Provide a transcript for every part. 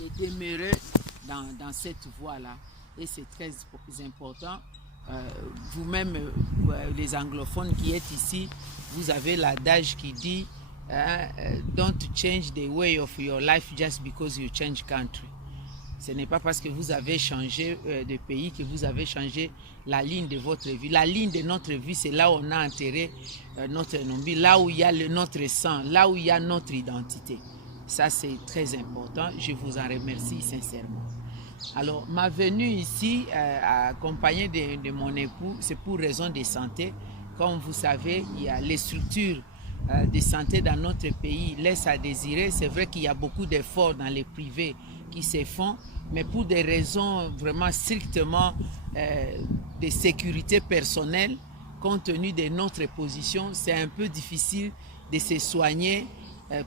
de demeurer dans cette voie-là. Et c'est très important. Vous-même, les anglophones qui êtes ici, vous avez l'adage qui dit don't change the way of your life just because you change country. Ce n'est pas parce que vous avez changé de pays que vous avez changé la ligne de votre vie. La ligne de notre vie, c'est là où on a enterré notre nombril, là où il y a notre sang, là où il y a notre identité. Ça, c'est très important. Je vous en remercie sincèrement. Alors, ma venue ici, accompagnée de mon époux, c'est pour raison de santé. Comme vous savez, il y a les structures de santé dans notre pays laissent à désirer. C'est vrai qu'il y a beaucoup d'efforts dans les privés qui se font, mais pour des raisons vraiment strictement de sécurité personnelle, compte tenu de notre position, c'est un peu difficile de se soigner.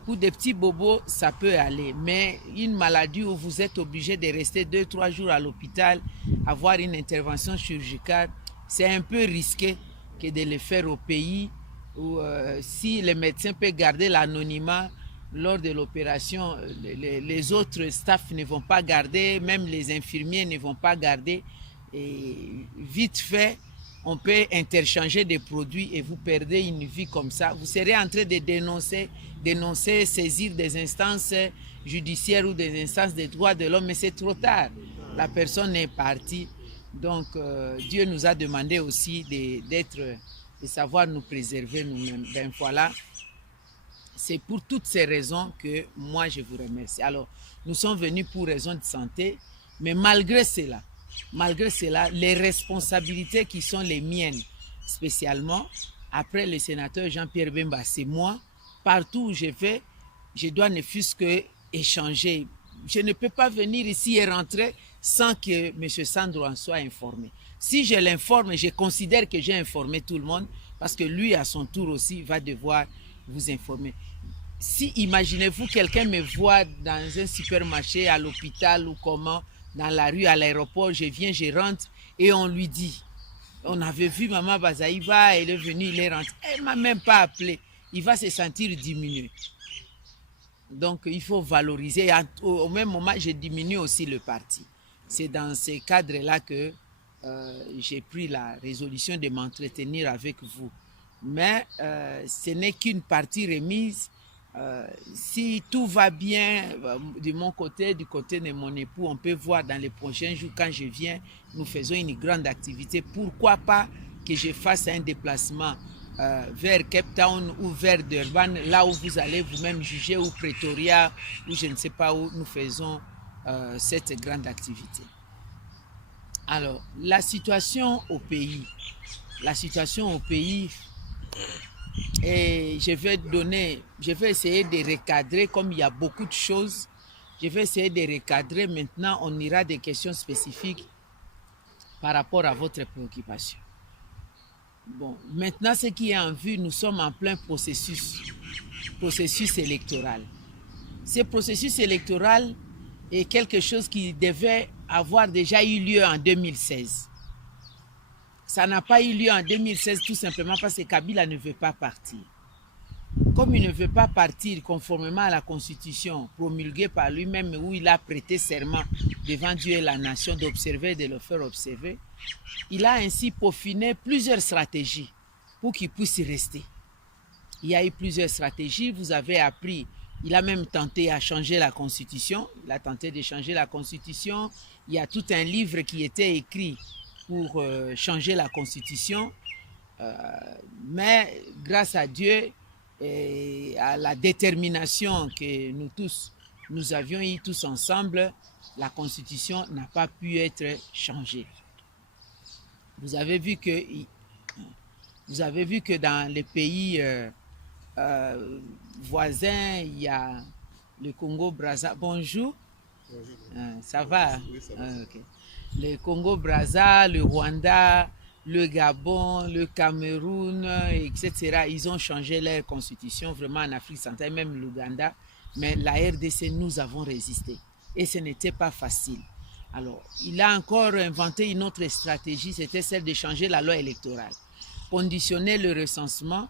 Pour des petits bobos, ça peut aller, mais une maladie où vous êtes obligé de rester 2-3 jours à l'hôpital, avoir une intervention chirurgicale, c'est un peu risqué que de le faire au pays où si le médecin peut garder l'anonymat lors de l'opération, les autres staffs ne vont pas garder, même les infirmiers ne vont pas garder. Et vite fait, on peut interchanger des produits et vous perdez une vie comme ça. Vous serez en train de dénoncer, saisir des instances judiciaires ou des instances des droits de l'homme, mais c'est trop tard. La personne est partie. Donc, Dieu nous a demandé aussi de savoir nous préserver nous-mêmes. Ben voilà, c'est pour toutes ces raisons que moi, je vous remercie. Alors, nous sommes venus pour raison de santé, mais malgré cela, les responsabilités qui sont les miennes, spécialement, après le sénateur Jean-Pierre Bemba, c'est moi, partout où je vais, je dois ne fût-ce que échanger. Je ne peux pas venir ici et rentrer sans que M. Sandro en soit informé. Si je l'informe, je considère que j'ai informé tout le monde, parce que lui, à son tour aussi, va devoir vous informer. Si, imaginez-vous, quelqu'un me voit dans un supermarché, à l'hôpital ou comment, dans la rue, à l'aéroport, je viens, je rentre et on lui dit, on avait vu Maman Bazaïba, elle est venue, il est rentré. Elle ne m'a même pas appelé. Il va se sentir diminué. Donc, il faut valoriser. Au même moment, je diminue aussi le parti. C'est dans ces cadres-là que j'ai pris la résolution de m'entretenir avec vous. Mais ce n'est qu'une partie remise. Si tout va bien de mon côté, du côté de mon époux, on peut voir dans les prochains jours, quand je viens, nous faisons une grande activité. Pourquoi pas que je fasse un déplacement vers Cape Town ou vers Durban, là où vous allez vous-même juger, ou Pretoria, ou je ne sais pas où nous faisons cette grande activité. Alors, la situation au pays, et je vais essayer de recadrer, comme il y a beaucoup de choses, je vais essayer de recadrer. Maintenant, on ira des questions spécifiques par rapport à votre préoccupation. Bon, maintenant, ce qui est en vue, nous sommes en plein processus électoral. Ce processus électoral est quelque chose qui devait avoir déjà eu lieu en 2016. Ça n'a pas eu lieu en 2016 tout simplement parce que Kabila ne veut pas partir. Comme il ne veut pas partir conformément à la Constitution promulguée par lui-même, où il a prêté serment devant Dieu et la nation d'observer et de le faire observer, il a ainsi peaufiné plusieurs stratégies pour qu'il puisse rester. Il y a eu plusieurs stratégies, vous avez appris, il a même tenté à changer la Constitution, il a tenté de changer la Constitution, il y a tout un livre qui était écrit pour changer la Constitution, mais grâce à Dieu et à la détermination que nous avions eu tous ensemble, la Constitution n'a pas pu être changée. Vous avez vu que dans les pays voisins, il y a le Congo-Brazza. Bonjour. Ça va? Oui, ça va. Okay. Le Congo-Brazza, le Rwanda, le Gabon, le Cameroun, etc. Ils ont changé leur constitution vraiment en Afrique centrale, même l'Ouganda. Mais la RDC, nous avons résisté. Et ce n'était pas facile. Alors, il a encore inventé une autre stratégie, c'était celle de changer la loi électorale. Conditionner le recensement,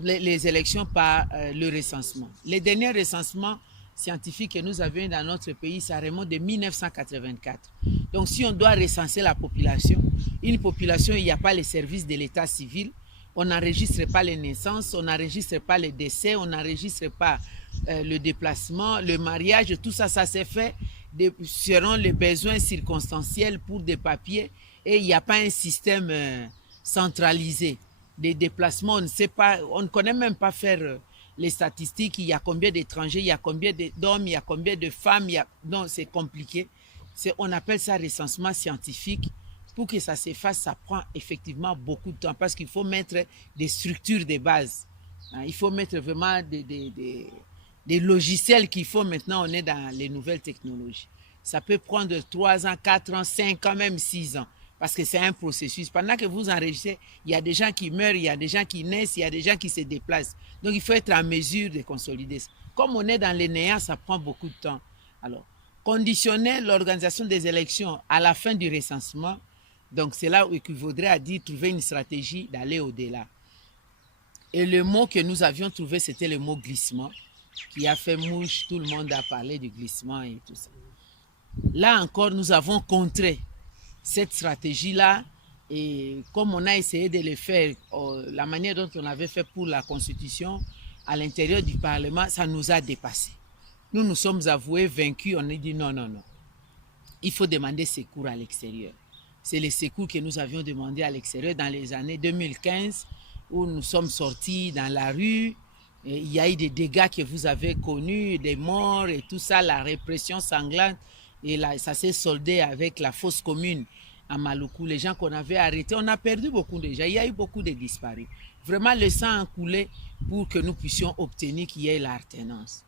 les élections par le recensement. Les derniers recensements scientifique que nous avions dans notre pays, ça remonte de 1984. Donc si on doit recenser la population, une population, il n'y a pas les services de l'état civil, on n'enregistre pas les naissances, on n'enregistre pas les décès, on n'enregistre pas le déplacement, le mariage, tout ça, ça s'est fait selon les besoins circonstanciels pour des papiers et il n'y a pas un système centralisé. Des déplacements, on ne sait pas, on ne connaît même pas faire les statistiques, il y a combien d'étrangers, il y a combien d'hommes, il y a combien de femmes, non, c'est compliqué. On appelle ça recensement scientifique. Pour que ça se fasse, ça prend effectivement beaucoup de temps parce qu'il faut mettre des structures de base. Il faut mettre vraiment des logiciels qu'il faut maintenant, on est dans les nouvelles technologies. Ça peut prendre 3 ans, 4 ans, 5 ans, même 6 ans. Parce que c'est un processus. Pendant que vous enregistrez, il y a des gens qui meurent, il y a des gens qui naissent, il y a des gens qui se déplacent. Donc il faut être en mesure de consolider ça. Comme on est dans les néants, ça prend beaucoup de temps. Alors, conditionner l'organisation des élections à la fin du recensement, donc c'est là où il vaudrait à dire trouver une stratégie d'aller au-delà. Et le mot que nous avions trouvé, c'était le mot glissement, qui a fait mouche, tout le monde a parlé du glissement et tout ça. Là encore, nous avons contré cette stratégie-là et comme on a essayé de le faire, la manière dont on avait fait pour la Constitution, à l'intérieur du Parlement, ça nous a dépassé. Nous nous sommes avoués vaincus, on a dit non, non, non. Il faut demander secours à l'extérieur. C'est les secours que nous avions demandé à l'extérieur dans les années 2015 où nous sommes sortis dans la rue. Et il y a eu des dégâts que vous avez connus, des morts et tout ça, la répression sanglante. Et là, ça s'est soldé avec la fosse commune à Maluku. Les gens qu'on avait arrêtés, on a perdu beaucoup déjà. Il y a eu beaucoup de disparus. Vraiment, le sang a coulé pour que nous puissions obtenir qu'il y ait l'alternance.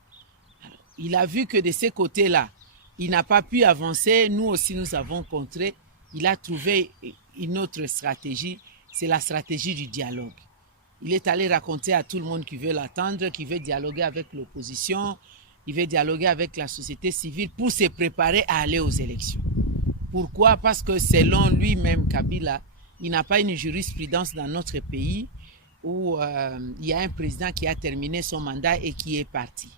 Il a vu que de ces côtés-là, il n'a pas pu avancer. Nous aussi, nous avons contré. Il a trouvé une autre stratégie, c'est la stratégie du dialogue. Il est allé raconter à tout le monde qui veut l'attendre, qui veut dialoguer avec l'opposition, il veut dialoguer avec la société civile pour se préparer à aller aux élections. Pourquoi? Parce que selon lui-même, Kabila, il n'a pas une jurisprudence dans notre pays où il y a un président qui a terminé son mandat et qui est parti.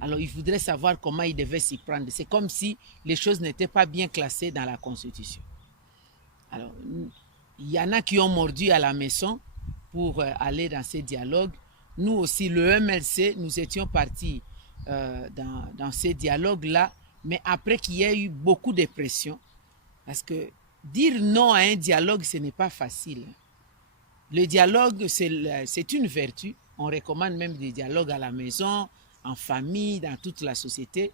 Alors, il voudrait savoir comment il devait s'y prendre. C'est comme si les choses n'étaient pas bien classées dans la Constitution. Alors, il y en a qui ont mordu à la maison pour aller dans ces dialogues. Nous aussi, le MLC, nous étions partis dans ces dialogues-là, mais après qu'il y ait eu beaucoup de pression, parce que dire non à un dialogue, ce n'est pas facile. Le dialogue, c'est une vertu. On recommande même des dialogues à la maison, en famille, dans toute la société.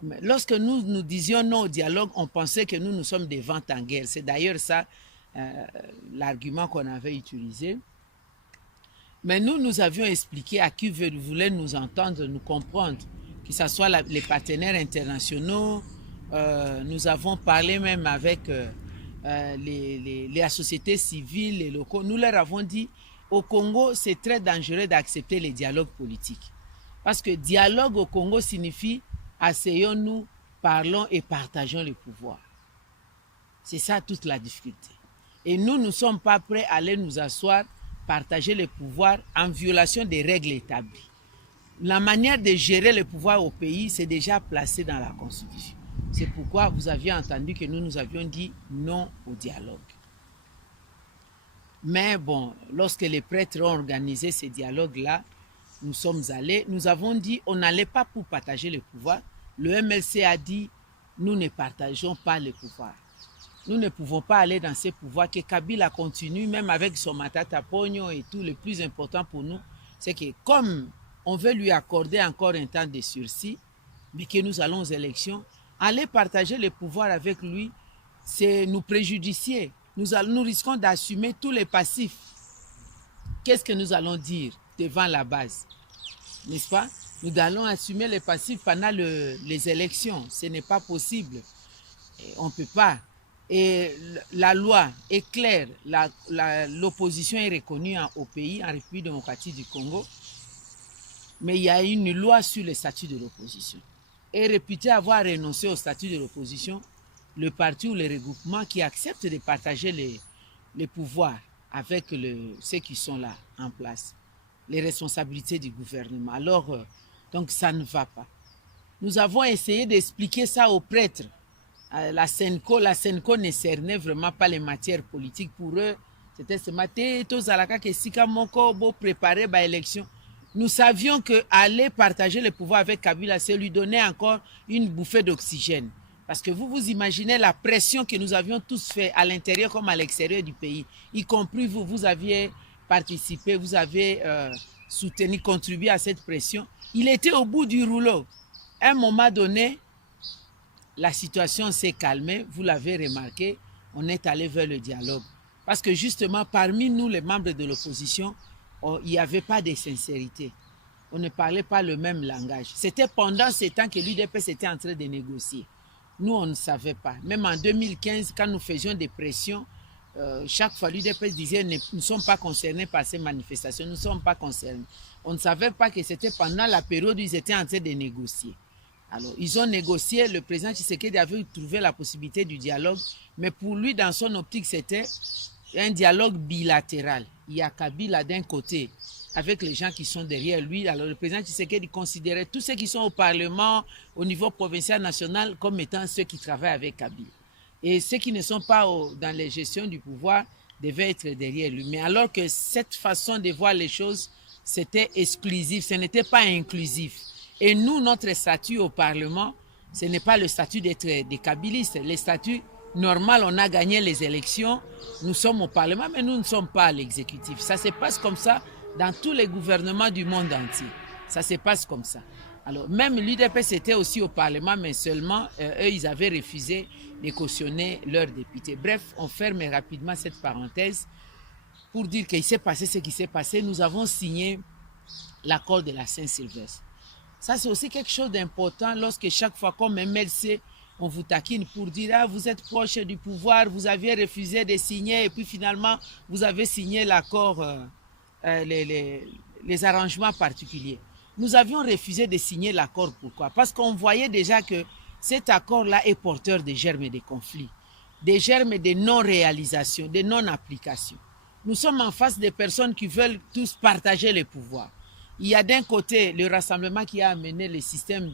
Mais lorsque nous disions non au dialogue, on pensait que nous sommes des ventes en guerre. C'est d'ailleurs ça l'argument qu'on avait utilisé. Mais nous avions expliqué à qui voulait nous entendre, nous comprendre, que ce soit les partenaires internationaux. Nous avons parlé même avec la société civile, les locaux. Nous leur avons dit, au Congo, c'est très dangereux d'accepter les dialogues politiques. Parce que dialogue au Congo signifie asseyons-nous, parlons et partageons le pouvoir. C'est ça toute la difficulté. Et nous ne sommes pas prêts à aller nous asseoir, partager le pouvoir en violation des règles établies. La manière de gérer le pouvoir au pays, c'est déjà placé dans la Constitution. C'est pourquoi vous aviez entendu que nous avions dit non au dialogue. Mais bon, lorsque les prêtres ont organisé ces dialogues-là, nous sommes allés, nous avons dit on n'allait pas pour partager le pouvoir. Le MLC a dit nous ne partageons pas le pouvoir. Nous ne pouvons pas aller dans ces pouvoirs, que Kabila continue, même avec son Matata Pogno et tout. Le plus important pour nous, c'est que comme on veut lui accorder encore un temps de sursis, mais que nous allons aux élections, aller partager le pouvoir avec lui, c'est nous préjudicier. Nous risquons d'assumer tous les passifs. Qu'est-ce que nous allons dire devant la base? N'est-ce pas? Nous allons assumer les passifs pendant les élections. Ce n'est pas possible. On ne peut pas. Et la loi est claire. L'opposition est reconnue au pays, en République démocratique du Congo. Mais il y a une loi sur le statut de l'opposition. Et réputé avoir renoncé au statut de l'opposition, le parti ou le regroupement qui accepte de partager les pouvoirs avec ceux qui sont là en place, les responsabilités du gouvernement. Alors, donc ça ne va pas. Nous avons essayé d'expliquer ça aux prêtres. La Senco ne cernait vraiment pas les matières politiques. Pour eux, c'était ce matin, tous à la Sika Moko, préparer l'élection. Nous savions qu'aller partager le pouvoir avec Kabila, c'est lui donner encore une bouffée d'oxygène. Parce que vous imaginez la pression que nous avions tous fait à l'intérieur comme à l'extérieur du pays. Y compris vous, vous aviez participé, vous avez soutenu, contribué à cette pression. Il était au bout du rouleau. À un moment donné, la situation s'est calmée, vous l'avez remarqué, on est allé vers le dialogue. Parce que justement, parmi nous, les membres de l'opposition, il n'y avait pas de sincérité. On ne parlait pas le même langage. C'était pendant ce temps que l'UDPS était en train de négocier. Nous, on ne savait pas. Même en 2015, quand nous faisions des pressions, chaque fois l'UDPS disait nous ne sommes pas concernés par ces manifestations, nous ne sommes pas concernés. On ne savait pas que c'était pendant la période où ils étaient en train de négocier. Alors, ils ont négocié, le président Tshisekedi avait trouvé la possibilité du dialogue, mais pour lui, dans son optique, c'était un dialogue bilatéral. Il y a Kabila d'un côté, avec les gens qui sont derrière lui. Alors, le président Tshisekedi considérait tous ceux qui sont au Parlement, au niveau provincial, national, comme étant ceux qui travaillent avec Kabila. Et ceux qui ne sont pas dans les gestions du pouvoir devaient être derrière lui. Mais alors que cette façon de voir les choses, c'était exclusif, ce n'était pas inclusif. Et nous, notre statut au Parlement, ce n'est pas le statut d'être des kabylistes. Le statut normal, on a gagné les élections, nous sommes au Parlement, mais nous ne sommes pas à l'exécutif. Ça se passe comme ça dans tous les gouvernements du monde entier. Ça se passe comme ça. Alors, même l'UDPS était aussi au Parlement, mais seulement, eux, ils avaient refusé de cautionner leurs députés. Bref, on ferme rapidement cette parenthèse pour dire qu'il s'est passé ce qui s'est passé. Nous avons signé l'accord de la Saint-Sylvestre. Ça, c'est aussi quelque chose d'important lorsque chaque fois, comme MLC, on vous taquine pour dire « Ah, vous êtes proche du pouvoir, vous aviez refusé de signer et puis finalement, vous avez signé l'accord, les arrangements particuliers. » Nous avions refusé de signer l'accord. Pourquoi? Parce qu'on voyait déjà que cet accord-là est porteur de germes de conflits, des germes de non-réalisation, de non-application. Nous sommes en face de personnes qui veulent tous partager le pouvoir. Il y a d'un côté le rassemblement qui a amené le système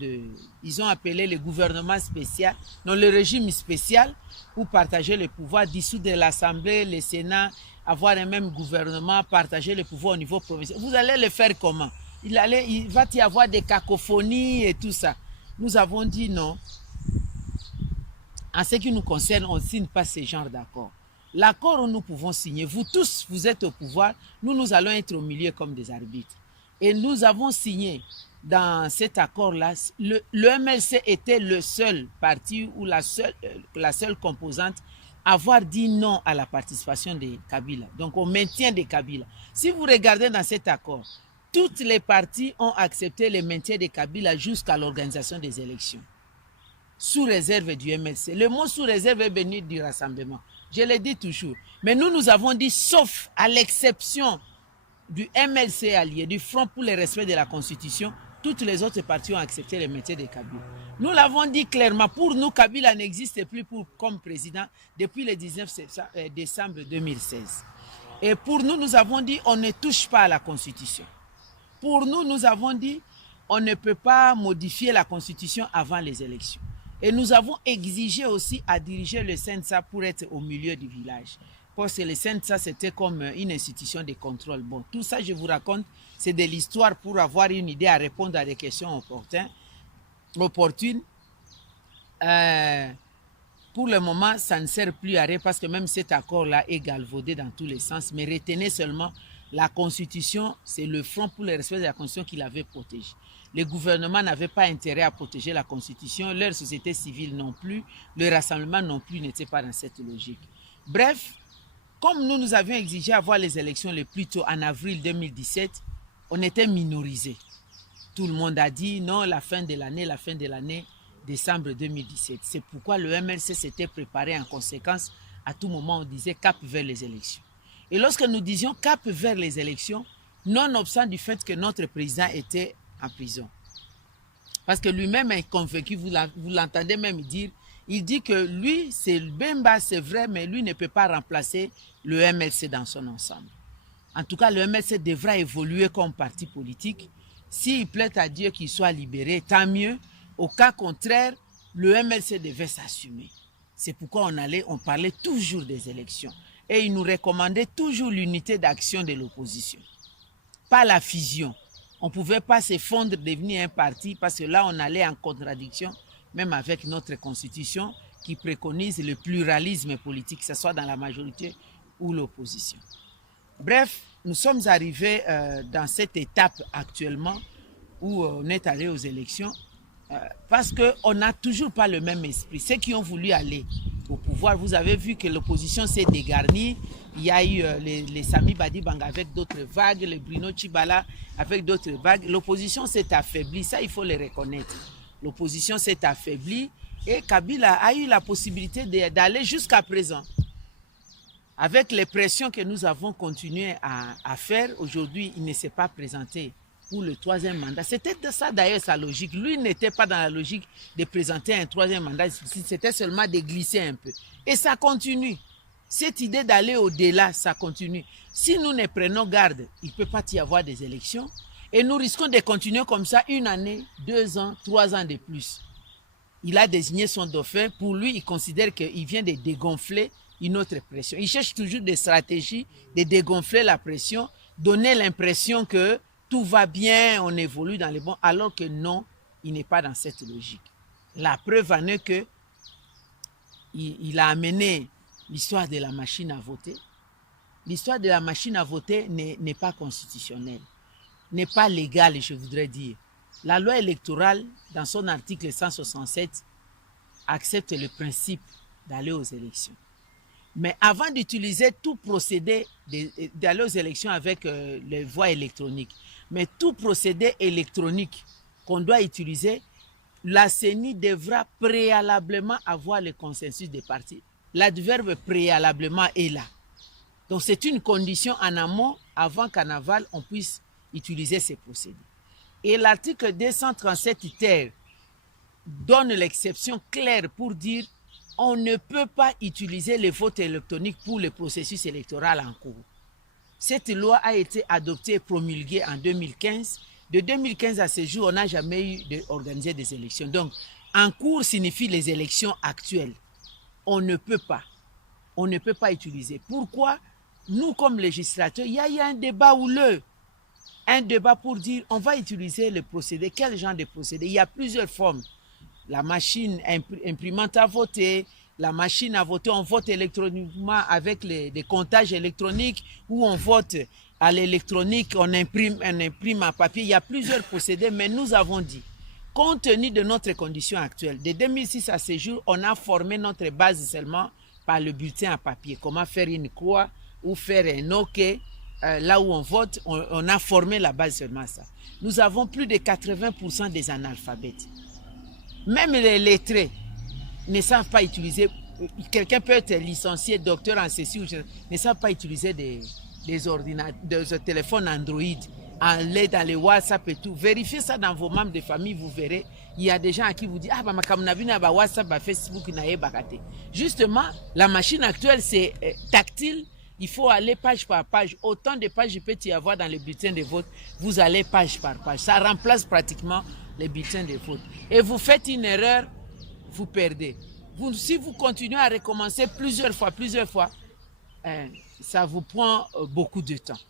ils ont appelé le gouvernement spécial, non, le régime spécial pour partager le pouvoir, dissoudre l'Assemblée, le Sénat, avoir un même gouvernement, partager le pouvoir au niveau provincial. Vous allez le faire comment? Il va y avoir des cacophonies et tout ça. Nous avons dit non. En ce qui nous concerne, on ne signe pas ce genre d'accord. L'accord où nous pouvons signer, vous tous, vous êtes au pouvoir, nous allons être au milieu comme des arbitres. Et nous avons signé dans cet accord-là, le MLC était le seul parti ou la seule composante à avoir dit non à la participation de Kabila. Donc, au maintien de Kabila. Si vous regardez dans cet accord, toutes les parties ont accepté le maintien de Kabila jusqu'à l'organisation des élections. Sous réserve du MLC. Le mot sous réserve est venu du rassemblement. Je le dis toujours. Mais nous avons dit sauf à l'exception du MLC allié, du Front pour le respect de la Constitution, toutes les autres parties ont accepté le maintien de Kabila. Nous l'avons dit clairement, pour nous, Kabila n'existe plus comme président depuis le 19 décembre 2016. Et pour nous, nous avons dit, on ne touche pas à la Constitution. Pour nous, nous avons dit, on ne peut pas modifier la Constitution avant les élections. Et nous avons exigé aussi à diriger le CENSA pour être au milieu du village. Parce que le CENSA, c'était comme une institution de contrôle. Bon, tout ça, je vous raconte, c'est de l'histoire pour avoir une idée à répondre à des questions opportunes. Pour le moment, ça ne sert plus à rien parce que même cet accord-là est galvaudé dans tous les sens. Mais retenez seulement, la Constitution, c'est le Front pour le respect de la Constitution qui l'avait protégée. Le gouvernement n'avait pas intérêt à protéger la Constitution, leur société civile non plus, le rassemblement non plus n'était pas dans cette logique. Bref, comme nous avions exigé avoir les élections le plus tôt en avril 2017, on était minorisés. Tout le monde a dit non, la fin de l'année, décembre 2017. C'est pourquoi le MLC s'était préparé en conséquence. À tout moment, on disait cap vers les élections. Et lorsque nous disions cap vers les élections, nonobstant du fait que notre président était en prison. Parce que lui-même est convaincu, vous l'entendez même dire, il dit que lui, c'est Bemba, c'est vrai, mais lui ne peut pas remplacer le MLC dans son ensemble. En tout cas, le MLC devra évoluer comme parti politique. S'il plaît à Dieu qu'il soit libéré, tant mieux. Au cas contraire, le MLC devait s'assumer. C'est pourquoi on parlait toujours des élections. Et il nous recommandait toujours l'unité d'action de l'opposition. Pas la fusion. On ne pouvait pas s'effondrer, devenir un parti, parce que là, on allait en contradiction, même avec notre constitution, qui préconise le pluralisme politique, que ce soit dans la majorité ou l'opposition. Bref, nous sommes arrivés dans cette étape actuellement où on est allé aux élections parce qu'on n'a toujours pas le même esprit. Ceux qui ont voulu aller au pouvoir, vous avez vu que l'opposition s'est dégarnie. Il y a eu les Sami Badibanga avec d'autres vagues, les Bruno Tshibala avec d'autres vagues. L'opposition s'est affaiblie, ça il faut le reconnaître. L'opposition s'est affaiblie et Kabila a eu la possibilité d'aller jusqu'à présent. Avec les pressions que nous avons continué à faire, aujourd'hui, il ne s'est pas présenté pour le troisième mandat. C'était ça d'ailleurs sa logique. Lui n'était pas dans la logique de présenter un troisième mandat, c'était seulement de glisser un peu. Et ça continue. Cette idée d'aller au-delà, ça continue. Si nous ne prenons garde, il ne peut pas y avoir des élections. Et nous risquons de continuer comme ça 1 année, 2 ans, 3 ans de plus. Il a désigné son dauphin. Pour lui, il considère qu'il vient de dégonfler une autre pression. Il cherche toujours des stratégies de dégonfler la pression, donner l'impression que tout va bien, on évolue dans les bons, alors que non, il n'est pas dans cette logique. La preuve en est que il a amené l'histoire de la machine à voter. L'histoire de la machine à voter n'est pas constitutionnelle, n'est pas légale, je voudrais dire. La loi électorale, dans son article 167, accepte le principe d'aller aux élections. Mais avant d'utiliser tout procédé, d'aller aux élections avec les voies électroniques, mais tout procédé électronique qu'on doit utiliser, la CENI devra préalablement avoir le consensus des partis. L'adverbe préalablement est là. Donc c'est une condition en amont, avant qu'en aval, on puisse utiliser ces procédés. Et l'article 237 ter donne l'exception claire pour dire on ne peut pas utiliser le vote électronique pour le processus électoral en cours. Cette loi a été adoptée et promulguée en 2015. De 2015 à ce jour, on n'a jamais eu d'organiser des élections. Donc, en cours signifie les élections actuelles. On ne peut pas utiliser. Pourquoi? Nous, comme législateurs, il y a un débat houleux. Un débat pour dire on va utiliser le procédé. Quel genre de procédé? Il y a plusieurs formes. La machine imprimante à voter, la machine à voter, on vote électroniquement avec des comptages électroniques ou on vote à l'électronique, on imprime à papier. Il y a plusieurs procédés, mais nous avons dit, compte tenu de notre condition actuelle, de 2006 à ce jour, on a formé notre base seulement par le bulletin à papier. Comment faire une croix ou faire un OK, là où on vote, on a formé la base seulement à ça. Nous avons plus de 80% des analphabètes. Même les lettrés ne savent pas utiliser, quelqu'un peut être licencié, docteur en ceci, ou ne savent pas utiliser des ordinateurs, des téléphones Android, aller dans les WhatsApp et tout. Vérifiez ça dans vos membres de famille, vous verrez. Il y a des gens à qui vous disent, ah, bah, comme on a vu, bah, WhatsApp, bah, Facebook, justement, la machine actuelle, c'est tactile. Il faut aller page par page. Autant de pages il peut y avoir dans les bulletins de vote. Vous allez page par page. Ça remplace pratiquement les bulletins de vote. Et vous faites une erreur, vous perdez. Si vous continuez à recommencer plusieurs fois, ça vous prend beaucoup de temps.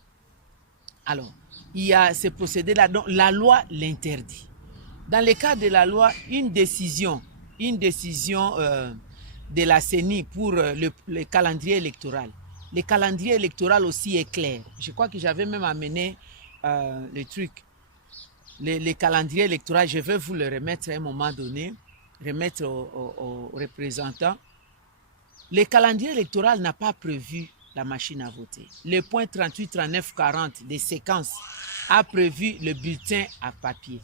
Alors, il y a ce procédé-là. Donc, la loi l'interdit. Dans le cas de la loi, une décision de la CENI pour le calendrier électoral. Le calendrier électoral aussi est clair. Je crois que j'avais même amené le truc. Le calendrier électoral, je vais vous le remettre à un moment donné, remettre aux représentants. Le calendrier électoral n'a pas prévu la machine à voter. Le point 38, 39, 40 des séquences a prévu le bulletin à papier.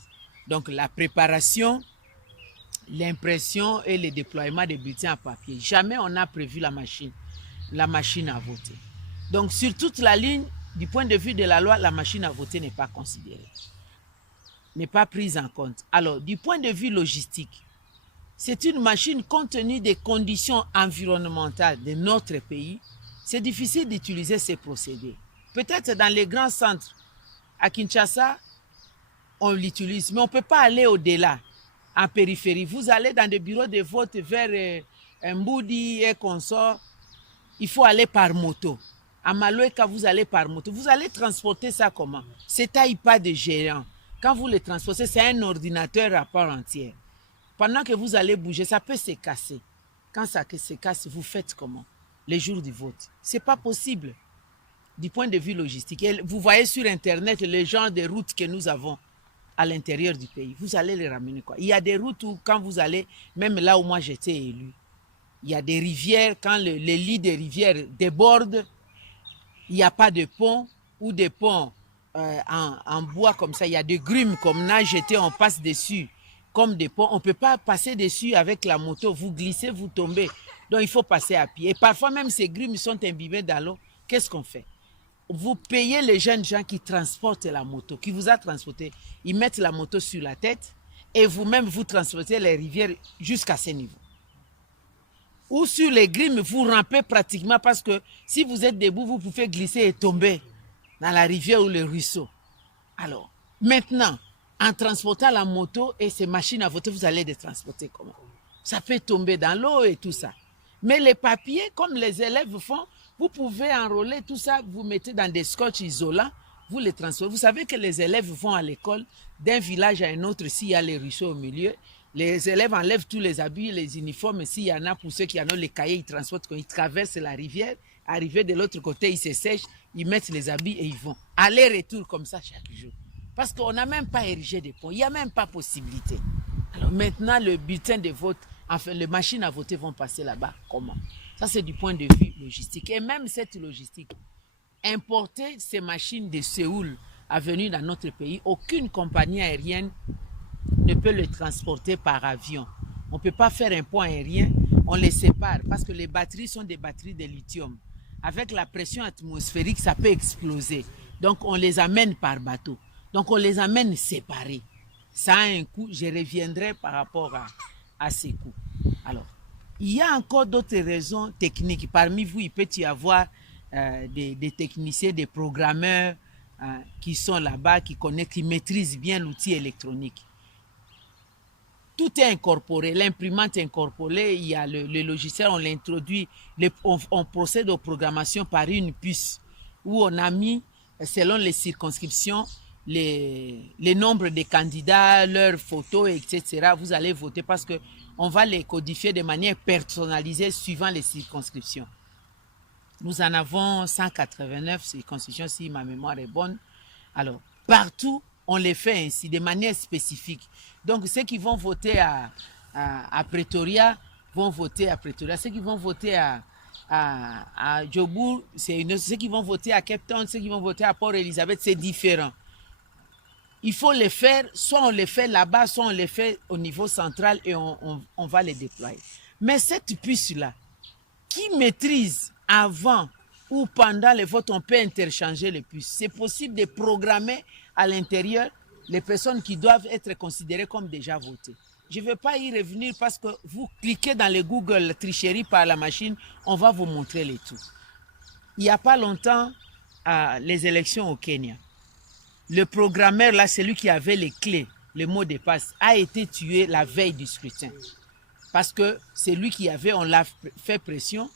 Donc la préparation, l'impression et le déploiement des bulletins à papier. Jamais on n'a prévu la machine à voter. Donc sur toute la ligne, du point de vue de la loi, la machine à voter n'est pas considérée, n'est pas prise en compte. Alors du point de vue logistique, c'est une machine compte tenu des conditions environnementales de notre pays. C'est difficile d'utiliser ces procédés. Peut-être dans les grands centres, à Kinshasa, on l'utilise, mais on ne peut pas aller au-delà. en périphérie. Vous allez dans des bureaux de vote vers Mboudi et consorts, il faut aller par moto. À Maloeka, vous allez par moto. Vous allez transporter ça comment? C'est taille pas de géant. Quand vous le transportez, c'est un ordinateur à part entière. Pendant que vous allez bouger, ça peut se casser. Quand ça se casse, vous faites comment? Les jours du vote. C'est pas possible du point de vue logistique. Et vous voyez sur Internet les genres de routes que nous avons à l'intérieur du pays. Vous allez les ramener quoi? Il y a des routes où quand vous allez, même là où moi j'étais élu, il y a des rivières, quand les lits des rivières débordent, il n'y a pas de pont ou des ponts en bois comme ça. Il y a des grumes comme là, on passe dessus comme des ponts. On ne peut pas passer dessus avec la moto. Vous glissez, vous tombez. Donc, il faut passer à pied. Et parfois, même ces grumes sont imbibées dans l'eau. Qu'est-ce qu'on fait? Vous payez les jeunes gens qui transportent la moto, qui vous a transporté. Ils mettent la moto sur la tête et vous-même, vous transportez les rivières jusqu'à ce niveau. Ou sur les grimes, vous rampez pratiquement parce que si vous êtes debout, vous pouvez glisser et tomber dans la rivière ou le ruisseau. Alors, maintenant, en transportant la moto et ces machines à voter, vous allez les transporter comment? Ça peut tomber dans l'eau et tout ça. Mais les papiers, comme les élèves font, vous pouvez enrôler tout ça, vous mettez dans des scotch isolants, vous les transportez. Vous savez que les élèves vont à l'école d'un village à un autre s'il y a les ruisseaux au milieu. Les élèves enlèvent tous les habits, les uniformes. S'il y en a, pour ceux qui en ont les cahiers, ils transportent quand ils traversent la rivière. Arrivés de l'autre côté, ils se sèchent, ils mettent les habits et ils vont. Aller-retour comme ça chaque jour. Parce qu'on n'a même pas érigé des ponts. Il n'y a même pas possibilité. Alors maintenant, le bulletin de vote, enfin, les machines à voter vont passer là-bas. Comment? Ça, c'est du point de vue logistique. Et même cette logistique, importer ces machines de Séoul à venir dans notre pays, aucune compagnie aérienne ne peut le transporter par avion. On ne peut pas faire un pont aérien, on les sépare parce que les batteries sont des batteries de lithium. Avec la pression atmosphérique, ça peut exploser. Donc, on les amène par bateau. Donc, on les amène séparés. Ça a un coût, je reviendrai par rapport à ces coûts. Alors, il y a encore d'autres raisons techniques. Parmi vous, il peut y avoir des techniciens, des programmeurs qui sont là-bas, qui connaissent, qui maîtrisent bien l'outil électronique. Tout est incorporé, l'imprimante est incorporée, il y a le logiciel, on l'introduit, on procède aux programmations par une puce où on a mis, selon les circonscriptions, les nombres de candidats, leurs photos, etc. Vous allez voter parce qu'on va les codifier de manière personnalisée suivant les circonscriptions. Nous en avons 189 circonscriptions, si ma mémoire est bonne. Alors, partout, on les fait ainsi, de manière spécifique. Donc, ceux qui vont voter à Pretoria vont voter à Pretoria. Ceux qui vont voter à Joburg, c'est une autre. Ceux qui vont voter à Cape Town, ceux qui vont voter à Port Elizabeth, c'est différent. Il faut les faire, soit on les fait là-bas, soit on les fait au niveau central et on va les déployer. Mais cette puce-là, qui maîtrise avant ou pendant les votes, on peut interchanger les puces. C'est possible de programmer à l'intérieur les personnes qui doivent être considérées comme déjà votées. Je ne vais pas y revenir parce que vous cliquez dans le Google tricherie par la machine, on va vous montrer les tout. Il n'y a pas longtemps, les élections au Kenya, le programmeur, là, celui qui avait les clés, les mots de passe, a été tué la veille du scrutin. Parce que c'est lui qui avait, on l'a fait pression.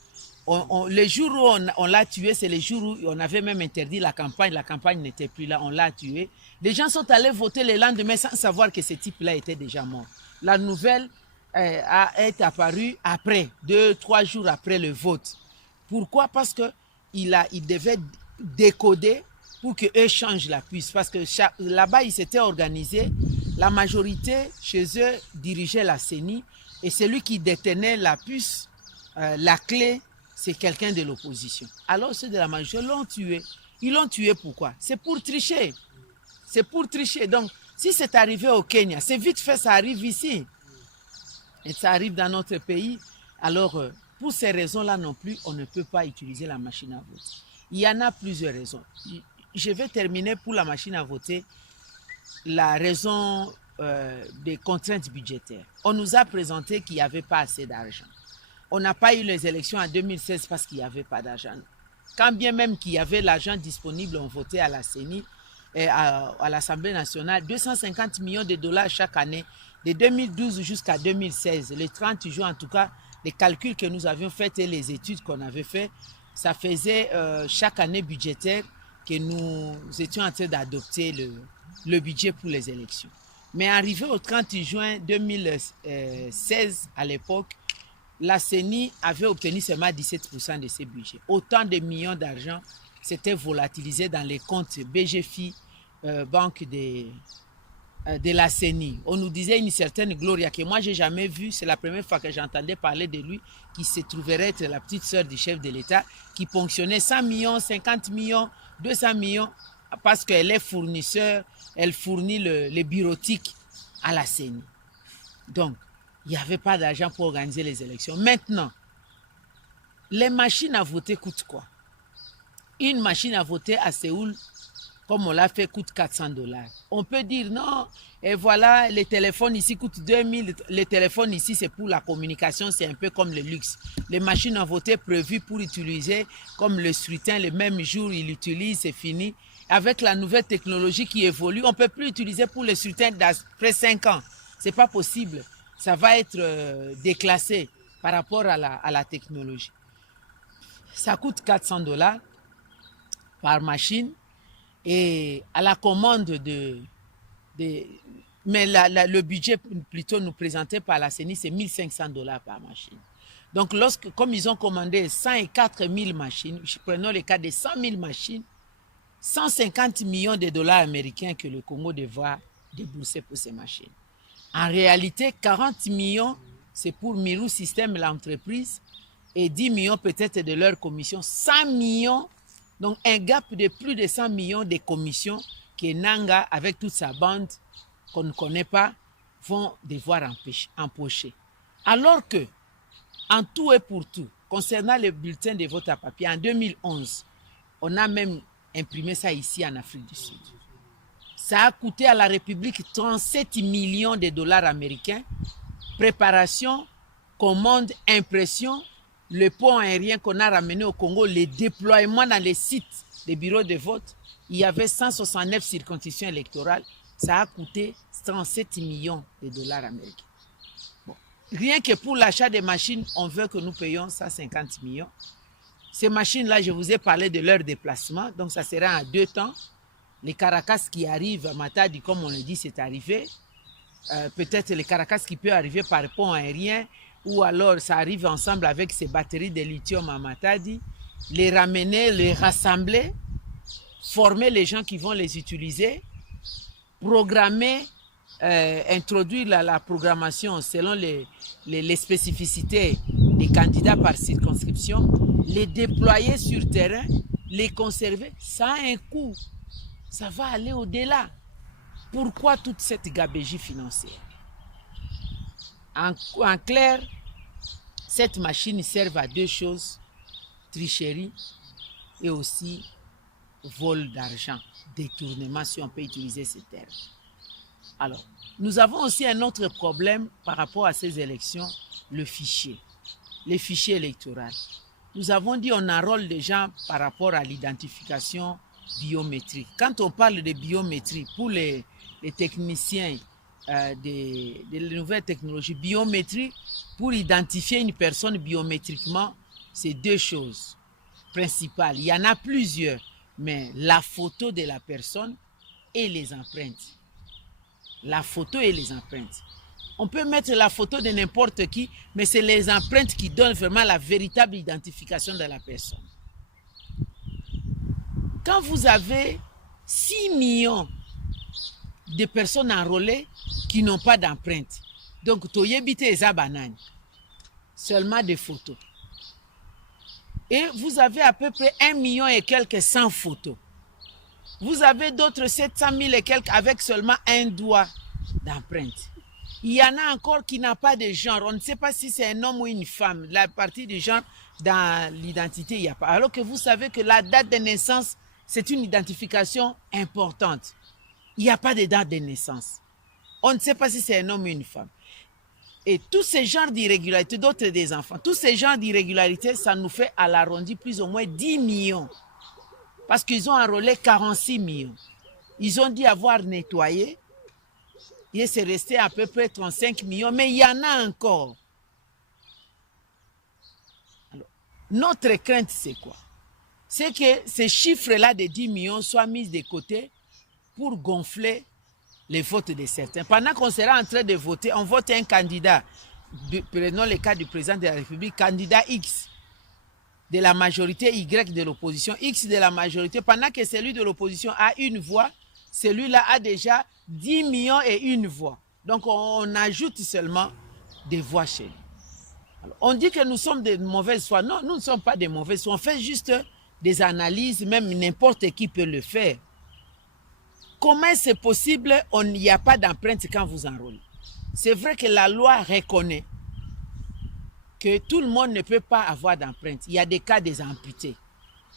Le jour où on l'a tué, c'est le jour où on avait même interdit la campagne n'était plus là, on l'a tué. Les gens sont allés voter le lendemain sans savoir que ce type-là était déjà mort. La nouvelle est apparue après, 2-3 jours après le vote. Pourquoi? Parce qu'il devait décoder pour qu'eux changent la puce. Parce que là-bas, ils s'étaient organisés. La majorité, chez eux, dirigeait la CENI. Et celui qui détenait la puce, la clé, c'est quelqu'un de l'opposition. Alors ceux de la majorité l'ont tué. Ils l'ont tué pourquoi? C'est pour tricher. C'est pour tricher. Donc, si c'est arrivé au Kenya, c'est vite fait, ça arrive ici. Et ça arrive dans notre pays. Alors, pour ces raisons-là non plus, on ne peut pas utiliser la machine à voter. Il y en a plusieurs raisons. Je vais terminer pour la machine à voter. La raison des contraintes budgétaires. On nous a présenté qu'il n'y avait pas assez d'argent. On n'a pas eu les élections en 2016 parce qu'il n'y avait pas d'argent. Quand bien même qu'il y avait l'argent disponible, on votait à la CENI et à l'Assemblée nationale 250 millions de dollars chaque année de 2012 jusqu'à 2016, le 30 juin en tout cas, les calculs que nous avions faits et les études qu'on avait faites, ça faisait chaque année budgétaire que nous étions en train d'adopter le budget pour les élections. Mais arrivé au 30 juin 2016, à l'époque, la CENI avait obtenu seulement 17% de ses budgets. Autant de millions d'argent s'étaient volatilisés dans les comptes BGFI, banque de la CENI. On nous disait une certaine Gloria que moi, je n'ai jamais vue. C'est la première fois que j'entendais parler de lui, qui se trouverait être la petite sœur du chef de l'État, qui ponctionnait 100 millions, 50 millions, 200 millions, parce qu'elle est fournisseur, elle fournit les bureautiques à la CENI. Donc, il n'y avait pas d'argent pour organiser les élections. Maintenant, les machines à voter coûtent quoi? Une machine à voter à Séoul, comme on l'a fait, coûte 400 $. On peut dire non, et voilà, les téléphones ici coûtent 2000. Les téléphones ici, c'est pour la communication, c'est un peu comme le luxe. Les machines à voter prévues pour utiliser, comme le scrutin, le même jour, ils l'utilisent, c'est fini. Avec la nouvelle technologie qui évolue, on ne peut plus utiliser pour le scrutin d'après 5 ans. Ce n'est pas possible. Ça va être déclassé par rapport à la technologie. Ça coûte 400 $ par machine. Et à la commande mais le budget plutôt nous présenté par la CENI, c'est 1500 $ par machine. Donc, comme ils ont commandé 104 000 machines, prenons le cas de 100 000 machines, 150 millions de dollars américains que le Congo devra débourser pour ces machines. En réalité, 40 millions, c'est pour Mirou System, l'entreprise, et 10 millions peut-être de leur commission, 100 millions. Donc, un gap de plus de 100 millions de commissions que Nanga, avec toute sa bande qu'on ne connaît pas, vont devoir empocher. Alors que, en tout et pour tout, concernant le bulletin de vote à papier, en 2011, on a même imprimé ça ici en Afrique du Sud. Ça a coûté à la République 37 millions de dollars américains. Préparation, commande, impression, le pont aérien qu'on a ramené au Congo, les déploiements dans les sites des bureaux de vote. Il y avait 169 circonscriptions électorales. Ça a coûté 37 millions de dollars américains. Bon. Rien que pour l'achat des machines, on veut que nous payions 150 millions. Ces machines-là, je vous ai parlé de leur déplacement. Donc, ça sera en 2 temps. Les Caracas qui arrivent à Matadi, comme on le dit, c'est arrivé. Peut-être les Caracas qui peut arriver par pont aérien, ou alors ça arrive ensemble avec ces batteries de lithium à Matadi, les ramener, les rassembler, former les gens qui vont les utiliser, programmer, introduire la programmation selon les spécificités des candidats par circonscription, les déployer sur terrain, les conserver. Ça a un coût. Ça va aller au-delà. Pourquoi toute cette gabegie financière? En clair, cette machine sert à 2 choses, tricherie et aussi vol d'argent, détournement, si on peut utiliser ces termes. Alors, nous avons aussi un autre problème par rapport à ces élections, le fichier, les fichiers électoraux. Nous avons dit qu'on enrôle des gens par rapport à l'identification biométrique. Quand on parle de biométrie, pour les techniciens des nouvelles technologies, biométrie, pour identifier une personne biométriquement, c'est 2 choses principales. Il y en a plusieurs, mais la photo de la personne et les empreintes. La photo et les empreintes. On peut mettre la photo de n'importe qui, mais c'est les empreintes qui donnent vraiment la véritable identification de la personne. Quand vous avez 6 millions de personnes enrôlées qui n'ont pas d'empreinte, donc toyebite eza banane, seulement des photos. Et vous avez à peu près 1 million et quelques 100 photos. Vous avez d'autres 700 000 et quelques avec seulement un doigt d'empreinte. Il y en a encore qui n'a pas de genre. On ne sait pas si c'est un homme ou une femme. La partie du genre, dans l'identité, il n'y a pas. Alors que vous savez que la date de naissance, c'est une identification importante. Il n'y a pas de date de naissance. On ne sait pas si c'est un homme ou une femme. Et tous ces genres d'irrégularités, d'autres des enfants, tous ces genres d'irrégularités, ça nous fait à l'arrondi plus ou moins 10 millions. Parce qu'ils ont enrôlé 46 millions. Ils ont dit avoir nettoyé. Et c'est resté à peu près 35 millions, mais il y en a encore. Alors, notre crainte, c'est quoi? C'est que ces chiffres-là de 10 millions soient mis de côté pour gonfler les votes de certains. Pendant qu'on sera en train de voter, on vote un candidat, prenons le cas du président de la République, candidat X de la majorité, Y de l'opposition, X de la majorité, pendant que celui de l'opposition a une voix, celui-là a déjà 10 millions et une voix. Donc on ajoute seulement des voix chez lui. Alors, on dit que nous sommes de mauvaise foi. Non, nous ne sommes pas de mauvaise foi. On fait juste des analyses, même n'importe qui peut le faire. Comment c'est possible, il n'y a pas d'empreinte quand vous enrôlez? C'est vrai que la loi reconnaît que tout le monde ne peut pas avoir d'empreinte. Il y a des cas des amputés.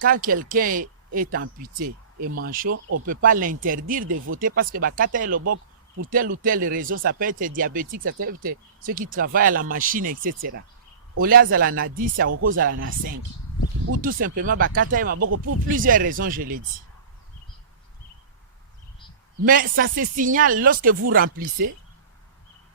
Quand quelqu'un est amputé et manchot, on ne peut pas l'interdire de voter parce que pour telle ou telle raison, ça peut être diabétique, ça peut être ceux qui travaillent à la machine, etc. Au lieu de 10, ça cause à la 5. Ou tout simplement, pour plusieurs raisons, je l'ai dit. Mais ça se signale lorsque vous remplissez,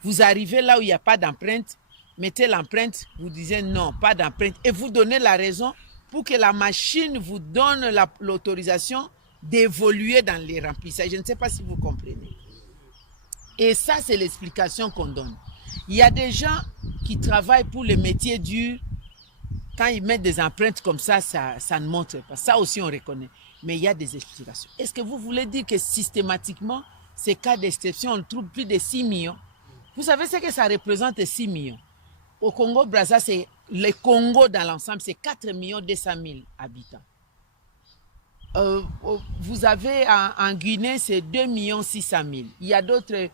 vous arrivez là où il n'y a pas d'empreinte, mettez l'empreinte, vous disiez non, pas d'empreinte, et vous donnez la raison pour que la machine vous donne l'autorisation d'évoluer dans les remplissages. Je ne sais pas si vous comprenez. Et ça, c'est l'explication qu'on donne. Il y a des gens qui travaillent pour les métiers durs. Quand ils mettent des empreintes comme ça, ça ne montre pas. Ça aussi, on reconnaît. Mais il y a des explications. Est-ce que vous voulez dire que systématiquement, ces cas d'exception, on trouve plus de 6 millions? Vous savez ce que ça représente, 6 millions? Au Congo-Brazza, le Congo dans l'ensemble, c'est 4 200 000 habitants. Vous avez en Guinée, c'est 2 600 000. Il y a d'autres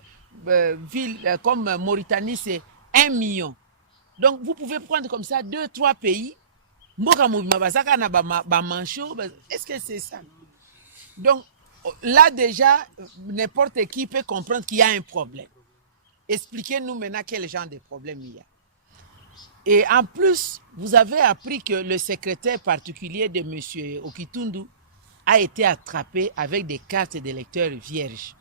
villes comme Mauritanie, c'est 1 million. Donc, vous pouvez prendre comme ça 2-3 pays. Est-ce que c'est ça? Donc, là déjà, n'importe qui peut comprendre qu'il y a un problème. Expliquez-nous maintenant quel genre de problème il y a. Et en plus, vous avez appris que le secrétaire particulier de M. Okitundu a été attrapé avec des cartes d'électeurs vierges.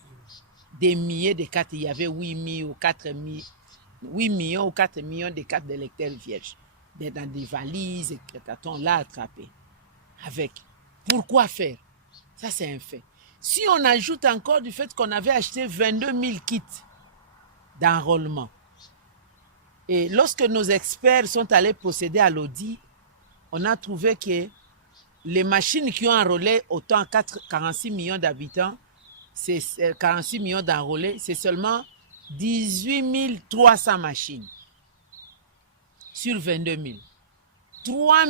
Des milliers de cartes. Il y avait 8 millions ou 4 millions de cartes d'électeurs vierges. Dans des valises, et on l'a attrapé. Avec. Pourquoi faire? Ça, c'est un fait. Si on ajoute encore du fait qu'on avait acheté 22 000 kits d'enrôlement, et lorsque nos experts sont allés procéder à l'audit, on a trouvé que les machines qui ont enrôlé autant 46 millions d'habitants, c'est 46 millions d'enrôlés, c'est seulement 18 300 machines sur 22 000. 3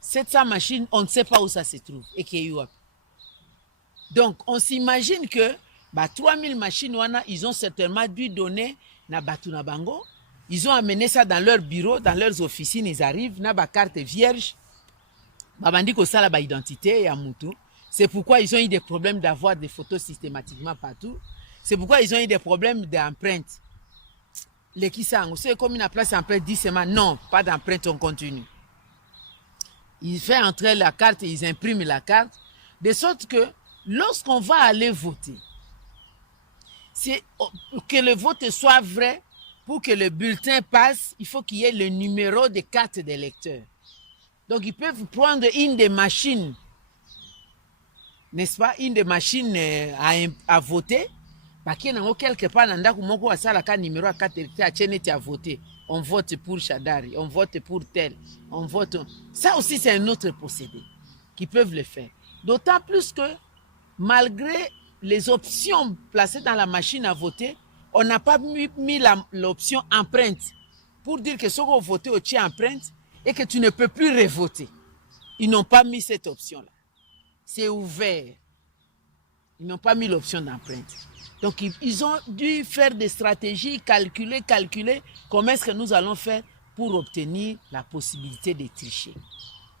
700 machines, on ne sait pas où ça se trouve. Donc, on s'imagine que 3 000 machines, ils ont certainement dû donner na Batuna Bango. Ils ont amené ça dans leur bureau, dans leurs officines, ils arrivent, na carte vierge. C'est pourquoi ils ont eu des problèmes d'avoir des photos systématiquement partout. C'est pourquoi ils ont eu des problèmes d'empreinte. Les qui sang, c'est comme une place empreinte 10 semaines. Non, pas d'empreinte, on continue. Ils font entrer la carte, ils impriment la carte, de sorte que lorsqu'on va aller voter, c'est que le vote soit vrai, pour que le bulletin passe, il faut qu'il y ait le numéro de carte d'électeur. Donc, ils peuvent prendre une des machines, n'est-ce pas, une des machines à voter, parce qu'il y a quelque part, numéro à carte d'électeur à voter. On vote pour Chadari, on vote pour tel, on vote. Ça aussi, c'est un autre procédé qui peuvent le faire. D'autant plus que, malgré les options placées dans la machine à voter, on n'a pas mis l'option empreinte pour dire que ce qu'on vote au tien empreinte et que tu ne peux plus revoter. Ils n'ont pas mis cette option-là. C'est ouvert. Ils n'ont pas mis l'option d'empreinte. Donc, ils ont dû faire des stratégies, calculer comment est-ce que nous allons faire pour obtenir la possibilité de tricher.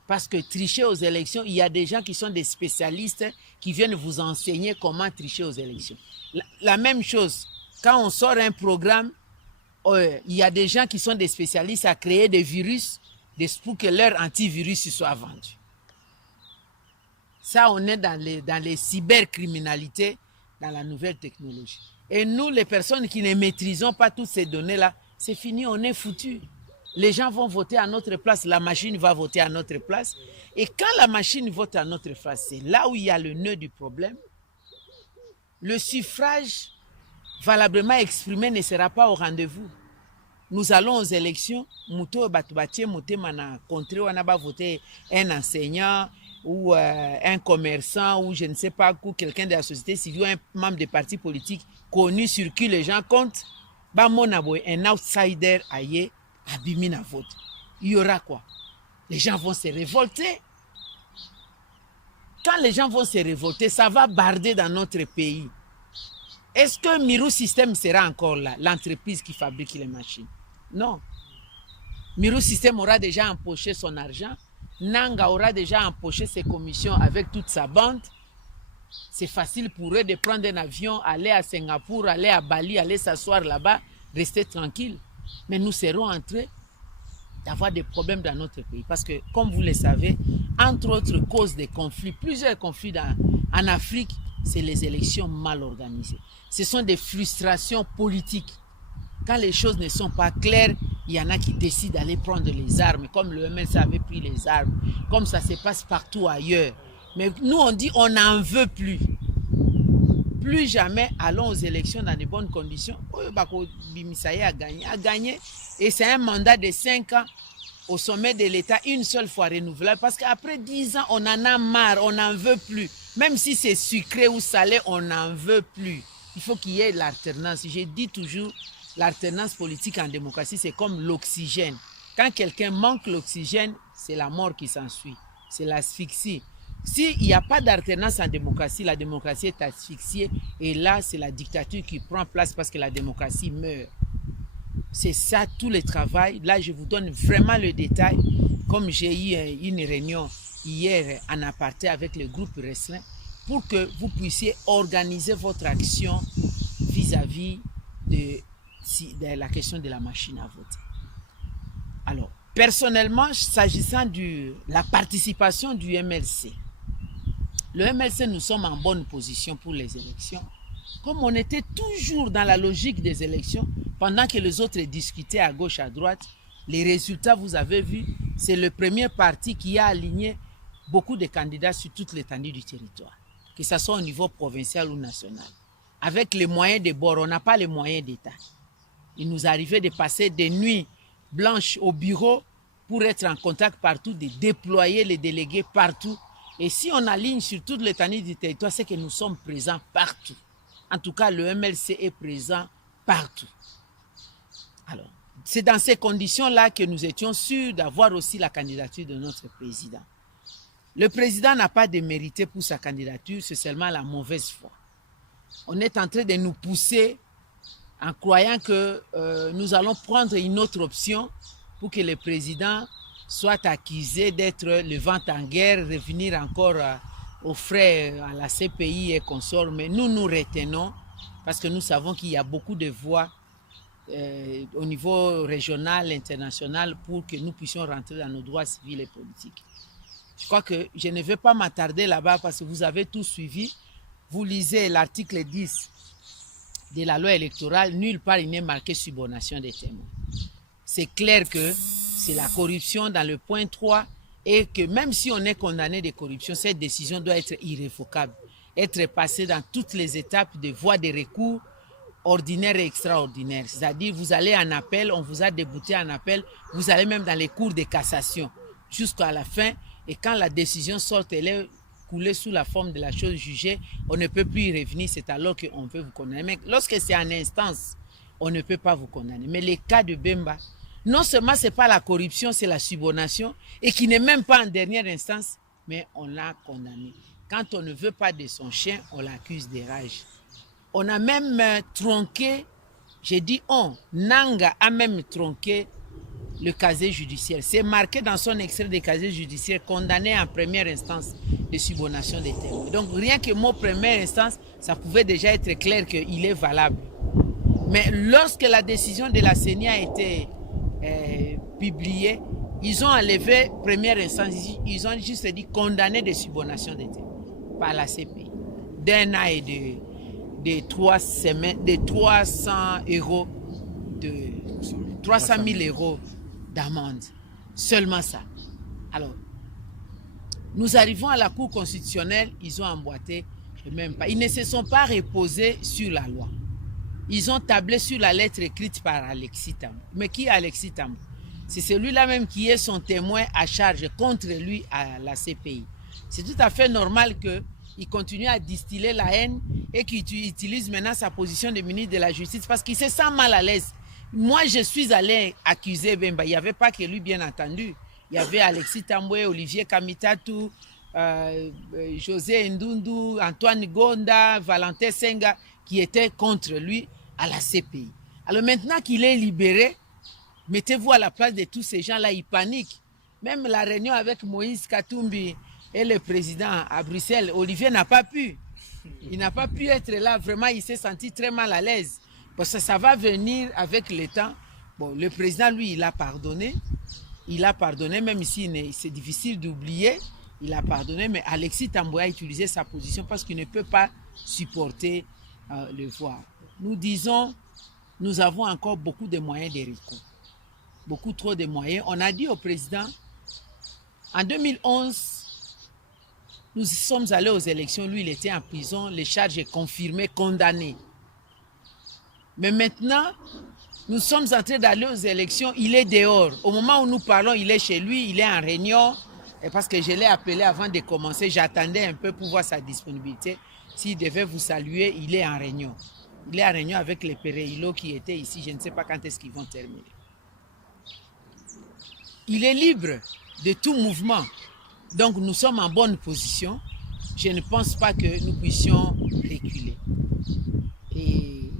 Parce que tricher aux élections, il y a des gens qui sont des spécialistes qui viennent vous enseigner comment tricher aux élections. La même chose, quand on sort un programme, il y a des gens qui sont des spécialistes à créer des virus pour que leur antivirus soit vendu. Ça, on est dans les cybercriminalités, dans la nouvelle technologie. Et nous, les personnes qui ne maîtrisons pas toutes ces données-là, c'est fini, on est foutus. Les gens vont voter à notre place, la machine va voter à notre place. Et quand la machine vote à notre place, c'est là où il y a le nœud du problème. Le suffrage valablement exprimé ne sera pas au rendez-vous. Nous allons aux élections, Mouto Batoubatie, Moutemana, contre, on a voté un enseignant ou un commerçant ou je ne sais pas, ou quelqu'un de la société civile, un membre des partis politiques connu sur qui les gens comptent. Bah, mon aboy, un outsider aïe, abimina vote. Il y aura quoi? Les gens vont se révolter. Quand les gens vont se révolter, ça va barder dans notre pays. Est-ce que Mirou System sera encore là, l'entreprise qui fabrique les machines? Non. Mirou System aura déjà empoché son argent. Nanga aura déjà empoché ses commissions avec toute sa bande. C'est facile pour eux de prendre un avion, aller à Singapour, aller à Bali, aller s'asseoir là-bas, rester tranquille. Mais nous serons en train d'avoir des problèmes dans notre pays. Parce que, comme vous le savez, entre autres causes des conflits, plusieurs conflits en Afrique, c'est les élections mal organisées. Ce sont des frustrations politiques. Quand les choses ne sont pas claires, il y en a qui décident d'aller prendre les armes, comme le MLC avait pris les armes, comme ça se passe partout ailleurs. Mais nous, on dit on n'en veut plus. Plus jamais allons aux élections dans de bonnes conditions. Bimisaye a gagné. Et c'est un mandat de 5 ans au sommet de l'État, une seule fois renouvelable. Parce qu'après 10 ans, on en a marre, on n'en veut plus. Même si c'est sucré ou salé, on n'en veut plus. Il faut qu'il y ait l'alternance. J'ai dit toujours, l'alternance politique en démocratie, c'est comme l'oxygène. Quand quelqu'un manque l'oxygène, c'est la mort qui s'ensuit. C'est l'asphyxie. S'il n'y a pas d'alternance en démocratie, la démocratie est asphyxiée. Et là, c'est la dictature qui prend place parce que la démocratie meurt. C'est ça tout le travail. Là, je vous donne vraiment le détail. Comme j'ai eu une réunion hier en aparté avec le groupe Restlin, pour que vous puissiez organiser votre action vis-à-vis de la question de la machine à voter. Alors, personnellement, s'agissant de la participation du MLC, le MLC, nous sommes en bonne position pour les élections. Comme on était toujours dans la logique des élections, pendant que les autres discutaient à gauche, à droite, les résultats, vous avez vu, c'est le premier parti qui a aligné beaucoup de candidats sur toute l'étendue du territoire, que ce soit au niveau provincial ou national. Avec les moyens de bord, on n'a pas les moyens d'État. Il nous arrivait de passer des nuits blanches au bureau pour être en contact partout, de déployer les délégués partout. Et si on aligne sur toute l'étendue du territoire, c'est que nous sommes présents partout. En tout cas, le MLC est présent partout. Alors, c'est dans ces conditions-là que nous étions sûrs d'avoir aussi la candidature de notre président. Le président n'a pas démérité pour sa candidature, c'est seulement la mauvaise foi. On est en train de nous pousser en croyant que nous allons prendre une autre option pour que le président soit accusé d'être le vent en guerre, revenir encore aux frais à la CPI et consorts. Mais nous nous retenons parce que nous savons qu'il y a beaucoup de voix au niveau régional, international, pour que nous puissions rentrer dans nos droits civils et politiques. Je crois que je ne vais pas m'attarder là-bas parce que vous avez tout suivi. Vous lisez l'article 10 de la loi électorale, nulle part il n'est marqué subornation des témoins. C'est clair que c'est la corruption dans le point 3 et que même si on est condamné de corruption, cette décision doit être irrévocable, être passée dans toutes les étapes de voies de recours ordinaires et extraordinaires. C'est-à-dire, vous allez en appel, on vous a débouté en appel, vous allez même dans les cours de cassation jusqu'à la fin. Et quand la décision sort, elle est coulée sous la forme de la chose jugée, on ne peut plus y revenir, c'est alors qu'on peut vous condamner. Mais lorsque c'est en instance, on ne peut pas vous condamner. Mais les cas de Bemba, non seulement ce n'est pas la corruption, c'est la subornation, et qui n'est même pas en dernière instance, mais on l'a condamné. Quand on ne veut pas de son chien, on l'accuse de rage. On a même tronqué, j'ai dit on, Nanga a même tronqué le casier judiciaire. C'est marqué dans son extrait de casier judiciaire, condamné en première instance de subornation des témoins. Donc rien que mot première instance, ça pouvait déjà être clair qu'il est valable. Mais lorsque la décision de la CENI a été publiée, ils ont enlevé première instance, ils ont juste dit condamné de subornation des témoins par la CPI. D'un an et de 300 euros, de 300 000 euros d'amende. Seulement ça. Alors, nous arrivons à la Cour constitutionnelle, ils ont emboîté, même pas. Ils ne se sont pas reposés sur la loi. Ils ont tablé sur la lettre écrite par Alexis Tambou. Mais qui est Alexis Tambou? C'est celui-là même qui est son témoin à charge contre lui à la CPI. C'est tout à fait normal qu'il continue à distiller la haine et qu'il utilise maintenant sa position de ministre de la Justice parce qu'il se sent mal à l'aise. Moi, je suis allé accuser Bemba. Il n'y avait pas que lui, bien entendu. Il y avait Alexis Tamboué, Olivier Kamitatou, José Ndundu, Antoine Gonda, Valentin Senga, qui étaient contre lui à la CPI. Alors maintenant qu'il est libéré, mettez-vous à la place de tous ces gens-là, ils paniquent. Même la réunion avec Moïse Katumbi et le président à Bruxelles, Olivier n'a pas pu. Il n'a pas pu être là. Vraiment, il s'est senti très mal à l'aise. Parce que ça va venir avec le temps. Bon, le président, lui, il a pardonné. Il a pardonné, même si c'est difficile d'oublier. Il a pardonné, mais Alexis Tamboué a utilisé sa position parce qu'il ne peut pas supporter le voir. Nous disons, nous avons encore beaucoup de moyens de recours. Beaucoup trop de moyens. On a dit au président, en 2011, nous sommes allés aux élections. Lui, il était en prison. Les charges confirmées, condamnées. Mais maintenant, nous sommes en train d'aller aux élections. Il est dehors. Au moment où nous parlons, il est chez lui. Il est en réunion. Et parce que je l'ai appelé avant de commencer, j'attendais un peu pour voir sa disponibilité. S'il devait vous saluer, il est en réunion. Il est en réunion avec les Pereilo qui étaient ici. Je ne sais pas quand est-ce qu'ils vont terminer. Il est libre de tout mouvement. Donc nous sommes en bonne position. Je ne pense pas que nous puissions reculer. Et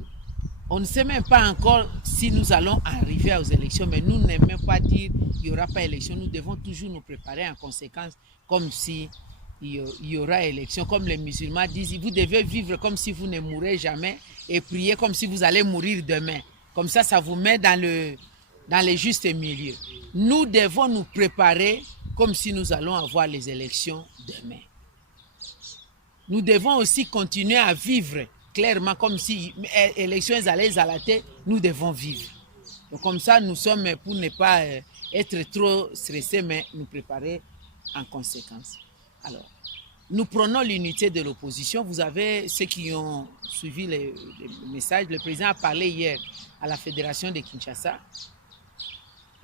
on ne sait même pas encore si nous allons arriver aux élections, mais nous n'aimons même pas dire qu'il n'y aura pas élection. Nous devons toujours nous préparer en conséquence, comme si il y aura élection. Comme les musulmans disent, vous devez vivre comme si vous ne mourrez jamais et prier comme si vous allez mourir demain. Comme ça vous met dans le juste milieu. Nous devons nous préparer comme si nous allons avoir les élections demain. Nous devons aussi continuer à vivre clairement comme si élections allaient à la tête, nous devons vivre. Donc comme ça, nous sommes pour ne pas être trop stressés, mais nous préparer en conséquence. Alors, nous prenons l'unité de l'opposition. Vous avez ceux qui ont suivi les messages. Le président a parlé hier à la Fédération de Kinshasa.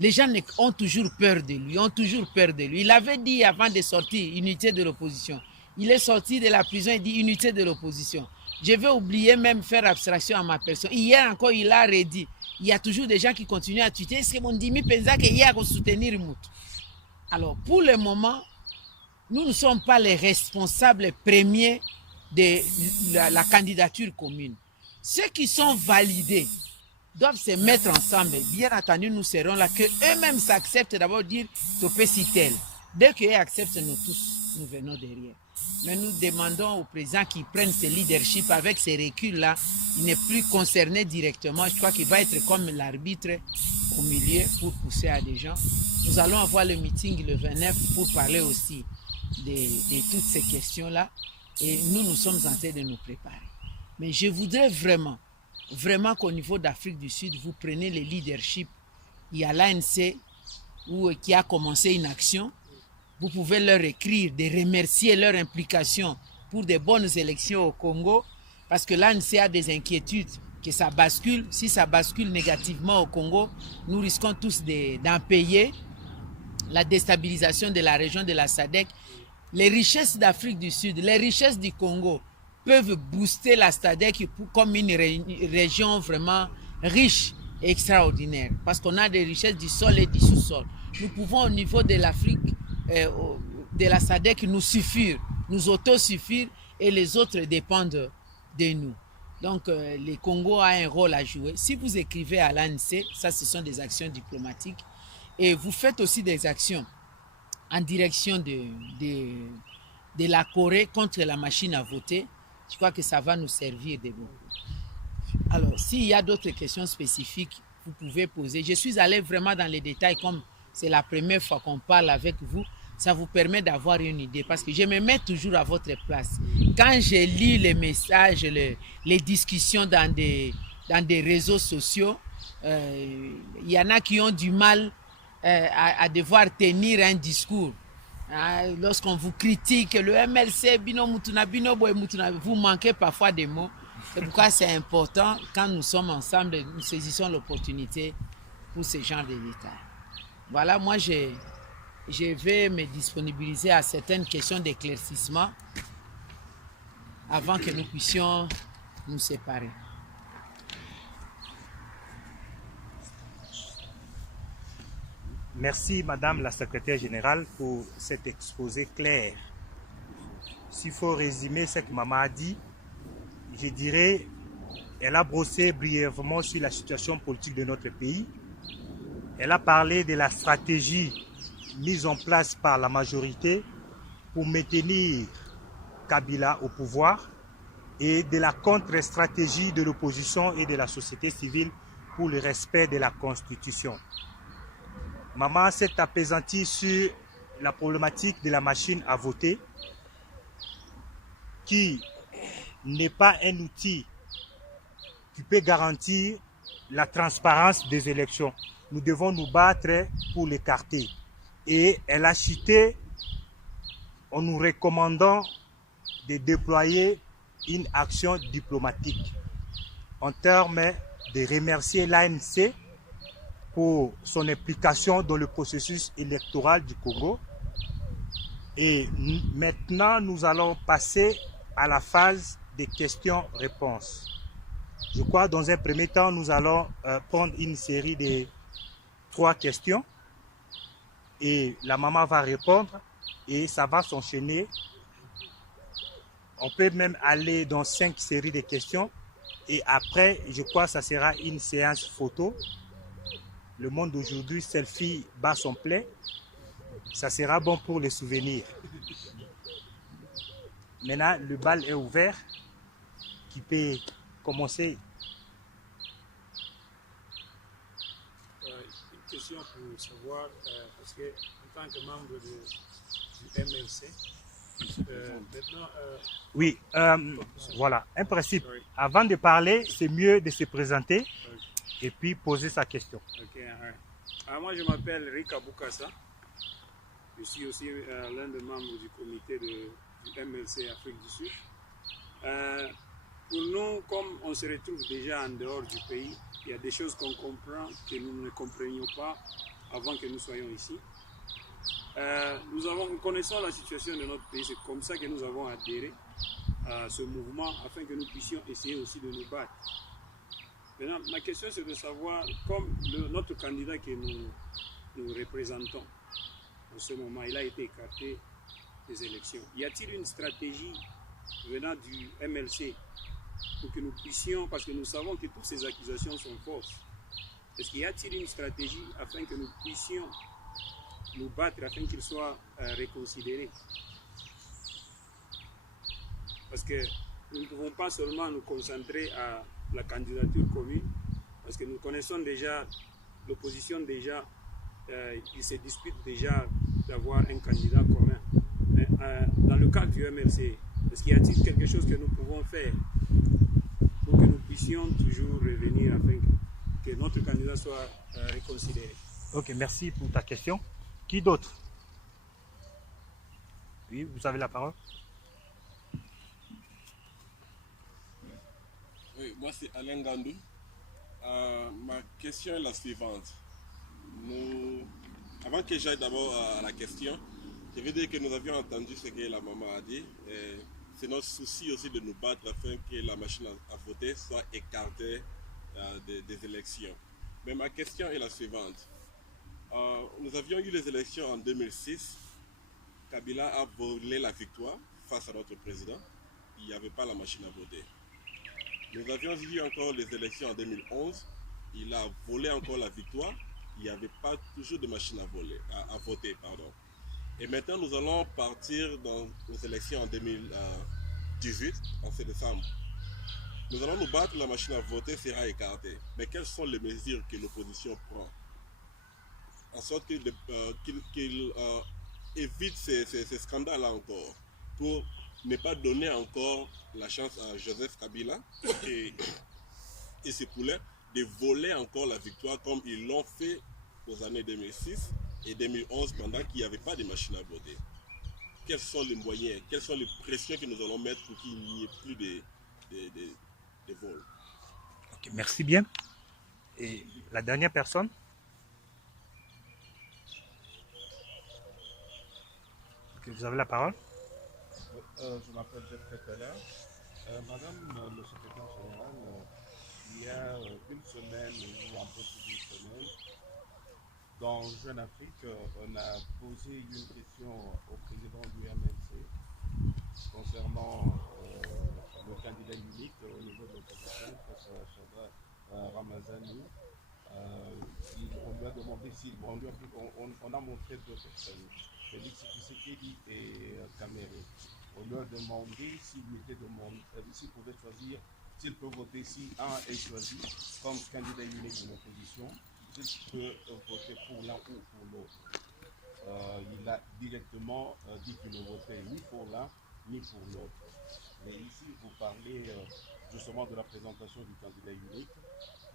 Les gens ont toujours peur de lui, Il avait dit avant de sortir, unité de l'opposition. Il est sorti de la prison et dit unité de l'opposition. Je vais oublier même faire abstraction à ma personne. Hier encore, il a redit. Il y a toujours des gens qui continuent à tweeter. Est-ce que mon dimi pensa qu'il y a à soutenir Mout? Alors, pour le moment, nous ne sommes pas les responsables premiers de la candidature commune. Ceux qui sont validés doivent se mettre ensemble. Bien entendu, nous serons là. Que eux-mêmes s'acceptent d'abord dire Topé Sitel. Dès qu'ils acceptent, nous tous, nous venons derrière. Mais nous demandons au président qu'il prenne ce leadership avec ces reculs-là. Il n'est plus concerné directement. Je crois qu'il va être comme l'arbitre au milieu pour pousser à des gens. Nous allons avoir le meeting le 29 pour parler aussi de toutes ces questions-là. Et nous sommes en train de nous préparer. Mais je voudrais vraiment qu'au niveau d'Afrique du Sud, vous preniez le leadership. Il y a l'ANC qui a commencé une action. Vous pouvez leur écrire, de remercier leur implication pour de bonnes élections au Congo, parce que l'ANC a des inquiétudes que ça bascule. Si ça bascule négativement au Congo, nous risquons tous d'en payer. La déstabilisation de la région de la SADC, les richesses d'Afrique du Sud, les richesses du Congo peuvent booster la SADC comme une région vraiment riche et extraordinaire, parce qu'on a des richesses du sol et du sous-sol. Nous pouvons au niveau de l'Afrique, de la SADC, nous suffire, nous autosuffire, et les autres dépendent de nous. Donc le Congo a un rôle à jouer. Si vous écrivez à l'ANC, ça ce sont des actions diplomatiques, et vous faites aussi des actions en direction de la Corée contre la machine à voter, je crois que ça va nous servir de beaucoup. Alors, s'il y a d'autres questions spécifiques, vous pouvez poser. Je suis allé vraiment dans les détails, comme c'est la première fois qu'on parle avec vous. ça vous permet d'avoir une idée. Parce que je me mets toujours à votre place. Quand je lis les messages, les discussions dans des réseaux sociaux, il y en a qui ont du mal à devoir tenir un discours. Lorsqu'on vous critique, le MLC, vous manquez parfois des mots. C'est pourquoi c'est important, quand nous sommes ensemble, nous saisissons l'opportunité pour ce genre de détails. Voilà, moi, je vais me disponibiliser à certaines questions d'éclaircissement avant que nous puissions nous séparer. Merci, Madame la Secrétaire Générale, pour cet exposé clair. S'il faut résumer ce que Maman a dit, je dirais, elle a brossé brièvement sur la situation politique de notre pays. Elle a parlé de la stratégie mise en place par la majorité pour maintenir Kabila au pouvoir et de la contre-stratégie de l'opposition et de la société civile pour le respect de la Constitution. Maman s'est apaisantie sur la problématique de la machine à voter, qui n'est pas un outil qui peut garantir la transparence des élections. Nous devons nous battre pour l'écarter. Et elle a cité en nous recommandant de déployer une action diplomatique en termes de remercier l'ANC pour son implication dans le processus électoral du Congo. Et maintenant, nous allons passer à la phase des questions-réponses. Je crois dans un premier temps, nous allons prendre une série de 3 questions et la maman va répondre et ça va s'enchaîner. On peut même aller dans 5 séries de questions et après, je crois que ça sera une séance photo. Le monde d'aujourd'hui, selfie bat son plein. Ça sera bon pour les souvenirs. Maintenant, le bal est ouvert. Qui peut commencer? Une question pour savoir, parce que en tant que membre du MLC, maintenant... Oui, voilà, un principe. Oui. Avant de parler, c'est mieux de se présenter. Oui. Et puis poser sa question. Ok, alors moi je m'appelle Rika Boukassa. Je suis aussi l'un des membres du comité du MLC Afrique du Sud. Pour nous, comme on se retrouve déjà en dehors du pays, il y a des choses qu'on comprend que nous ne comprenions pas avant que nous soyons ici. Nous connaissons la situation de notre pays, c'est comme ça que nous avons adhéré à ce mouvement afin que nous puissions essayer aussi de nous battre. Maintenant, ma question c'est de savoir, comme notre candidat que nous représentons en ce moment, il a été écarté des élections. Y a-t-il une stratégie venant du MLC pour que nous puissions, parce que nous savons que toutes ces accusations sont fausses, est-ce qu'il y a-t-il une stratégie afin que nous puissions nous battre, afin qu'il soit reconsidéré? Parce que nous ne pouvons pas seulement nous concentrer à la candidature commune, parce que nous connaissons déjà l'opposition, déjà, ils se disputent déjà d'avoir un candidat commun. Mais dans le cadre du MLC, est-ce qu'il y a-t-il quelque chose que nous pouvons faire pour que nous puissions toujours revenir afin que notre candidat soit reconsidéré? Ok, merci pour ta question. Qui d'autre? Oui, vous avez la parole. Oui, moi c'est Alain Gandou. Ma question est la suivante. Avant que j'aille d'abord à la question, je veux dire que nous avions entendu ce que la maman a dit. C'est notre souci aussi de nous battre afin que la machine à voter soit écartée des élections. Mais ma question est la suivante. Nous avions eu les élections en 2006. Kabila a volé la victoire face à notre président. Il n'y avait pas la machine à voter. Nous avions eu encore les élections en 2011. Il a volé encore la victoire. Il n'y avait pas toujours de machine à voter. Pardon. Et maintenant, nous allons partir dans les élections en 2018, en ce décembre. Nous allons nous battre, la machine à voter sera écartée. Mais quelles sont les mesures que l'opposition prend en sorte qu'il évite ces scandales-là encore, pour ne pas donner encore la chance à Joseph Kabila et ses poulets de voler encore la victoire comme ils l'ont fait aux années 2006 et 2011 pendant qu'il n'y avait pas de machines à voter. Quels sont les moyens, quelles sont les pressions que nous allons mettre pour qu'il n'y ait plus de vols? Okay, merci bien. Et la dernière personne? Okay, vous avez la parole. Je m'appelle Jeff Ketteler. Madame le secrétaire général, il y a une semaine ou un peu plus d'une semaine, dans Jeune Afrique, on a posé une question au président du MLC concernant le candidat unique au niveau de l'opposition, Chadra Ramazani. On lui a demandé on a montré deux personnes, Félix Tshisekedi et Kamere. On lui a demandé s'il pouvait choisir, s'il peut voter, si un est choisi comme candidat unique de l'opposition, s'il peut voter pour l'un ou pour l'autre. Il a directement dit qu'il ne votait ni pour l'un ni pour l'autre. Mais ici, vous parlez justement de la présentation du candidat unique.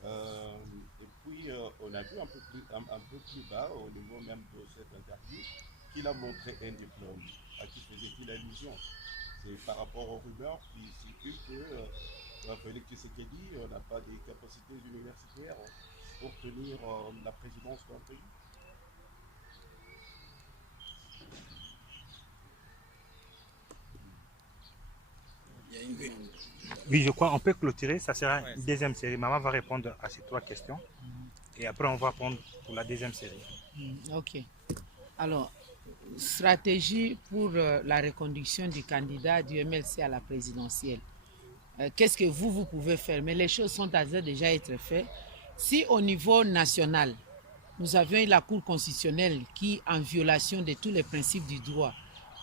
Et puis, on a vu un peu plus bas, au niveau même de cette interview, qu'il a montré un diplôme. À qui faisait-il allusion? C'est par rapport aux rumeurs qui circulent que Félix Tshisekedi n'a pas des capacités universitaires pour tenir la présidence d'un pays. Oui, je crois qu'on peut clôturer. Ça sera une deuxième série. Maman va répondre à ces trois questions. Et après, on va prendre pour la deuxième série. Ok. Alors, stratégie pour la reconduction du candidat du MLC à la présidentielle. Qu'est-ce que vous pouvez faire? Mais les choses sont déjà être faites. Si au niveau national, nous avions eu la Cour constitutionnelle qui, en violation de tous les principes du droit,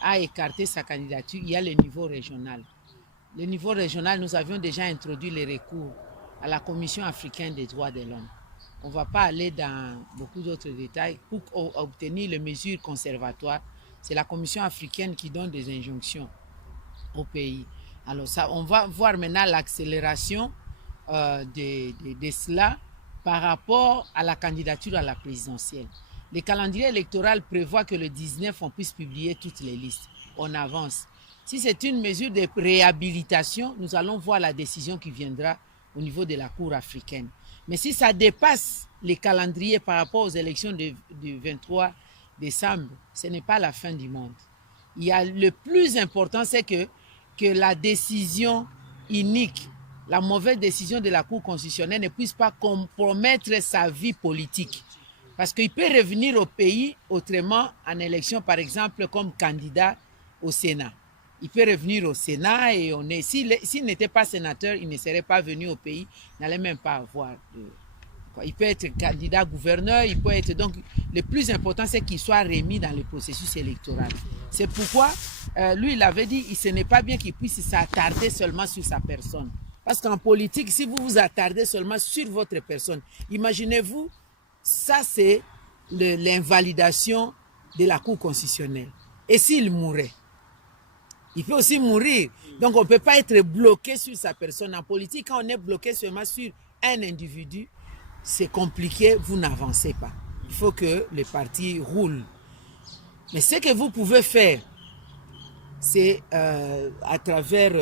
a écarté sa candidature, il y a le niveau régional. Le niveau régional, nous avions déjà introduit les recours à la Commission africaine des droits de l'homme. On ne va pas aller dans beaucoup d'autres détails. Pour obtenir les mesures conservatoires, c'est la Commission africaine qui donne des injonctions au pays. Alors ça, on va voir maintenant l'accélération de cela par rapport à la candidature à la présidentielle. Le calendrier électoral prévoit que le 19, on puisse publier toutes les listes. On avance. Si c'est une mesure de réhabilitation, nous allons voir la décision qui viendra au niveau de la Cour africaine. Mais si ça dépasse les calendriers par rapport aux élections du 23 décembre, ce n'est pas la fin du monde. Le plus important, c'est que la décision unique, la mauvaise décision de la Cour constitutionnelle ne puisse pas compromettre sa vie politique. Parce qu'il peut revenir au pays autrement en élection, par exemple, comme candidat au Sénat. Il peut revenir au Sénat et s'il n'était pas sénateur, il ne serait pas venu au pays, il n'allait même pas avoir il peut être candidat gouverneur, il peut être... Donc, le plus important, c'est qu'il soit remis dans le processus électoral. C'est pourquoi, lui, il avait dit, ce n'est pas bien qu'il puisse s'attarder seulement sur sa personne. Parce qu'en politique, si vous vous attardez seulement sur votre personne, imaginez-vous, ça c'est l'invalidation de la Cour constitutionnelle. Et s'il mourait? Il peut aussi mourir. Donc, on ne peut pas être bloqué sur sa personne. En politique, quand on est bloqué seulement sur un individu, c'est compliqué, vous n'avancez pas. Il faut que le parti roule. Mais ce que vous pouvez faire, c'est à travers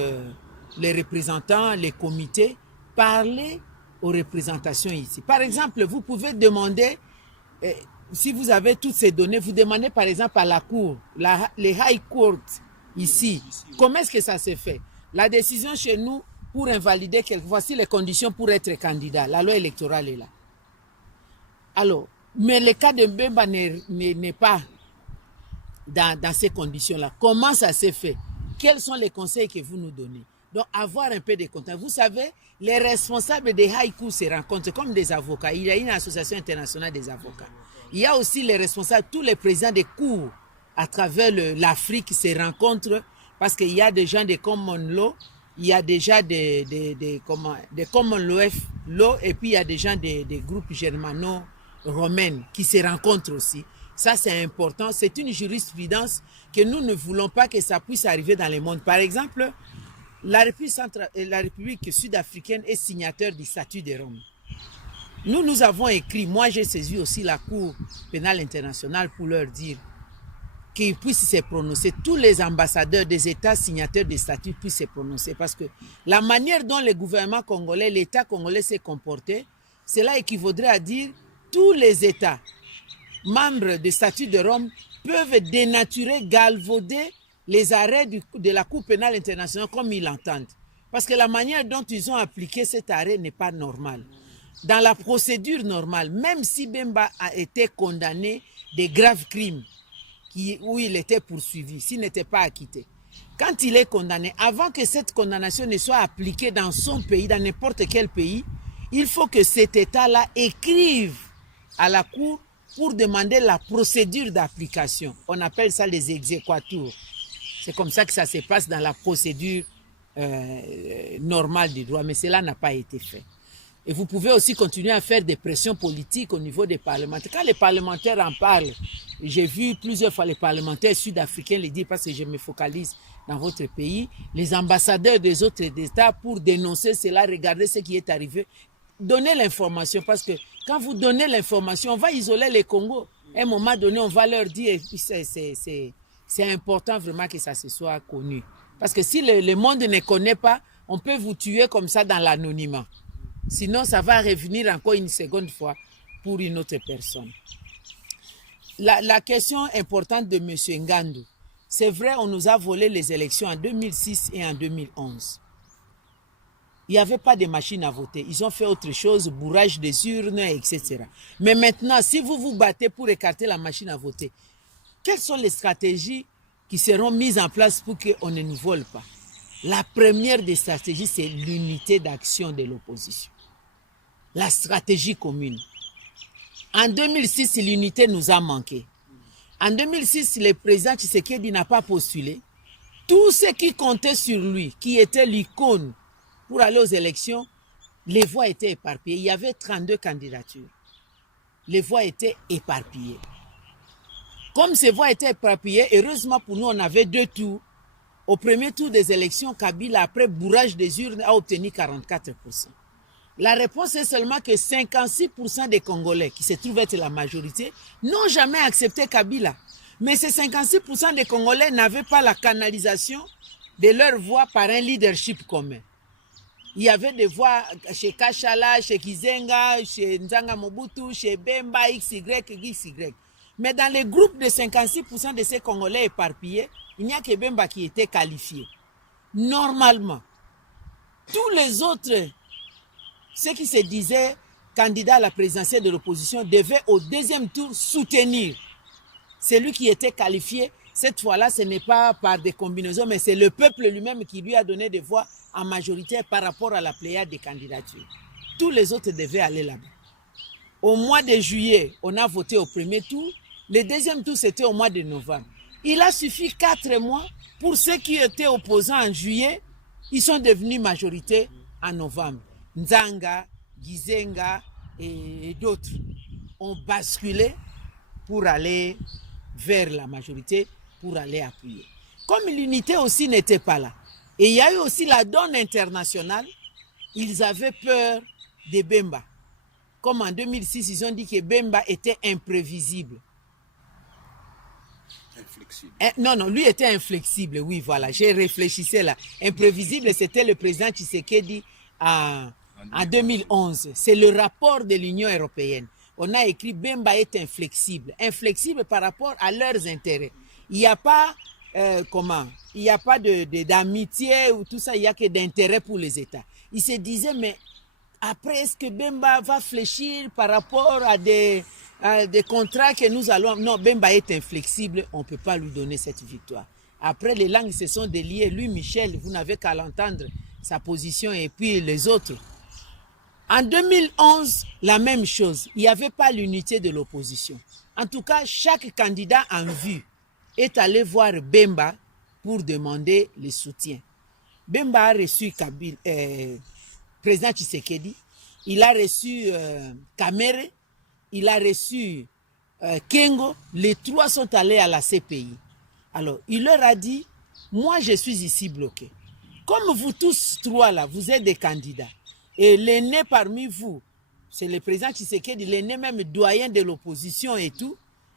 les représentants, les comités, parler aux représentations ici. Par exemple, vous pouvez demander, si vous avez toutes ces données, vous demandez par exemple à la Cour, les High Court ici, comment est-ce que ça se fait? La décision chez nous, pour invalider voici les conditions pour être candidat. La loi électorale est là. Alors, mais le cas de Mbemba n'est pas dans ces conditions-là. Comment ça s'est fait? Quels sont les conseils que vous nous donnez? Donc, avoir un peu de contact. Vous savez, les responsables des high courts se rencontrent comme des avocats. Il y a une association internationale des avocats. Il y a aussi les responsables, tous les présidents des cours à travers l'Afrique se rencontrent parce qu'il y a des gens de Common Law, il y a déjà des Common Law et puis il y a des gens des groupes germano-romains qui se rencontrent aussi Ça, c'est important. C'est une jurisprudence que nous ne voulons pas que ça puisse arriver dans le monde. Par exemple, la République sud-africaine est signataire du statut de Rome. Nous avons écrit, moi j'ai saisi aussi la Cour pénale internationale pour leur dire qu'ils puissent se prononcer. Tous les ambassadeurs des États signataires des statuts puissent se prononcer. Parce que la manière dont le gouvernement congolais, l'État congolais s'est comporté, cela équivaudrait à dire tous les États membres des statuts de Rome peuvent dénaturer, galvauder les arrêts de la Cour pénale internationale comme ils l'entendent. Parce que la manière dont ils ont appliqué cet arrêt n'est pas normale. Dans la procédure normale, même si Bemba a été condamné de graves crimes où il était poursuivi, s'il n'était pas acquitté, quand il est condamné, avant que cette condamnation ne soit appliquée dans son pays, dans n'importe quel pays, il faut que cet État-là écrive à la Cour pour demander la procédure d'application. On appelle ça les exéquaturs. C'est comme ça que ça se passe dans la procédure normale du droit, mais cela n'a pas été fait. Et vous pouvez aussi continuer à faire des pressions politiques au niveau des parlementaires. Quand les parlementaires en parlent, j'ai vu plusieurs fois les parlementaires sud-africains le dire, parce que je me focalise dans votre pays, les ambassadeurs des autres États pour dénoncer cela, regarder ce qui est arrivé, donner l'information, parce que quand vous donnez l'information, on va isoler les Congos. À un moment donné, on va leur dire, c'est important vraiment que ça se soit connu. Parce que si le monde ne connaît pas, on peut vous tuer comme ça dans l'anonymat. Sinon, ça va revenir encore une seconde fois pour une autre personne. La question importante de M. Ngandu, c'est vrai, on nous a volé les élections en 2006 et en 2011. Il n'y avait pas de machine à voter. Ils ont fait autre chose, bourrage des urnes, etc. Mais maintenant, si vous vous battez pour écarter la machine à voter, quelles sont les stratégies qui seront mises en place pour qu'on ne nous vole pas? La première des stratégies, c'est l'unité d'action de l'opposition. La stratégie commune. En 2006, l'unité nous a manqué. En 2006, le président Tshisekedi n'a pas postulé. Tout ce qui comptait sur lui, qui était l'icône pour aller aux élections, les voix étaient éparpillées. Il y avait 32 candidatures. Les voix étaient éparpillées. Comme ces voix étaient éparpillées, heureusement pour nous, on avait 2 tours. Au premier tour des élections, Kabila, après bourrage des urnes, a obtenu 44%. La réponse est seulement que 56% des Congolais, qui se trouvent être la majorité, n'ont jamais accepté Kabila. Mais ces 56% des Congolais n'avaient pas la canalisation de leur voix par un leadership commun. Il y avait des voix chez Kachala, chez Kizenga, chez Nzanga Mobutu, chez Bemba, XY. Mais dans les groupes de 56% de ces Congolais éparpillés, il n'y a que Bemba qui était qualifié. Normalement, tous les autres, ceux qui se disaient candidats à la présidentielle de l'opposition, devaient au deuxième tour soutenir celui qui était qualifié. Cette fois-là, ce n'est pas par des combinaisons, mais c'est le peuple lui-même qui lui a donné des voix en majorité par rapport à la pléiade des candidatures. Tous les autres devaient aller là-bas. Au mois de juillet, on a voté au premier tour. Le deuxième tour, c'était au mois de novembre. Il a suffi 4 mois pour ceux qui étaient opposants en juillet. Ils sont devenus majorité en novembre. Nzanga, Gizenga et d'autres ont basculé pour aller vers la majorité, pour aller appuyer. Comme l'unité aussi n'était pas là, et il y a eu aussi la donne internationale, ils avaient peur de Bemba. Comme en 2006, ils ont dit que Bemba était imprévisible. Inflexible. Non, lui était inflexible, oui, voilà, j'ai réfléchi là. Imprévisible, c'était le président Tshisekedi en 2011. C'est le rapport de l'Union européenne. On a écrit Bemba est inflexible. Inflexible par rapport à leurs intérêts. Il n'y a pas, il n'y a pas d'amitié ou tout ça, il n'y a que d'intérêt pour les États. Il se disait, mais après, est-ce que Bemba va fléchir par rapport à des contrats que nous allons... Non, Bemba est inflexible, on ne peut pas lui donner cette victoire. Après, les langues se sont déliées. Lui, Michel, vous n'avez qu'à l'entendre, sa position, et puis les autres. En 2011, la même chose. Il n'y avait pas l'unité de l'opposition. En tout cas, chaque candidat en vue est allé voir Bemba pour demander le soutien. Bemba a reçu président Tshisekedi, il a reçu Kamere, il a reçu Kengo, les 3 sont allés à la CPI. Alors, il leur a dit, moi je suis ici bloqué. Comme vous tous 3 là, vous êtes des candidats, et l'aîné parmi vous, c'est le président Tshisekedi, l'aîné même doyen de l'opposition et tout,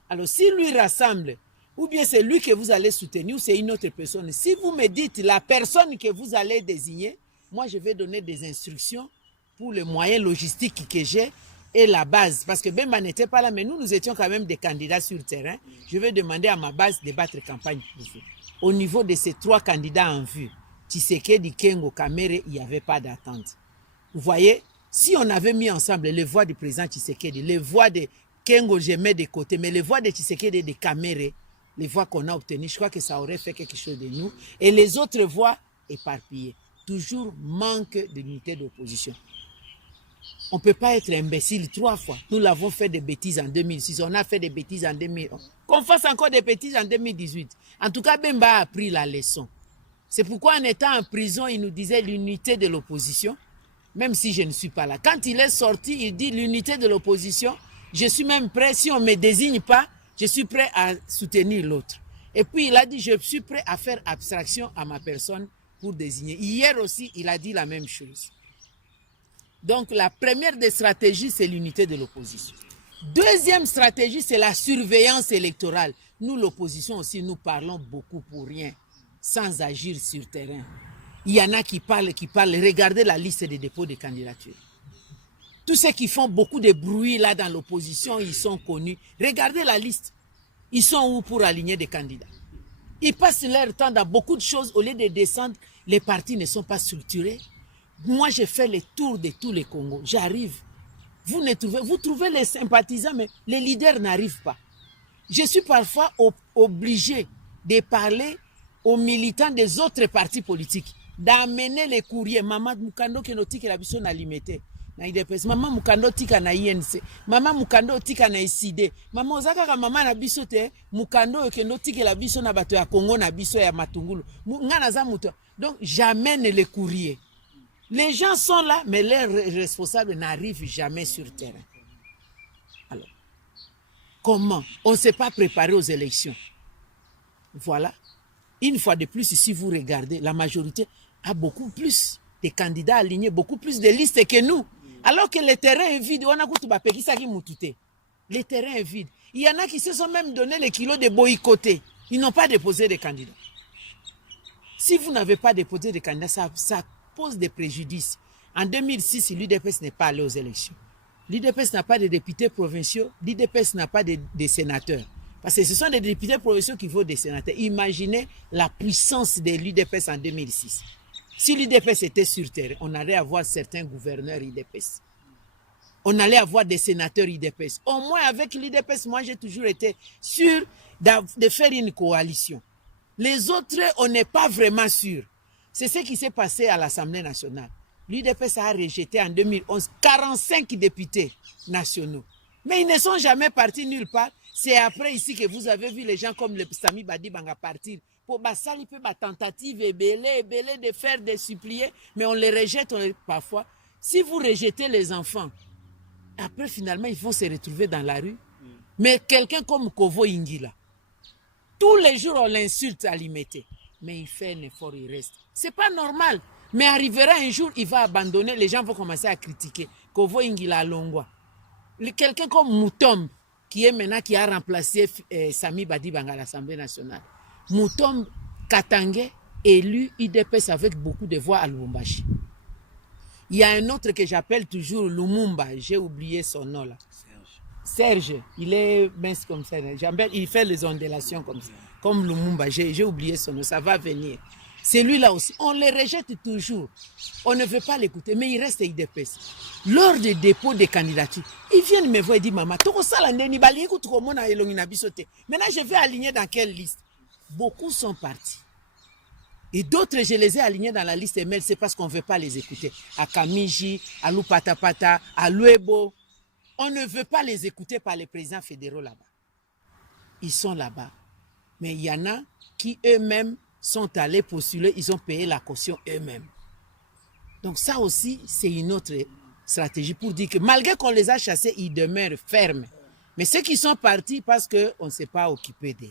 alors si lui rassemble, ou bien c'est lui que vous allez soutenir, ou c'est une autre personne, si vous me dites la personne que vous allez désigner, moi je vais donner des instructions pour les moyens logistiques que j'ai et la base. Parce que Bemba n'était pas là, mais nous étions quand même des candidats sur le terrain. Je vais demander à ma base de battre campagne pour vous. Au niveau de ces 3 candidats en vue, Tshisekedi, Kengo, Kamere, il n'y avait pas d'attente. Vous voyez, si on avait mis ensemble les voix du président Tshisekedi, les voix de Kengo, je mets de côté, mais les voix de Tshisekedi et de Kamere, les voix qu'on a obtenues, je crois que ça aurait fait quelque chose de nous. Et les autres voix éparpillées. Toujours manque d'unité d'opposition. On ne peut pas être imbécile 3 fois. Nous l'avons fait des bêtises en 2006, on a fait des bêtises en 2011. Qu'on fasse encore des bêtises en 2018. En tout cas, Bemba a appris la leçon. C'est pourquoi en étant en prison, il nous disait l'unité de l'opposition, même si je ne suis pas là. Quand il est sorti, il dit l'unité de l'opposition, je suis même prêt, si on ne me désigne pas, je suis prêt à soutenir l'autre. Et puis il a dit, je suis prêt à faire abstraction à ma personne pour désigner. Hier aussi, il a dit la même chose. Donc la première des stratégies, c'est l'unité de l'opposition. Deuxième stratégie, c'est la surveillance électorale. Nous, l'opposition aussi, nous parlons beaucoup pour rien, sans agir sur terrain. Il y en a qui parlent. Regardez la liste des dépôts de candidatures. Tous ceux qui font beaucoup de bruit là dans l'opposition, ils sont connus. Regardez la liste. Ils sont où pour aligner des candidats? Ils passent leur temps dans beaucoup de choses. Au lieu de descendre, les partis ne sont pas structurés. Moi, j'ai fait le tour de tous les Congos. J'arrive. Vous trouvez les sympathisants, mais les leaders n'arrivent pas. Je suis parfois obligé de parler aux militants des autres partis politiques, d'amener les courriers. Maman Mukando Kenoti que la biso na limité. Na IDPS. Maman Mukando tika na INC. Maman Mukando tika na ICD. Maman ozaka ka maman na biso te. Mukando Kenoti que la biso na bato ya Congo na biso ya Matungulu. Ngana za muto. Donc j'amène les courriers. Les gens sont là, mais leurs responsables n'arrivent jamais sur le terrain. Alors, comment? On ne s'est pas préparé aux élections. Voilà. Une fois de plus, si vous regardez, la majorité a beaucoup plus de candidats alignés, beaucoup plus de listes que nous. Alors que le terrain est vide. Le terrain est vide. Il y en a qui se sont même donné les kilos de boycotter. Ils n'ont pas déposé de candidats. Si vous n'avez pas déposé de candidats, ça pose des préjudices. En 2006, l'UDPS n'est pas allé aux élections. L'UDPS n'a pas de députés provinciaux, l'UDPS n'a pas de sénateurs. Parce que ce sont des députés provinciaux qui votent des sénateurs. Imaginez la puissance de l'UDPS en 2006. Si l'UDPS était sur terre, on allait avoir certains gouverneurs UDPS. On allait avoir des sénateurs UDPS. Au moins avec l'UDPS, moi j'ai toujours été sûr de faire une coalition. Les autres, on n'est pas vraiment sûr. C'est ce qui s'est passé à l'Assemblée nationale. L'UDPS a rejeté en 2011 45 députés nationaux. Mais ils ne sont jamais partis nulle part. C'est après ici que vous avez vu les gens comme le Sami Badibanga partir. Pour Bassali, peut tentative et de faire des suppliés, mais on les rejette parfois. Si vous rejetez les enfants, après finalement ils vont se retrouver dans la rue. Mais quelqu'un comme Kovo Ingila, tous les jours on l'insulte à l'imiter. Mais il fait un effort, il reste. C'est pas normal. Mais arrivera un jour, il va abandonner, les gens vont commencer à critiquer. Kovo Ingila Longwa. Quelqu'un comme Moutombe, qui a remplacé Sami Badibanga à l'Assemblée nationale. Moutombe Katangé, élu IDPS avec beaucoup de voix à Lubumbashi. Il y a un autre que j'appelle toujours Lumumba, j'ai oublié son nom là. Serge, il est mince comme ça. Il fait les ondulations comme ça. Comme Lumumba, j'ai oublié son nom, ça va venir. Celui-là aussi, on les rejette toujours. On ne veut pas l'écouter, mais il reste IDPS. Lors des dépôts de candidature, ils viennent me voir et disent, maman, maintenant je vais aligner dans quelle liste? Beaucoup sont partis. Et d'autres, je les ai alignés dans la liste email, c'est parce qu'on ne veut pas les écouter. À Kamiji, à Lupatapata, à Luebo. On ne veut pas les écouter par les présidents fédéraux là-bas. Ils sont là-bas. Mais il y en a qui eux-mêmes sont allés postuler, ils ont payé la caution eux-mêmes. Donc ça aussi, c'est une autre stratégie pour dire que malgré qu'on les a chassés, ils demeurent fermes. Mais ceux qui sont partis parce qu'on ne s'est pas occupé d'eux.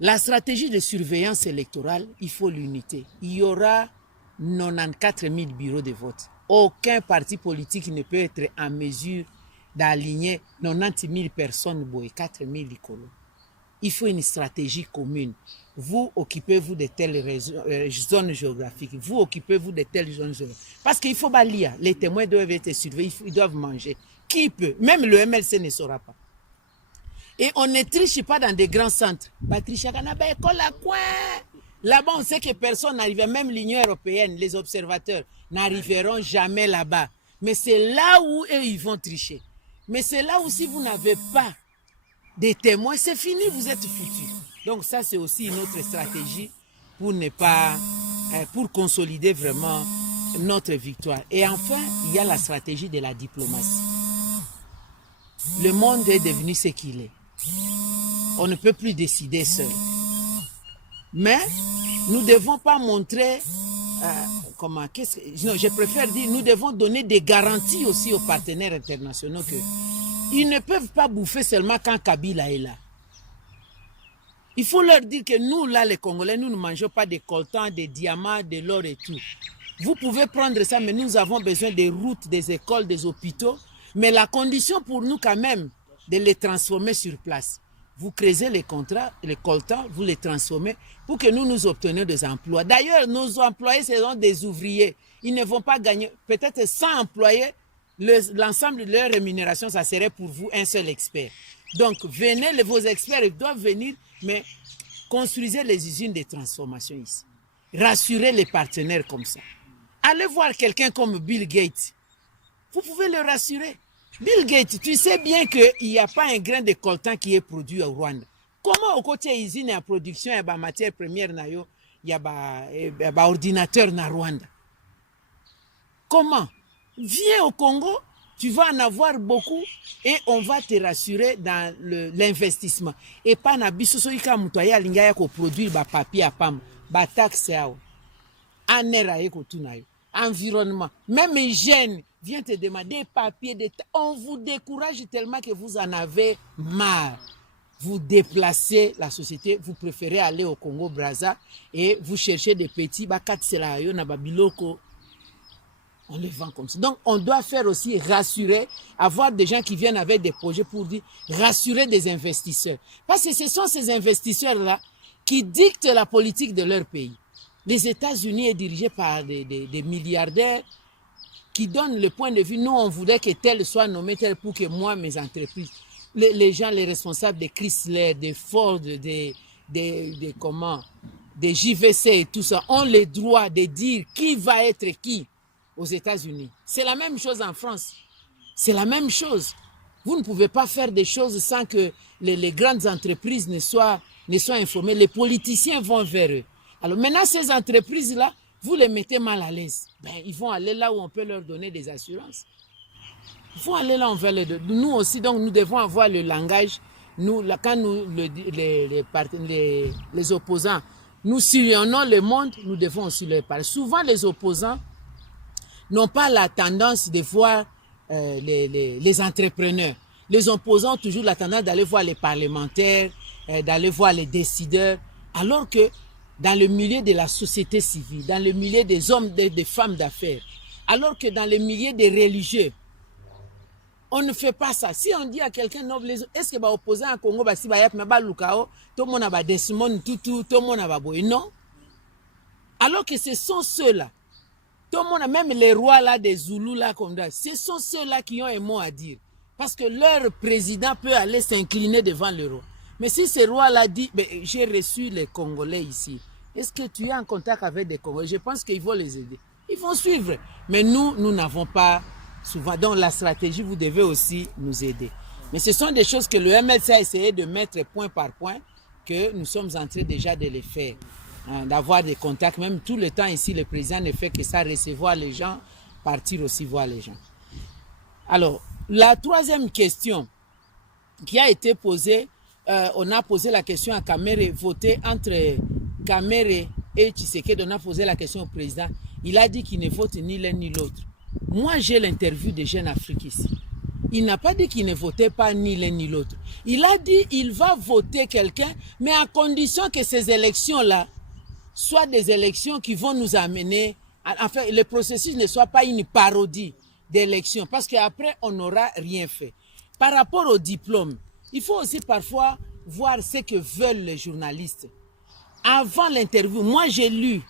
La stratégie de surveillance électorale, il faut l'unité. Il y aura 94 000 bureaux de vote. Aucun parti politique ne peut être en mesure d'aligner 90 000 personnes, 4 000 écolos. Il faut une stratégie commune. Vous occupez-vous de telles zones géographiques. Vous occupez-vous de telles zones géographiques. Parce qu'il faut balayer. Les témoins doivent être surveillés. Ils doivent manger. Qui peut? Même le MLC ne saura pas. Et on ne triche pas dans des grands centres. Là-bas, on sait que personne n'arrive. Même l'Union européenne, les observateurs n'arriveront jamais là-bas. Mais c'est là où eux, ils vont tricher. Mais c'est là où si vous n'avez pas des témoins, c'est fini, vous êtes foutus. Donc ça, c'est aussi une autre stratégie pour ne pas, pour consolider vraiment notre victoire. Et enfin, il y a la stratégie de la diplomatie. Le monde est devenu ce qu'il est. On ne peut plus décider seul. Mais nous ne devons pas montrer, je préfère dire, nous devons donner des garanties aussi aux partenaires internationaux qu'ils ne peuvent pas bouffer seulement quand Kabila est là. Il faut leur dire que nous, là, les Congolais, nous ne mangeons pas des coltans, des diamants, de l'or et tout. Vous pouvez prendre ça, mais nous avons besoin des routes, des écoles, des hôpitaux. Mais la condition pour nous, quand même, de les transformer sur place. Vous créez les contrats, les coltans, vous les transformez pour que nous obtenions des emplois. D'ailleurs, nos employés seront des ouvriers. Ils ne vont pas gagner, peut-être 100 employés, l'ensemble de leur rémunération, ça serait pour vous un seul expert. Donc, venez, vos experts ils doivent venir, mais construisez les usines de transformation ici. Rassurez les partenaires comme ça. Allez voir quelqu'un comme Bill Gates. Vous pouvez le rassurer. Bill Gates, tu sais bien qu'il n'y a pas un grain de coltan qui est produit au Rwanda. Comment au côté usine et production, il y a matière première, il y a un ordinateur na Rwanda? Comment? Viens au Congo, tu vas en avoir beaucoup et on va te rassurer dans l'investissement. Et pas na bisoso ika mutoya lingaya ko produire ba papier à pam, ba taxe yao. Anera eko tunayo. Environnement. Même les jeunes viennent te demander des papiers. On vous décourage tellement que vous en avez marre. Vous déplacez la société, vous préférez aller au Congo-Brazza et vous cherchez des petits bakatselayo na babiloko. On les vend comme ça. Donc, on doit faire aussi rassurer, avoir des gens qui viennent avec des projets pour dire rassurer des investisseurs. Parce que ce sont ces investisseurs-là qui dictent la politique de leur pays. Les États-Unis est dirigé par des milliardaires qui donnent le point de vue. Nous, on voudrait que tel soit nommé tel pour que moi, mes entreprises, les gens, les responsables de Chrysler, de Ford, des JVC et tout ça, ont le droit de dire qui va être qui aux États-Unis. C'est la même chose en France. C'est la même chose. Vous ne pouvez pas faire des choses sans que les grandes entreprises ne soient informées. Les politiciens vont vers eux. Alors maintenant, ces entreprises-là, vous les mettez mal à l'aise. Ben, ils vont aller là où on peut leur donner des assurances. Ils vont aller là où on veut les donner. Nous aussi, donc, nous devons avoir le langage. Nous, là, quand nous, les opposants, nous sillonnons le monde, nous devons aussi leur parler. Souvent, les opposants n'ont pas la tendance de voir les entrepreneurs. Les opposants ont toujours la tendance d'aller voir les parlementaires, d'aller voir les décideurs, alors que dans le milieu de la société civile, dans le milieu des hommes, des femmes d'affaires, alors que dans le milieu des religieux, on ne fait pas ça. Si on dit à quelqu'un, est-ce que l'opposant à Congo, si tout le monde a Desmond Tutu, tout le monde a Boy? Non. Alors que ce sont ceux-là, tout le monde, même les rois là, des Zoulous là, comme ça, ce sont ceux-là qui ont un mot à dire. Parce que leur président peut aller s'incliner devant le roi. Mais si ce roi-là dit, j'ai reçu les Congolais ici, est-ce que tu es en contact avec des Congolais? Je pense qu'ils vont les aider. Ils vont suivre. Mais nous n'avons pas souvent. Donc la stratégie, vous devez aussi nous aider. Mais ce sont des choses que le MLC a essayé de mettre point par point, que nous sommes en train déjà de les faire. Hein, d'avoir des contacts. Même tout le temps ici, le président ne fait que ça, recevoir les gens, partir aussi voir les gens. Alors, la troisième question qui a été posée, on a posé la question à Kamere, voter entre Kamere et Tshisekedi, on a posé la question au président. Il a dit qu'il ne vote ni l'un ni l'autre. Moi, j'ai l'interview de Jeune Afrique ici. Il n'a pas dit qu'il ne votait pas ni l'un ni l'autre. Il a dit qu'il va voter quelqu'un, mais à condition que ces élections-là soient des élections qui vont nous amener... Enfin, le processus ne soit pas une parodie d'élections, parce qu'après, on n'aura rien fait. Par rapport au diplôme, il faut aussi parfois voir ce que veulent les journalistes. Avant l'interview, moi j'ai lu,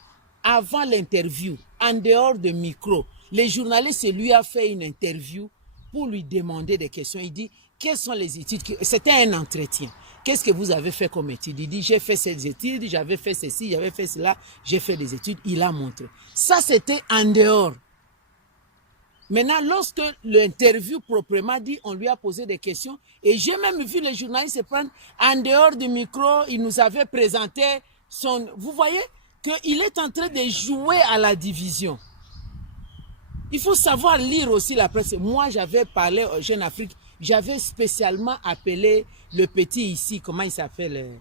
avant l'interview, en dehors de micro, les journalistes lui a fait une interview pour lui demander des questions. Il dit, quelles sont les études? C'était un entretien. Qu'est-ce que vous avez fait comme études? Il dit, j'ai fait ces études, j'avais fait ceci, j'avais fait cela, j'ai fait des études. Il a montré. Ça, c'était en dehors. Maintenant, lorsque l'interview proprement dit, on lui a posé des questions, et j'ai même vu les journalistes se prendre en dehors du micro, il nous avait présenté son... Vous voyez qu'il est en train de jouer à la division. Il faut savoir lire aussi la presse. Moi, j'avais parlé au Jeune Afrique, j'avais spécialement appelé le petit ici, comment il s'appelle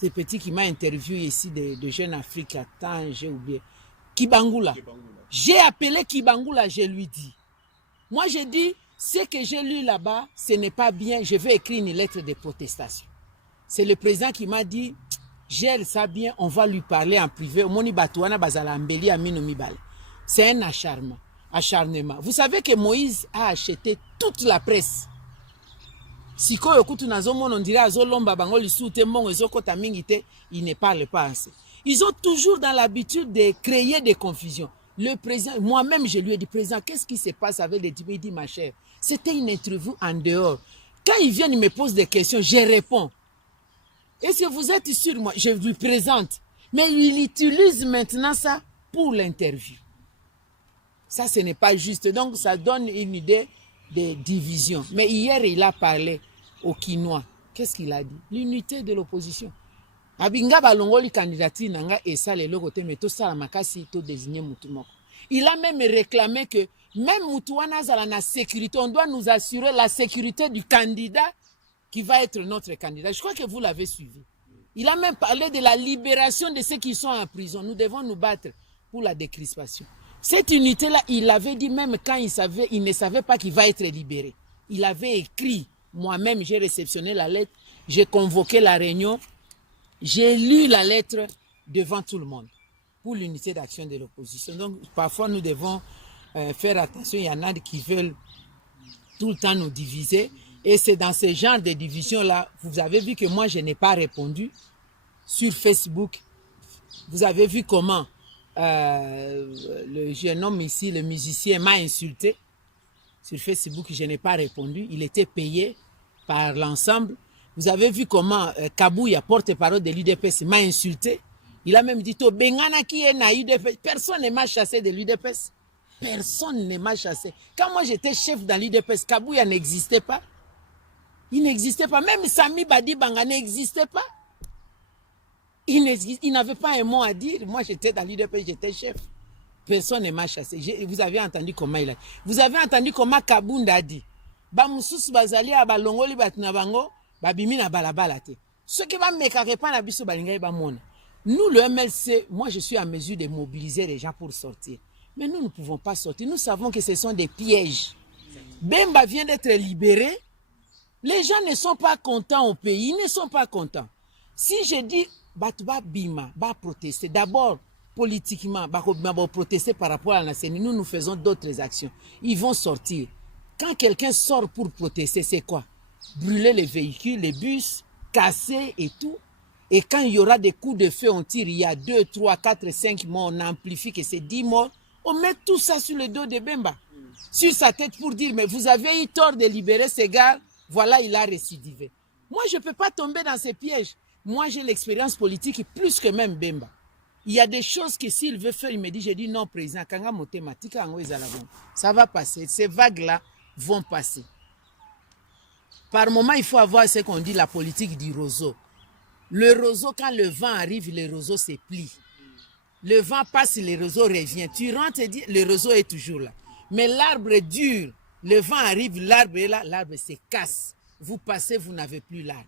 ce petit qui m'a interviewé ici de Jeune Afrique. Attends, j'ai oublié. Kibangula. J'ai appelé Kibangula, je lui dis. Moi, j'ai dit, ce que j'ai lu là-bas, ce n'est pas bien, je vais écrire une lettre de protestation. C'est le président qui m'a dit, gère ça bien, on va lui parler en privé. C'est un acharnement. Vous savez que Moïse a acheté toute la presse. Il ne parle pas assez. Ils ont toujours dans l'habitude de créer des confusions. Le président, moi-même, je lui ai dit, président, qu'est-ce qui se passe avec les diplômes? Il dit, ma chère, c'était une interview en dehors. Quand ils viennent, ils me posent des questions, je réponds. Et si vous êtes sûr, moi, je lui présente. Mais il utilise maintenant ça pour l'interview. Ça, ce n'est pas juste. Donc, ça donne une idée de division. Mais hier, il a parlé aux Quinois. Qu'est-ce qu'il a dit? L'unité de l'opposition. Il a même réclamé que même Moutouana Zala na sécurité, on doit nous assurer la sécurité du candidat qui va être notre candidat. Je crois que vous l'avez suivi. Il a même parlé de la libération de ceux qui sont en prison. Nous devons nous battre pour la décrispation. Cette unité-là, il avait dit même quand il ne savait pas qu'il va être libéré. Il avait écrit, moi-même j'ai réceptionné la lettre, j'ai convoqué la réunion, j'ai lu la lettre devant tout le monde pour l'unité d'action de l'opposition. Donc parfois nous devons faire attention, il y en a qui veulent tout le temps nous diviser. Et c'est dans ce genre de division-là, vous avez vu que moi je n'ai pas répondu sur Facebook. Vous avez vu comment le jeune homme ici, le musicien, m'a insulté. Sur Facebook, je n'ai pas répondu. Il était payé par l'ensemble. Vous avez vu comment Kabouya, porte-parole de l'UDPS, m'a insulté. Il a même dit, Bengana qui est na UDPS. Personne ne m'a chassé de l'UDPS. Personne ne m'a chassé. Quand moi j'étais chef dans l'UDPS, Kabouya n'existait pas. Il n'existait pas. Même Sami Badi Banga n'existait pas. Il n'avait pas un mot à dire. Moi j'étais dans l'UDPS, j'étais chef. Personne ne m'a chassé. Vous avez entendu comment il a dit. Vous avez entendu comment Kabunda a dit. Bamususu bazali abalongoli batina bango. Ce qui va me carrer nous, le MLC, moi je suis en mesure de mobiliser les gens pour sortir. Mais nous ne pouvons pas sortir. Nous savons que ce sont des pièges. Bemba vient d'être libéré. Les gens ne sont pas contents au pays. Ils ne sont pas contents. Si je dis, Batba Bima, va protester, d'abord, politiquement, va protester par rapport à la CENI, nous faisons d'autres actions. Ils vont sortir. Quand quelqu'un sort pour protester, c'est quoi? Brûler les véhicules, les bus, casser et tout. Et quand il y aura des coups de feu, on tire, il y a 2, 3, 4, 5 morts, on amplifie que c'est 10 morts. On met tout ça sur le dos de Bemba. Sur sa tête pour dire, mais vous avez eu tort de libérer ces gars, voilà, il a récidivé. Moi, je ne peux pas tomber dans ces pièges. Moi, j'ai l'expérience politique plus que même Bemba. Il y a des choses que s'il veut faire, il me dit, j'ai dit non, président, ça va passer. Ces vagues-là vont passer. Par moment, il faut avoir ce qu'on dit la politique du roseau. Le roseau, quand le vent arrive, le roseau se plie. Le vent passe, le roseau revient. Tu rentres et dis, le roseau est toujours là. Mais l'arbre est dur. Le vent arrive, l'arbre est là, l'arbre se casse. Vous passez, vous n'avez plus l'arbre.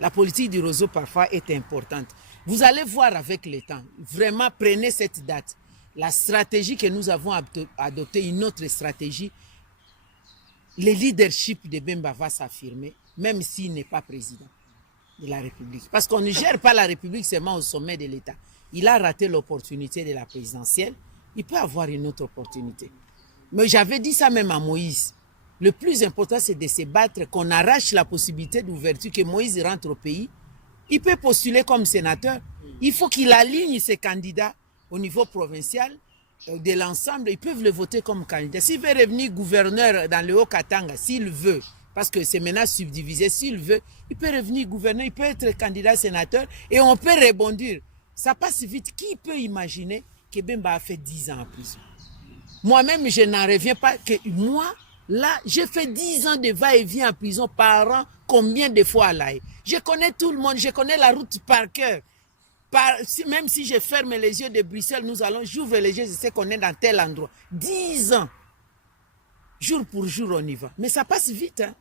La politique du roseau, parfois, est importante. Vous allez voir avec le temps. Vraiment, prenez cette date. la stratégie que nous avons adoptée, une autre stratégie, le leadership de Bemba va s'affirmer, même s'il n'est pas président de la République. Parce qu'on ne gère pas la République seulement au sommet de l'État. Il a raté l'opportunité de la présidentielle. Il peut avoir une autre opportunité. Mais j'avais dit ça même à Moïse. Le plus important, c'est de se battre, qu'on arrache la possibilité d'ouverture, que Moïse rentre au pays. Il peut postuler comme sénateur. Il faut qu'il aligne ses candidats au niveau provincial de l'ensemble. Ils peuvent le voter comme candidat. S'il veut revenir gouverneur dans le Haut-Katanga, s'il veut, parce que c'est maintenant subdivisé, s'il veut, il peut revenir gouverneur, il peut être candidat sénateur et on peut rebondir. Ça passe vite. Qui peut imaginer que Bemba a fait 10 ans en prison? Moi-même, je n'en reviens pas que moi, là, j'ai fait 10 ans de va-et-vient en prison par an, combien de fois à l'AE. Je connais tout le monde, je connais la route par cœur. Même si je ferme les yeux de Bruxelles, j'ouvre les yeux, je sais qu'on est dans tel endroit. 10 ans. Jour pour jour, on y va. Mais ça passe vite. Hein?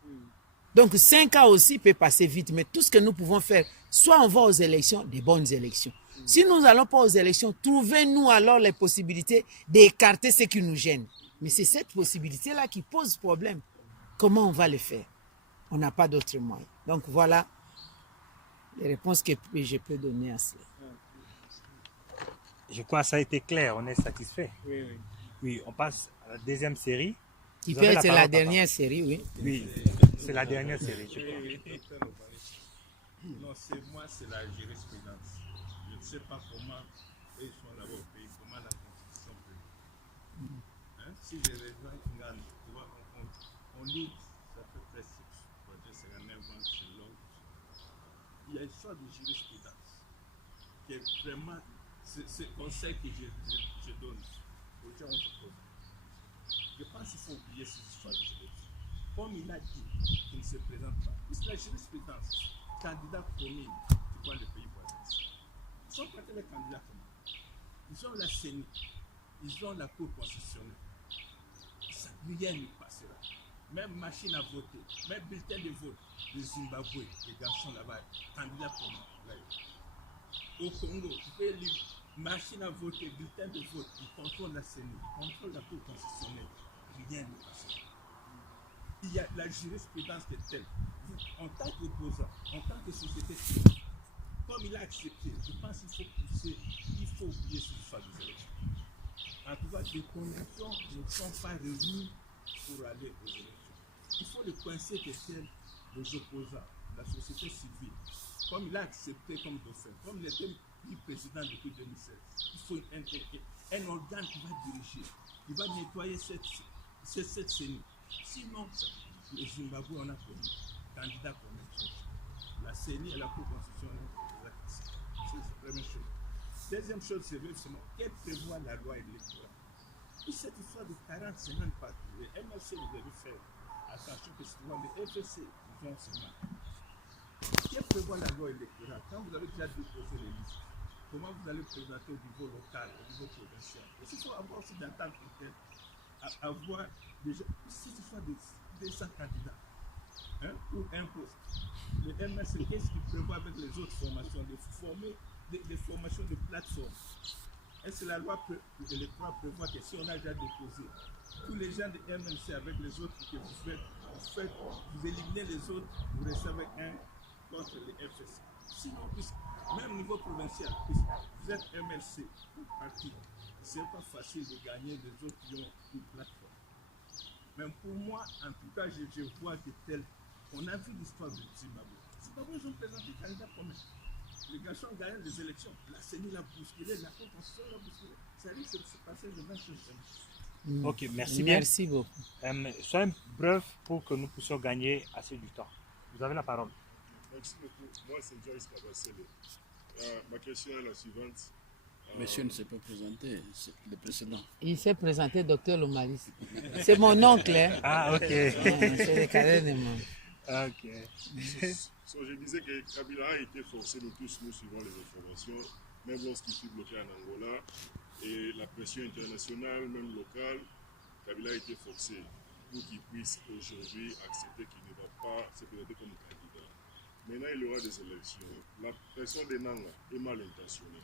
Donc 5 ans aussi peut passer vite. Mais tout ce que nous pouvons faire, soit on va aux élections, des bonnes élections. Si nous n'allons pas aux élections, trouvez-nous alors les possibilités d'écarter ce qui nous gêne. Mais c'est cette possibilité-là qui pose problème. Comment on va le faire? On n'a pas d'autre moyen. Donc voilà les réponses que je peux donner à cela. Je crois que ça a été clair, on est satisfait. Oui, oui. Oui, on passe à la deuxième série. Qui Vous peut avez être parole, la papa. dernière série, oui. Oui, c'est la dernière série, je crois. Non, c'est moi, c'est la jurisprudence. Je ne sais pas comment ils sont là-bas au pays, comment la constitution peut. Hein? Si je rejoins Kingan, tu vois, on lit, ça fait presque 59 ans, c'est long. Il y a une sorte de jurisprudence qui est vraiment, c'est ce conseil que je donne aux gens qui se posent. Je pense qu'il faut oublier cette histoire de jurisprudence. Comme il a dit qu'il ne se présente pas, puisque la jurisprudence, candidat promis, tu vois le pays voisin. Ils sont pas les candidats comment? Ils ont la CENI, ils ont la Cour constitutionnelle. Ça, rien ne passera. Même machine à voter, même bulletin de vote de Zimbabwe, les garçons là-bas, candidats promis. Au Congo, tu peux lire machine à voter, bulletin de vote, ils contrôlent la CENI, ils contrôlent la Cour constitutionnelle. Rien ne passera. Il y a la jurisprudence qui est telle. En tant qu'opposant, en tant que société civile, comme il a accepté, je pense qu'il faut pousser, il faut oublier ce soit des élections. En tout cas, les conditions ne sont pas réunies pour aller aux élections. Il faut le coincer que tels les opposants, la société civile, comme il a accepté comme dauphin, comme il était président depuis 2016, il faut un organe qui va diriger, qui va nettoyer cette CENI. Sinon, le Zimbabwe, on a connu candidat connu. La CENI et la Cour constitutionnelle, c'est la première chose. Deuxième chose, c'est justement qu'elle prévoit la loi électorale. Et cette histoire de 40 semaines par le MLC devait faire attention que souvent le FSC, ils ont seulement. Qu'elle prévoit la loi électorale? Quand vous avez déjà déposé les listes, comment vous allez présenter au niveau local, au niveau provincial? Et il faut avoir aussi d'entente peut-être avoir déjà cette histoire de 200 candidats pour un poste. Le MSC, qu'est-ce qu'il prévoit avec les autres formations? Des formations de plateforme. Est-ce que la loi électorale prévoit que si on a déjà déposé, tous les gens de MLC avec les autres que vous éliminez les autres, vous restez avec un contre les FSC. Sinon, même au niveau provincial, vous êtes MLC, parti, c'est pas facile de gagner les autres qui ont une plateforme. Mais pour moi, en tout cas, je vois que tel, on a vu l'histoire de Zimbabwe. Zimbabwe, ils ont présenté des candidats communs. Les garçons gagnent les élections. La CENI l'a bousculé, la Cour constitutionnelle l'a bousculé. Ça risque de se passer de 20 choses. Ok, merci bien. Merci beaucoup. Soyez bref pour que nous puissions gagner assez du temps. Vous avez la parole. Merci beaucoup. Moi, c'est Joyce Kabasele. Ma question est la suivante. Monsieur ne s'est pas présenté, c'est le précédent. Il s'est présenté, docteur Lomalis. C'est mon oncle. Hein? Ah, ok. C'est le carré de mon. Ok. Je disais que Kabila a été forcé, nous tous, nous suivons les informations, même lorsqu'il fut bloqué en Angola, et la pression internationale, même locale, Kabila a été forcé pour qu'il puisse aujourd'hui accepter qu'il ne va pas se présenter comme candidat. Maintenant, il y aura des élections. La personne des Nanga est mal intentionnée.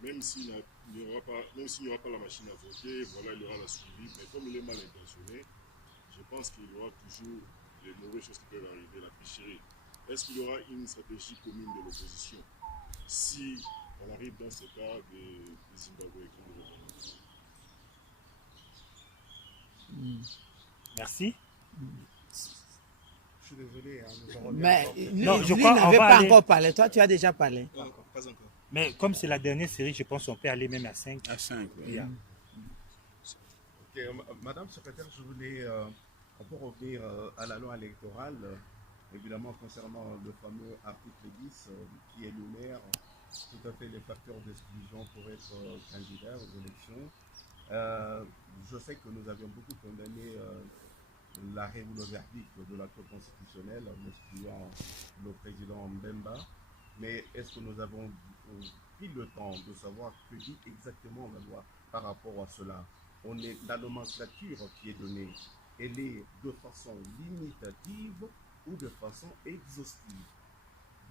Même s'il n'a il n'y aura pas, même s'il n'y aura pas la machine à voter, voilà, il y aura la suivi. Mais comme il est mal intentionné, je pense qu'il y aura toujours les mauvaises choses qui peuvent arriver, la tricherie. Est-ce qu'il y aura une stratégie commune de l'opposition si on arrive dans ce cas des Zimbabwe qui nous reprennent? Merci. Je suis désolé, hein, nous aurons Mais lui, Non, je lui crois qu'on n'avait va pas aller- encore parlé. Toi, tu as déjà parlé. pas encore. Mais comme c'est la dernière série, je pense qu'on peut aller même à 5. À 5. Yeah. Ok, Madame secrétaire, je voulais on peut revenir à la loi électorale, évidemment concernant le fameux article 10 qui énumère tout à fait les facteurs d'exclusion pour être candidat aux élections. Je sais que nous avions beaucoup condamné l'arrêt ou le verdict de la Cour constitutionnelle en excluant le président Mbemba, mais est-ce que nous avons pris le temps de savoir que dit exactement la loi par rapport à cela? La nomenclature qui est donnée, elle est de façon limitative ou de façon exhaustive.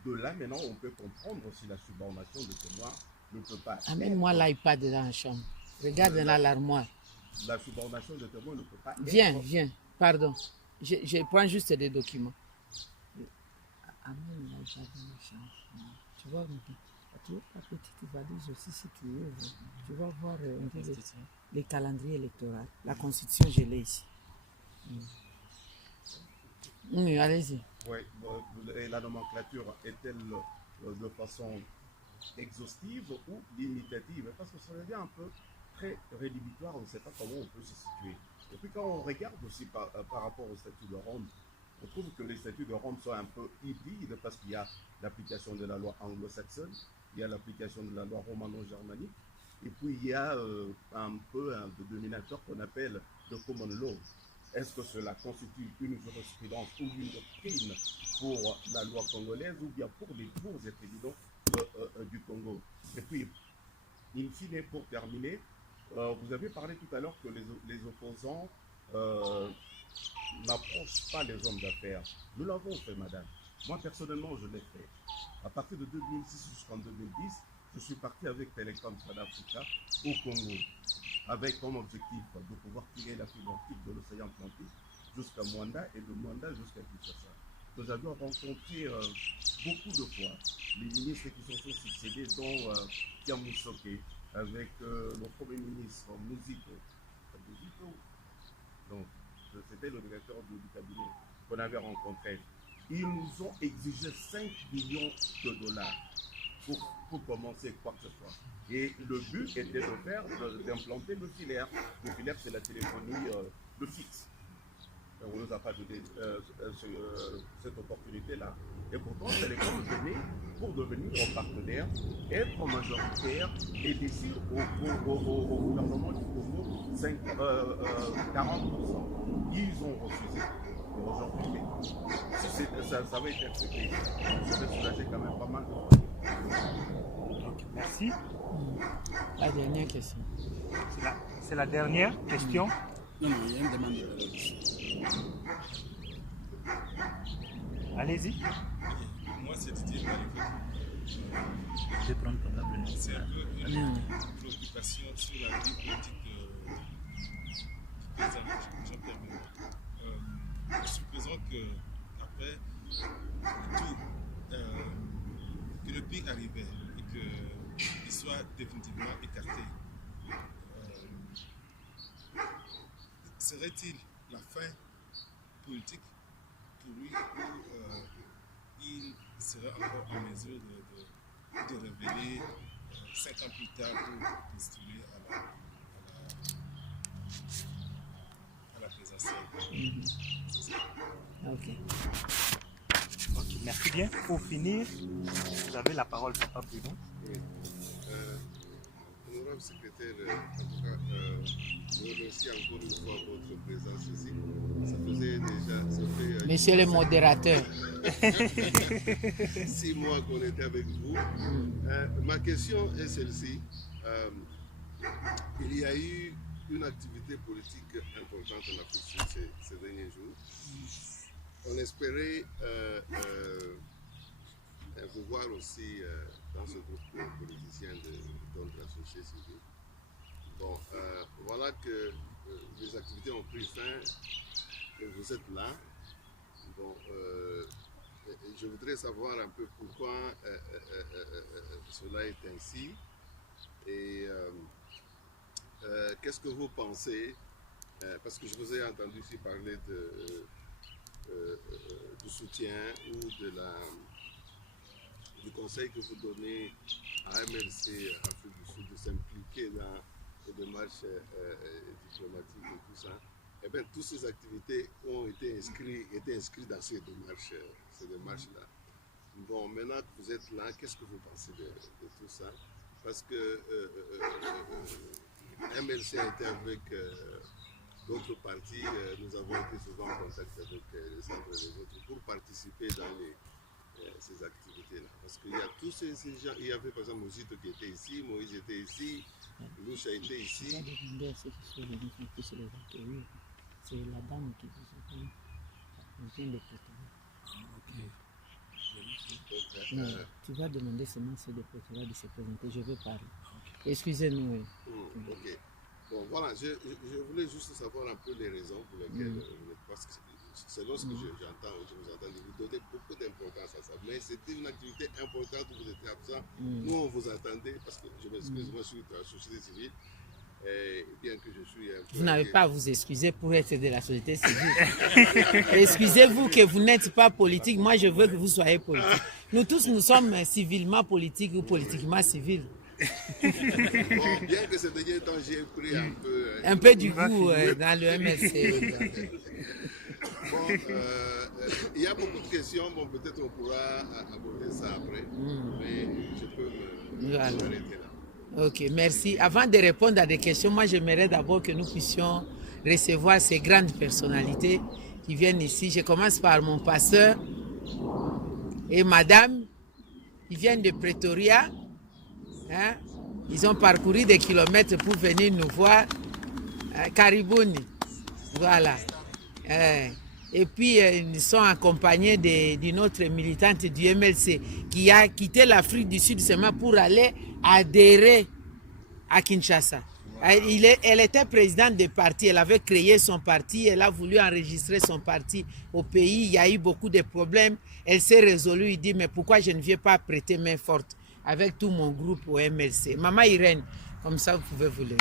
De là, maintenant, on peut comprendre si la subornation de témoin ne peut pas. Amène-moi l'iPad dans la chambre. Regarde dans l'armoire. La subornation de témoin ne peut pas. Viens. Pardon. Je prends juste des documents. Amène l'iPad dans la chambre. Tu vois, la petite valise aussi, si tu veux. Tu vas voir les calendriers électoraux. La constitution, je l'ai ici. Allez-y. Oui, et la nomenclature est-elle de façon exhaustive ou limitative? Parce que ça devient un peu très rédhibitoire, on ne sait pas comment on peut se situer. Et puis quand on regarde aussi par rapport au statut de Rome, on trouve que les statuts de Rome sont un peu hybrides parce qu'il y a l'application de la loi anglo-saxonne, il y a l'application de la loi romano-germanique, et puis il y a un peu de dominateur qu'on appelle le common law. Est-ce que cela constitue une jurisprudence ou une doctrine pour la loi congolaise ou bien pour les bourgs et présidents du Congo? Et puis, in fine, pour terminer, vous avez parlé tout à l'heure que les opposants n'approchent pas les hommes d'affaires. Nous l'avons fait, madame. Moi, personnellement, je l'ai fait. À partir de 2006 jusqu'en 2010, je suis parti avec Telecom South Africa au Congo, avec comme objectif de pouvoir tirer la fibre optique de l'océan Atlantique jusqu'à Mwanda et de Mwanda jusqu'à Kinshasa. Nous avions rencontré beaucoup de fois les ministres qui se sont succédés, dont Kiamusoke, avec le premier ministre Muzito. Donc, c'était le directeur du cabinet qu'on avait rencontré. Ils nous ont exigé 5 millions de dollars pour commencer quoi que ce soit. Et le but était d'implanter le filaire. Le filaire, c'est la téléphonie de fixe. On ne nous a pas donné cette opportunité-là. Et pourtant, Télécom venait pour devenir un partenaire, être majoritaire et décider au gouvernement du Congo 40%. Ils ont refusé. Et aujourd'hui, si ça avait été accepté, ça aurait soulagé quand même pas mal de temps. Merci. La dernière question. C'est la dernière question. Non, il y a une demande de parole ici. Allez-y. Moi, c'est Didier Maléco. Je vais prendre ton table. C'est un peu une préoccupation sur la vie politique du président Jean-Pierre Bemba. Je suis présent qu'après tout, que le pire arrivait et qu'il soit définitivement écarté, serait-il la fin politique pour lui ou il serait encore en mesure de révéler 5 ans plus tard pour postuler à la présidentielle? Ok, merci bien. Pour finir, vous avez la parole, Papa Bruno. Honorable secrétaire, en tout cas, je remercie encore une fois votre présence ici. Ça faisait déjà. Monsieur le modérateur. 6 mois qu'on était avec vous. Ma question est celle-ci. Il y a eu une activité politique importante en Afrique ces derniers jours. On espérait vous voir aussi dans ce groupe de politiciens donc la société civile. Bon, voilà que les activités ont pris fin, et vous êtes là. Bon, je voudrais savoir un peu pourquoi cela est ainsi et qu'est-ce que vous pensez, parce que je vous ai entendu ici parler du soutien ou du conseil que vous donnez à MLC Afrique du Sud de s'impliquer dans les démarches diplomatiques et tout ça. Eh bien, toutes ces activités ont été inscrites dans ces démarches-là. Bon, maintenant que vous êtes là, qu'est-ce que vous pensez de tout ça? Parce que MLC a été avec d'autres partis, nous avons été souvent en contact avec les centres et les autres pour participer dans ces activités-là. Parce qu'il y a tous ces gens, il y avait par exemple Mozito qui était ici, Moïse était ici, Loucha était ici. C'est la dame qui vous appelle. On vient de préparer. Non, tu vas demander seulement ceux de préparer de se présenter. Je veux parler. Okay. Excusez-nous. Ok. Bon, voilà, je voulais juste savoir un peu les raisons pour lesquelles parce que selon ce que j'entends, je vous entends, vous donnez beaucoup d'importance à ça. Mais c'était une activité importante où vous étiez absent. Nous, on vous attendait parce que, je m'excuse, moi je suis de la société civile. Et bien que je suis un peu... Vous n'avez pas à vous excuser pour être de la société civile. Excusez-vous que vous n'êtes pas politique. Moi, je veux que vous soyez politique. Nous tous, nous sommes civilement politiques ou politiquement civils. Bon, bien que ces derniers temps, j'ai pris un peu du goût dans le MLC. Bon, il y a beaucoup de questions. Bon, peut-être on pourra aborder ça après. Mais je peux m'arrêter là. Ok, merci. Avant de répondre à des questions, moi j'aimerais d'abord que nous puissions recevoir ces grandes personnalités qui viennent ici. Je commence par mon pasteur et madame qui viennent de Pretoria. Hein? Ils ont parcouru des kilomètres pour venir nous voir. Karibuni. Voilà. Et puis ils sont accompagnés d'une autre militante du MLC qui a quitté l'Afrique du Sud seulement pour aller adhérer à Kinshasa. Elle était présidente de parti, elle avait créé son parti, elle a voulu enregistrer son parti au pays, il y a eu beaucoup de problèmes, elle s'est résolue, elle dit mais pourquoi je ne viens pas prêter main forte avec tout mon groupe au MLC. Maman Irène, comme ça vous pouvez vous lever.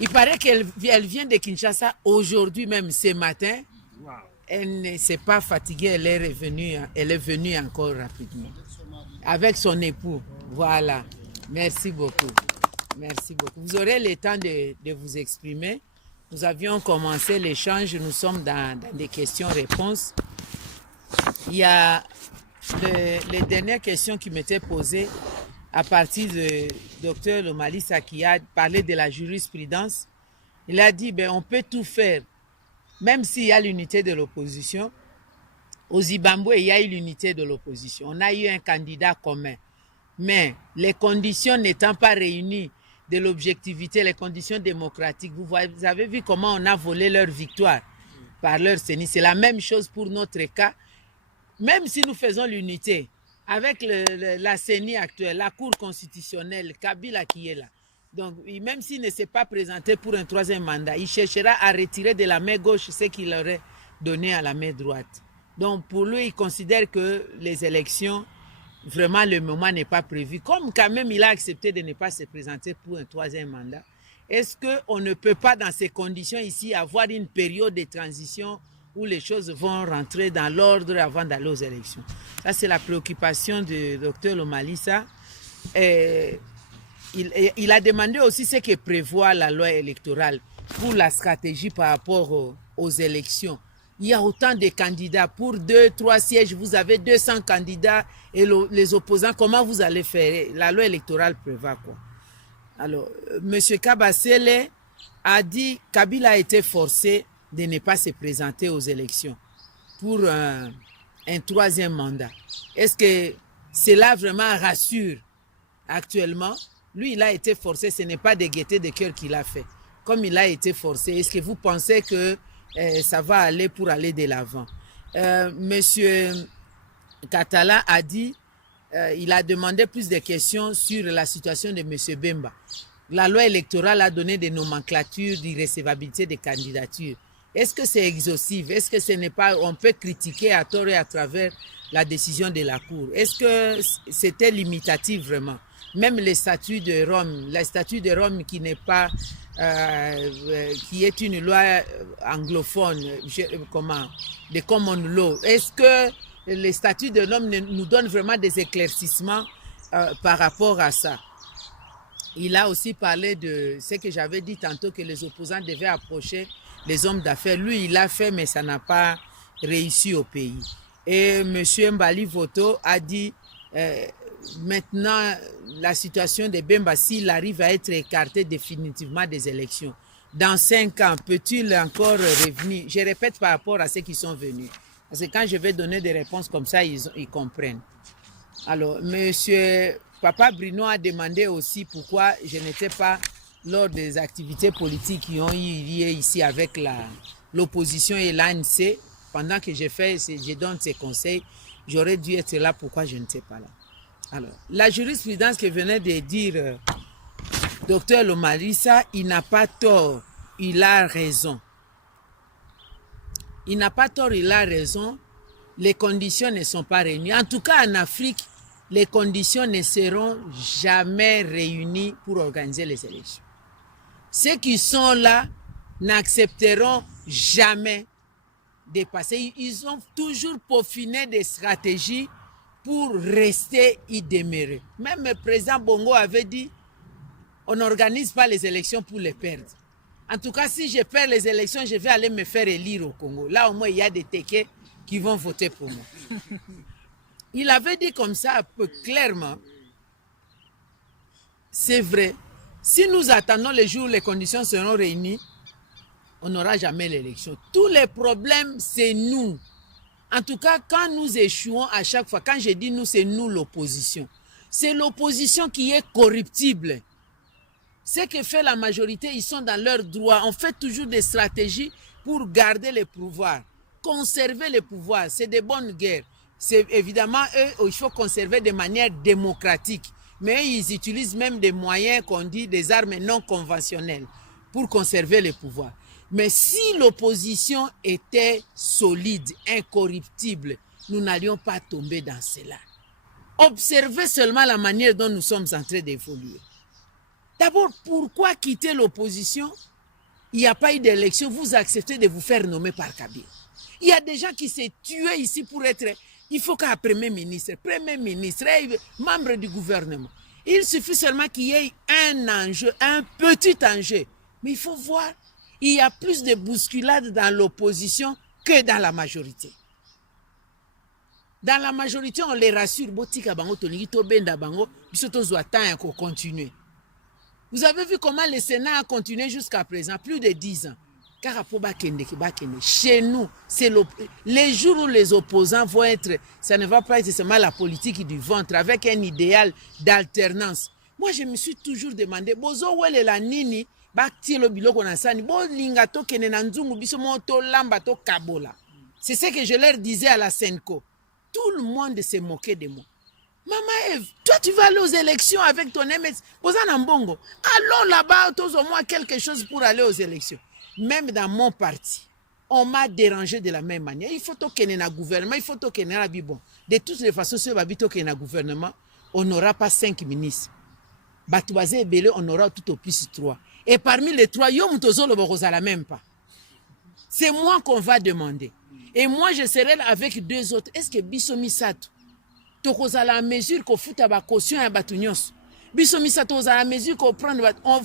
Il paraît qu'elle vient de Kinshasa aujourd'hui même ce matin. Wow. Elle ne s'est pas fatiguée, elle est venue encore rapidement. Avec son époux. Voilà. Merci beaucoup. Merci beaucoup. Vous aurez le temps de vous exprimer. Nous avions commencé l'échange, nous sommes dans des questions-réponses. Il y a les dernières questions qui m'étaient posées à partir de Dr Lomalisa qui a parlé de la jurisprudence. Il a dit, on peut tout faire, même s'il y a l'unité de l'opposition. Au Zimbabwe, il y a eu l'unité de l'opposition. On a eu un candidat commun. Mais les conditions n'étant pas réunies de l'objectivité, les conditions démocratiques, vous avez vu comment on a volé leur victoire par leur CENI. C'est la même chose pour notre cas. Même si nous faisons l'unité, avec la CENI actuelle, la Cour constitutionnelle, Kabila qui est là. Donc, même s'il ne s'est pas présenté pour un troisième mandat, il cherchera à retirer de la main gauche ce qu'il aurait donné à la main droite. Donc, pour lui, il considère que les élections, vraiment, le moment n'est pas prévu. Comme quand même, il a accepté de ne pas se présenter pour un troisième mandat. Est-ce qu'on ne peut pas, dans ces conditions ici, avoir une période de transition où les choses vont rentrer dans l'ordre avant d'aller aux élections? Ça, c'est la préoccupation du docteur Lomalisa. Il a demandé aussi ce que prévoit la loi électorale pour la stratégie par rapport aux élections. Il y a autant de candidats. Pour 2-3 sièges, vous avez 200 candidats et les opposants, comment vous allez faire? La loi électorale prévoit quoi? Alors, M. Kabasele a dit que Kabila a été forcé de ne pas se présenter aux élections pour un troisième mandat. Est-ce que cela vraiment rassure actuellement? Lui, il a été forcé, ce n'est pas de gaieté de cœur qu'il a fait. Comme il a été forcé, est-ce que vous pensez que ça va aller pour aller de l'avant? Monsieur Katala a dit il a demandé plus de questions sur la situation de M. Bemba. La loi électorale a donné des nomenclatures d'irrecevabilité des candidatures. Est-ce que c'est exhaustif? Est-ce que ce n'est pas... On peut critiquer à tort et à travers la décision de la Cour. Est-ce que c'était limitatif vraiment? Même les statuts de Rome, la statut de Rome qui n'est pas... qui est une loi anglophone, de common law. Est-ce que les statuts de Rome nous donnent vraiment des éclaircissements par rapport à ça? Il a aussi parlé de ce que j'avais dit tantôt, que les opposants devaient approcher les hommes d'affaires. Lui, il l'a fait, mais ça n'a pas réussi au pays. Et M. Mbali Voto a dit, maintenant, la situation de Bemba, s'il arrive à être écarté définitivement des élections, dans 5 ans, peut-il encore revenir? Je répète par rapport à ceux qui sont venus. Parce que quand je vais donner des réponses comme ça, ils comprennent. Alors, M. Papa Bruno a demandé aussi pourquoi je n'étais pas lors des activités politiques qui ont eu lieu ici avec l'opposition et l'ANC. Pendant que je donne ces conseils, j'aurais dû être là. Pourquoi je n'étais pas là? Alors, la jurisprudence que venait de dire Dr Lomalisa, il n'a pas tort, il a raison. Il n'a pas tort, il a raison. Les conditions ne sont pas réunies. En tout cas, en Afrique, les conditions ne seront jamais réunies pour organiser les élections. Ceux qui sont là n'accepteront jamais de passer. Ils ont toujours peaufiné des stratégies pour rester y demeurer. Même le président Bongo avait dit, on n'organise pas les élections pour les perdre. En tout cas, si je perds les élections, je vais aller me faire élire au Congo. Là, au moins, il y a des téquets qui vont voter pour moi. Il avait dit comme ça un peu clairement, c'est vrai, si nous attendons les jours où les conditions seront réunies, on n'aura jamais l'élection. Tous les problèmes, c'est nous. En tout cas, quand nous échouons à chaque fois, quand je dis nous, c'est nous l'opposition. C'est l'opposition qui est corruptible. Ce que fait la majorité, ils sont dans leurs droits. On fait toujours des stratégies pour garder le pouvoir, conserver le pouvoir. C'est des bonnes guerres. C'est évidemment, eux, il faut conserver de manière démocratique. Mais ils utilisent même des moyens qu'on dit des armes non conventionnelles pour conserver le pouvoir. Mais si l'opposition était solide, incorruptible, nous n'allions pas tomber dans cela. Observez seulement la manière dont nous sommes en train d'évoluer. D'abord, pourquoi quitter l'opposition? Il n'y a pas eu d'élection, vous acceptez de vous faire nommer par Kabila. Il y a des gens qui s'est tués ici pour être... Il faut qu'un premier ministre, membre du gouvernement. Il suffit seulement qu'il y ait un enjeu, un petit enjeu. Mais il faut voir, il y a plus de bousculades dans l'opposition que dans la majorité. Dans la majorité, on les rassure. Vous avez vu comment le Sénat a continué jusqu'à présent, plus de 10 ans. Chez nous, c'est les jours où les opposants vont être, ça ne va pas être seulement la politique du ventre, avec un idéal d'alternance. Moi, je me suis toujours demandé, c'est ce que je leur disais à la Senco. Tout le monde s'est moqué de moi. Maman Eve, toi tu vas aller aux élections avec ton MS. Allons là-bas, tous au moins quelque chose pour aller aux élections. Même dans mon parti, on m'a dérangé de la même manière. Il faut qu'il y ait un gouvernement, il faut qu'il y ait un bon. De toutes les façons, si on a un gouvernement, on n'aura pas 5 ministres. Batouazé et Belé, on aura tout au plus 3. Et parmi les 3, même pas. C'est moi qu'on va demander. Et moi, je serai là avec 2 autres. Est-ce que Bissomi Sato, à la mesure qu'on fout à caution à Batunios, Bissomi Sato, à la mesure qu'on prend,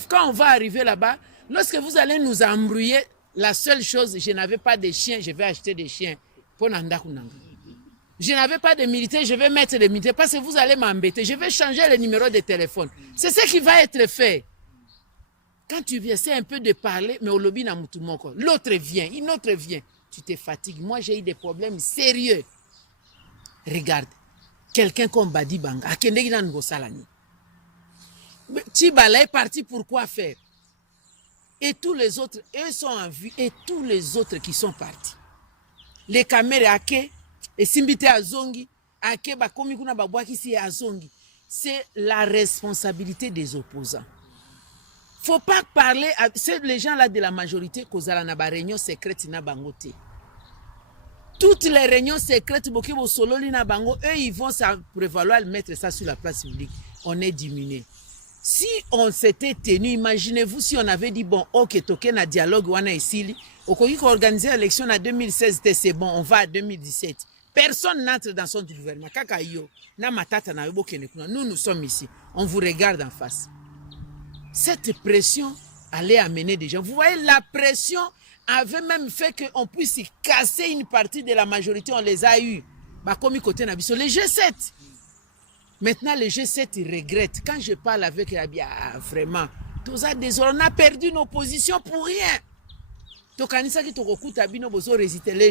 quand on va arriver là-bas, lorsque vous allez nous embrouiller, la seule chose, je n'avais pas de chiens, je vais acheter des chiens pour Nandakunanga. Je n'avais pas de militaires, je vais mettre des militaires parce que vous allez m'embêter. Je vais changer le numéro de téléphone. C'est ce qui va être fait. Quand tu viens, c'est un peu de parler, mais au lobby n'a moutoumoko. L'autre vient, une autre vient. Tu te fatigues. Moi, j'ai eu des problèmes sérieux. Regarde, quelqu'un comme Badi Banga, Akendegina Ngosalani. Tibala est parti pour quoi faire? Et tous les autres, eux sont en vue, et tous les autres qui sont partis. Les caméras, et Simbite Azongi, c'est la responsabilité des opposants. Faut pas parler à les gens là de la majorité kozala na ba réunion secrète na bango te. Toutes les réunions secrètes bokibo sololi na bango, eux ils vont ça prévaloir mettre ça sur la place publique. On est diminué. Si on s'était tenu, imaginez-vous si on avait dit bon, OK, toke na dialogue wana esili, okoki ko organiser l'élection en 2016, c'est bon, on va à 2017. Personne n'entre dans son gouvernement. Kaka yo, na matata na yobo kene kuna. Nous sommes ici. On vous regarde en face. Cette pression allait amener des gens. Vous voyez, la pression avait même fait qu'on puisse casser une partie de la majorité. On les a eus. Bah, comme côté Nabiso, les G7. Maintenant, les G7 ils regrettent. Quand je parle avec Rabi, vraiment, tout ça, désolé, on a perdu nos positions pour rien. Donc, les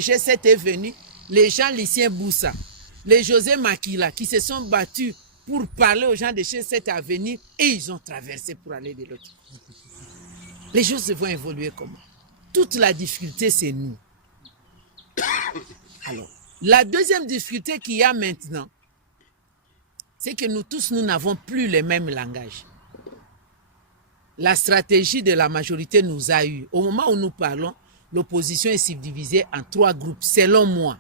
G7 est venu, les gens Lucien Boussa, les José Makila qui se sont battus pour parler aux gens de G7 à venir et ils ont traversé pour aller de l'autre. Les choses vont évoluer comment? Toute la difficulté, c'est nous. Alors, la deuxième difficulté qu'il y a maintenant, c'est que nous tous, nous n'avons plus le même langage. La stratégie de la majorité nous a eu. Au moment où nous parlons, l'opposition est subdivisée en 3 groupes, selon moi.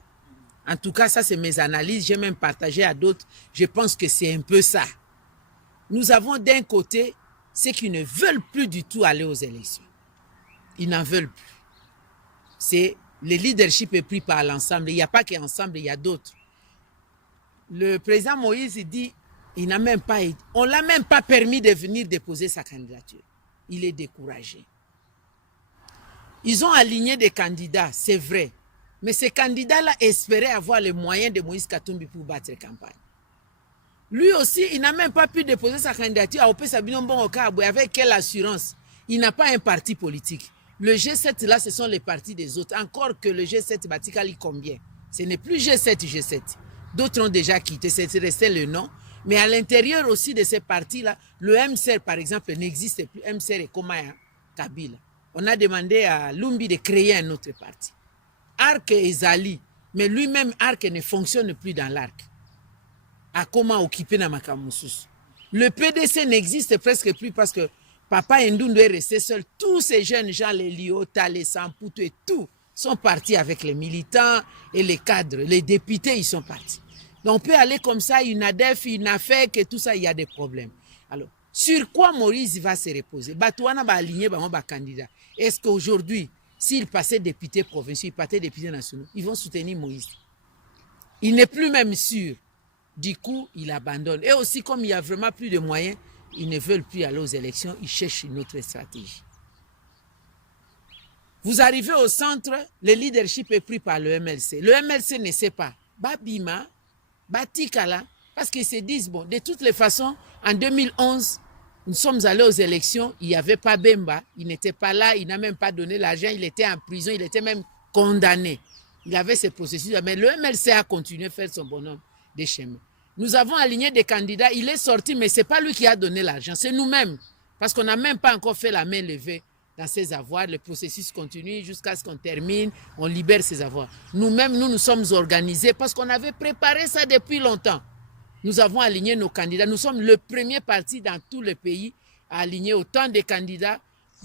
En tout cas, ça c'est mes analyses, j'ai même partagé à d'autres. Je pense que c'est un peu ça. Nous avons d'un côté ceux qui ne veulent plus du tout aller aux élections. Ils n'en veulent plus. C'est le leadership est pris par l'ensemble. Il n'y a pas qu'ensemble, il y a d'autres. Le président Moïse dit, il n'a même pas, on ne l'a même pas permis de venir déposer sa candidature. Il est découragé. Ils ont aligné des candidats, c'est vrai. Mais ces candidats-là espéraient avoir les moyens de Moïse Katumbi pour battre la campagne. Lui aussi, il n'a même pas pu déposer sa candidature à Opé Sabino Mbongo-Kabwe. Avec quelle assurance? Il n'a pas un parti politique. Le G7 là, ce sont les partis des autres. Encore que le G7 Batikali combien? Ce n'est plus G7. D'autres ont déjà quitté, c'est resté le nom. Mais à l'intérieur aussi de ces partis-là, le MCR par exemple n'existe plus. MCR est comme Kabila. On a demandé à Lumbi de créer un autre parti. Arc et Zali, mais lui-même Arc ne fonctionne plus dans l'Arc. À comment occuper na Makamoussus. Le PDC n'existe presque plus parce que Papa Ndoundou est resté seul. Tous ces jeunes gens, les Liota, les Samputu et tout, sont partis avec les militants et les cadres. Les députés, ils sont partis. Donc on peut aller comme ça, une ADEF, une AFEC et tout ça, il y a des problèmes. Alors, sur quoi Maurice va se reposer? Batouana va aligner un candidat. Est-ce qu'aujourd'hui, s'il passait député provincial, il passait député national, ils vont soutenir Moïse? Il n'est plus même sûr. Du coup, il abandonne. Et aussi, comme il n'y a vraiment plus de moyens, ils ne veulent plus aller aux élections, ils cherchent une autre stratégie. Vous arrivez au centre, le leadership est pris par le MLC. Le MLC ne sait pas. Babima, Batikala, parce qu'ils se disent, bon, de toutes les façons, en 2011, nous sommes allés aux élections, il n'y avait pas Bemba, il n'était pas là, il n'a même pas donné l'argent, il était en prison, il était même condamné. Il avait ce processus, mais le MLC a continué à faire son bonhomme de chemin. Nous avons aligné des candidats, il est sorti, mais ce n'est pas lui qui a donné l'argent, c'est nous-mêmes. Parce qu'on n'a même pas encore fait la main levée dans ses avoirs. Le processus continue jusqu'à ce qu'on termine, on libère ses avoirs. Nous-mêmes, nous nous sommes organisés parce qu'on avait préparé ça depuis longtemps. Nous avons aligné nos candidats. Nous sommes le premier parti dans tout le pays à aligner autant de candidats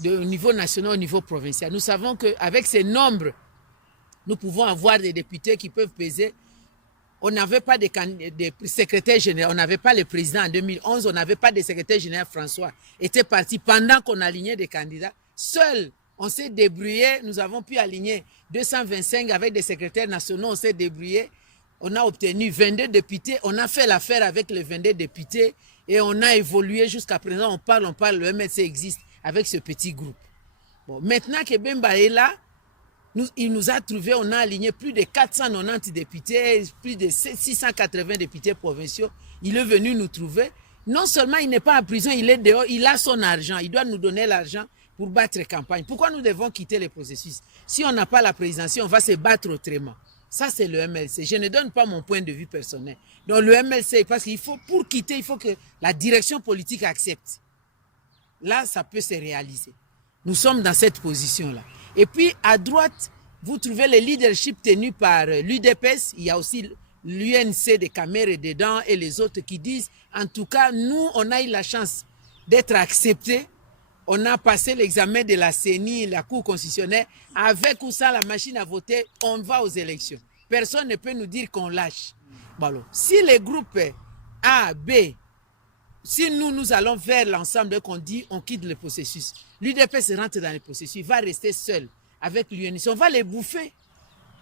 au niveau national, au niveau provincial. Nous savons qu'avec ces nombres, nous pouvons avoir des députés qui peuvent peser. On n'avait pas de secrétaire général, on n'avait pas le président en 2011, on n'avait pas de secrétaire général. François était parti pendant qu'on alignait des candidats. Seul, on s'est débrouillé, nous avons pu aligner 225 avec des secrétaires nationaux, on s'est débrouillé. On a obtenu 22 députés, on a fait l'affaire avec les 22 députés et on a évolué jusqu'à présent, on parle, le MLC existe avec ce petit groupe. Bon, maintenant que Bemba est là, il nous a trouvé, on a aligné plus de 490 députés, plus de 680 députés provinciaux. Il est venu nous trouver. Non seulement il n'est pas en prison, il est dehors, il a son argent. Il doit nous donner l'argent pour battre campagne. Pourquoi nous devons quitter le processus? Si on n'a pas la présidence, on va se battre autrement. Ça, c'est le MLC. Je ne donne pas mon point de vue personnel. Donc le MLC, parce qu'il faut, pour quitter, il faut que la direction politique accepte. Là, ça peut se réaliser. Nous sommes dans cette position-là. Et puis, à droite, vous trouvez le leadership tenu par l'UDPS. Il y a aussi l'UNC de Caméré dedans et les autres qui disent, en tout cas, nous, on a eu la chance d'être acceptés. On a passé l'examen de la CENI, la Cour constitutionnelle. Avec ou sans la machine à voter, on va aux élections. Personne ne peut nous dire qu'on lâche. Bon, alors, si les groupes A, B, si nous allons vers l'ensemble qu'on dit, on quitte le processus. L'UDPS rentre dans le processus, il va rester seul avec l'UNC. On va les bouffer.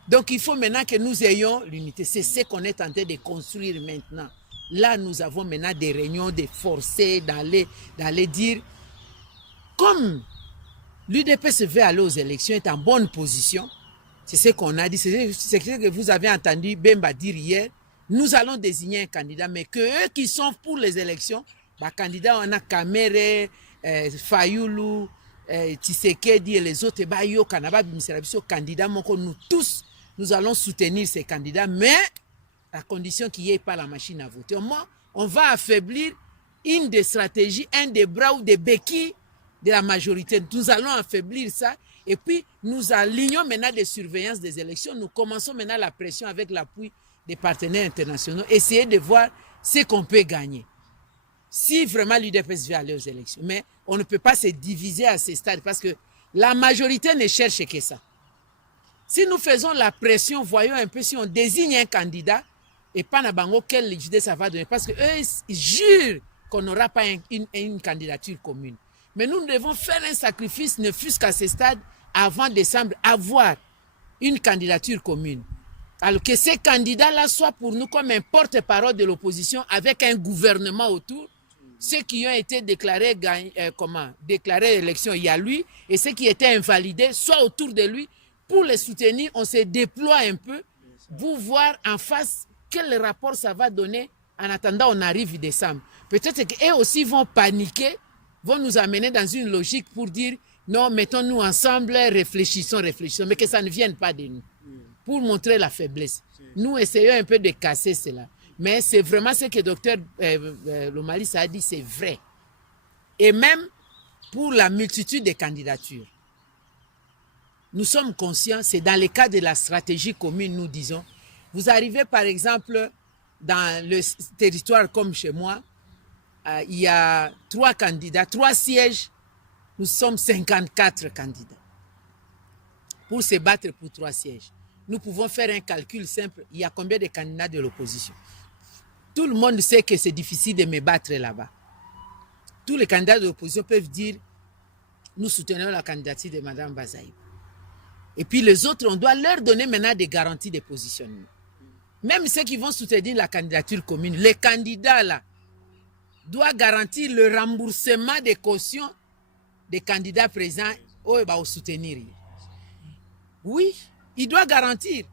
Donc, il faut maintenant que nous ayons l'unité. C'est ce qu'on est en train de construire maintenant. Là, nous avons maintenant des réunions, des forcés d'aller dire, comme l'UDPS veut aller aux élections, est en bonne position, c'est ce qu'on a dit, c'est ce que vous avez entendu Bemba dire hier, nous allons désigner un candidat, mais que eux qui sont pour les élections, bah, candidats, on a Kamere, Fayoulou, Tshisekedi et les autres, bah, yo, Kanaba, Bimiserabiso, candidats, nous tous, nous allons soutenir ces candidats, mais à condition qu'il n'y ait pas la machine à voter. Au moins, on va affaiblir une des stratégies, un des bras ou des béquilles de la majorité. Nous allons affaiblir ça et puis nous alignons maintenant des surveillances des élections. Nous commençons maintenant la pression avec l'appui des partenaires internationaux, essayer de voir ce qu'on peut gagner. Si vraiment l'UDPS veut aller aux élections. Mais on ne peut pas se diviser à ce stade parce que la majorité ne cherche que ça. Si nous faisons la pression, voyons un peu si on désigne un candidat et pas na bango quelle idée ça va donner. Parce qu'eux, ils jurent qu'on n'aura pas une candidature commune. Mais nous devons faire un sacrifice, ne fût-ce qu'à ce stade, avant décembre, avoir une candidature commune. Alors que ces candidats-là soient pour nous comme un porte-parole de l'opposition avec un gouvernement autour. Ceux qui ont été déclarés élection, il y a lui, et ceux qui étaient invalidés, soit autour de lui. Pour les soutenir, on se déploie un peu pour voir en face quel rapport ça va donner en attendant on arrive décembre. Peut-être qu'eux aussi vont paniquer, vont nous amener dans une logique pour dire non, mettons-nous ensemble, réfléchissons, mais que ça ne vienne pas de nous. Pour montrer la faiblesse. Nous essayons un peu de casser cela. Mais c'est vraiment ce que Dr Lomalis a dit, c'est vrai. Et même pour la multitude de candidatures. Nous sommes conscients, c'est dans le cas de la stratégie commune, nous disons, vous arrivez par exemple dans le territoire comme chez moi, il y a 3 candidats, 3 sièges, nous sommes 54 candidats pour se battre pour 3 sièges. Nous pouvons faire un calcul simple, il y a combien de candidats de l'opposition? Tout le monde sait que c'est difficile de me battre là-bas. Tous les candidats de l'opposition peuvent dire, nous soutenons la candidature de Mme Bazaï. Et puis les autres, on doit leur donner maintenant des garanties de positionnement. Même ceux qui vont soutenir la candidature commune, les candidats là, doivent garantir le remboursement des cautions des candidats présents au soutenir. Oui, il doit garantir.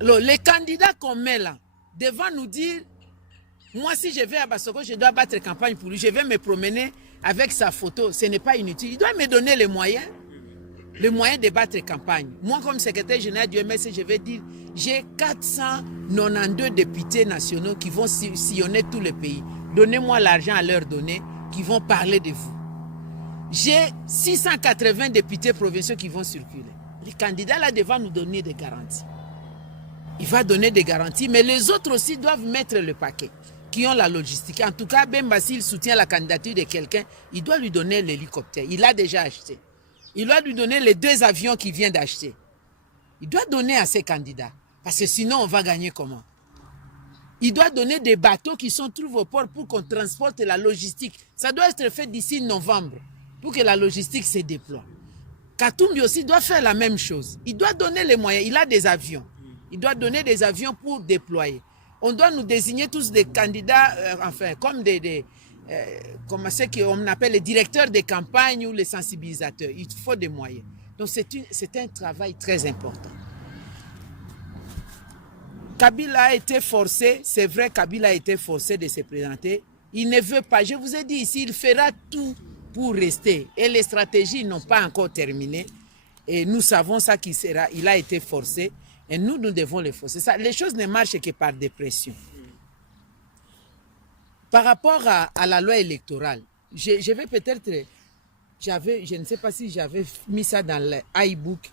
Alors, les candidats qu'on met là, devant nous dire, moi si je vais à Bassoko, je dois battre campagne pour lui, je vais me promener avec sa photo, ce n'est pas inutile. Il doit me donner les moyens de battre campagne. Moi, comme secrétaire général du MS, je vais dire, j'ai 492 députés nationaux qui vont sillonner tout le pays. Donnez-moi l'argent à leur donner, qui vont parler de vous. J'ai 680 députés provinciaux qui vont circuler. Les candidats là devant nous donner des garanties. Il va donner des garanties, mais les autres aussi doivent mettre le paquet, qui ont la logistique. En tout cas, Bemba, s'il soutient la candidature de quelqu'un, il doit lui donner l'hélicoptère. Il l'a déjà acheté. Il doit lui donner les 2 avions qu'il vient d'acheter. Il doit donner à ses candidats. Parce que sinon, on va gagner comment? Il doit donner des bateaux qui sont trouvés au port pour qu'on transporte la logistique. Ça doit être fait d'ici novembre pour que la logistique se déploie. Katumbi aussi doit faire la même chose. Il doit donner les moyens. Il a des avions. Il doit donner des avions pour déployer. On doit nous désigner tous des candidats, comme comme ce qu'on appelle les directeurs de campagne ou les sensibilisateurs. Il faut des moyens. Donc c'est un travail très important. Kabila a été forcé, c'est vrai, Kabila a été forcé de se présenter. Il ne veut pas, je vous ai dit ici, il fera tout pour rester. Et les stratégies n'ont pas encore terminé. Et nous savons ça qu'il sera, il a été forcé. Et nous devons le forcer. Ça, les choses ne marchent que par des pressions. Par rapport à la loi électorale, je vais peut-être, je ne sais pas si j'avais mis ça dans l'iBook.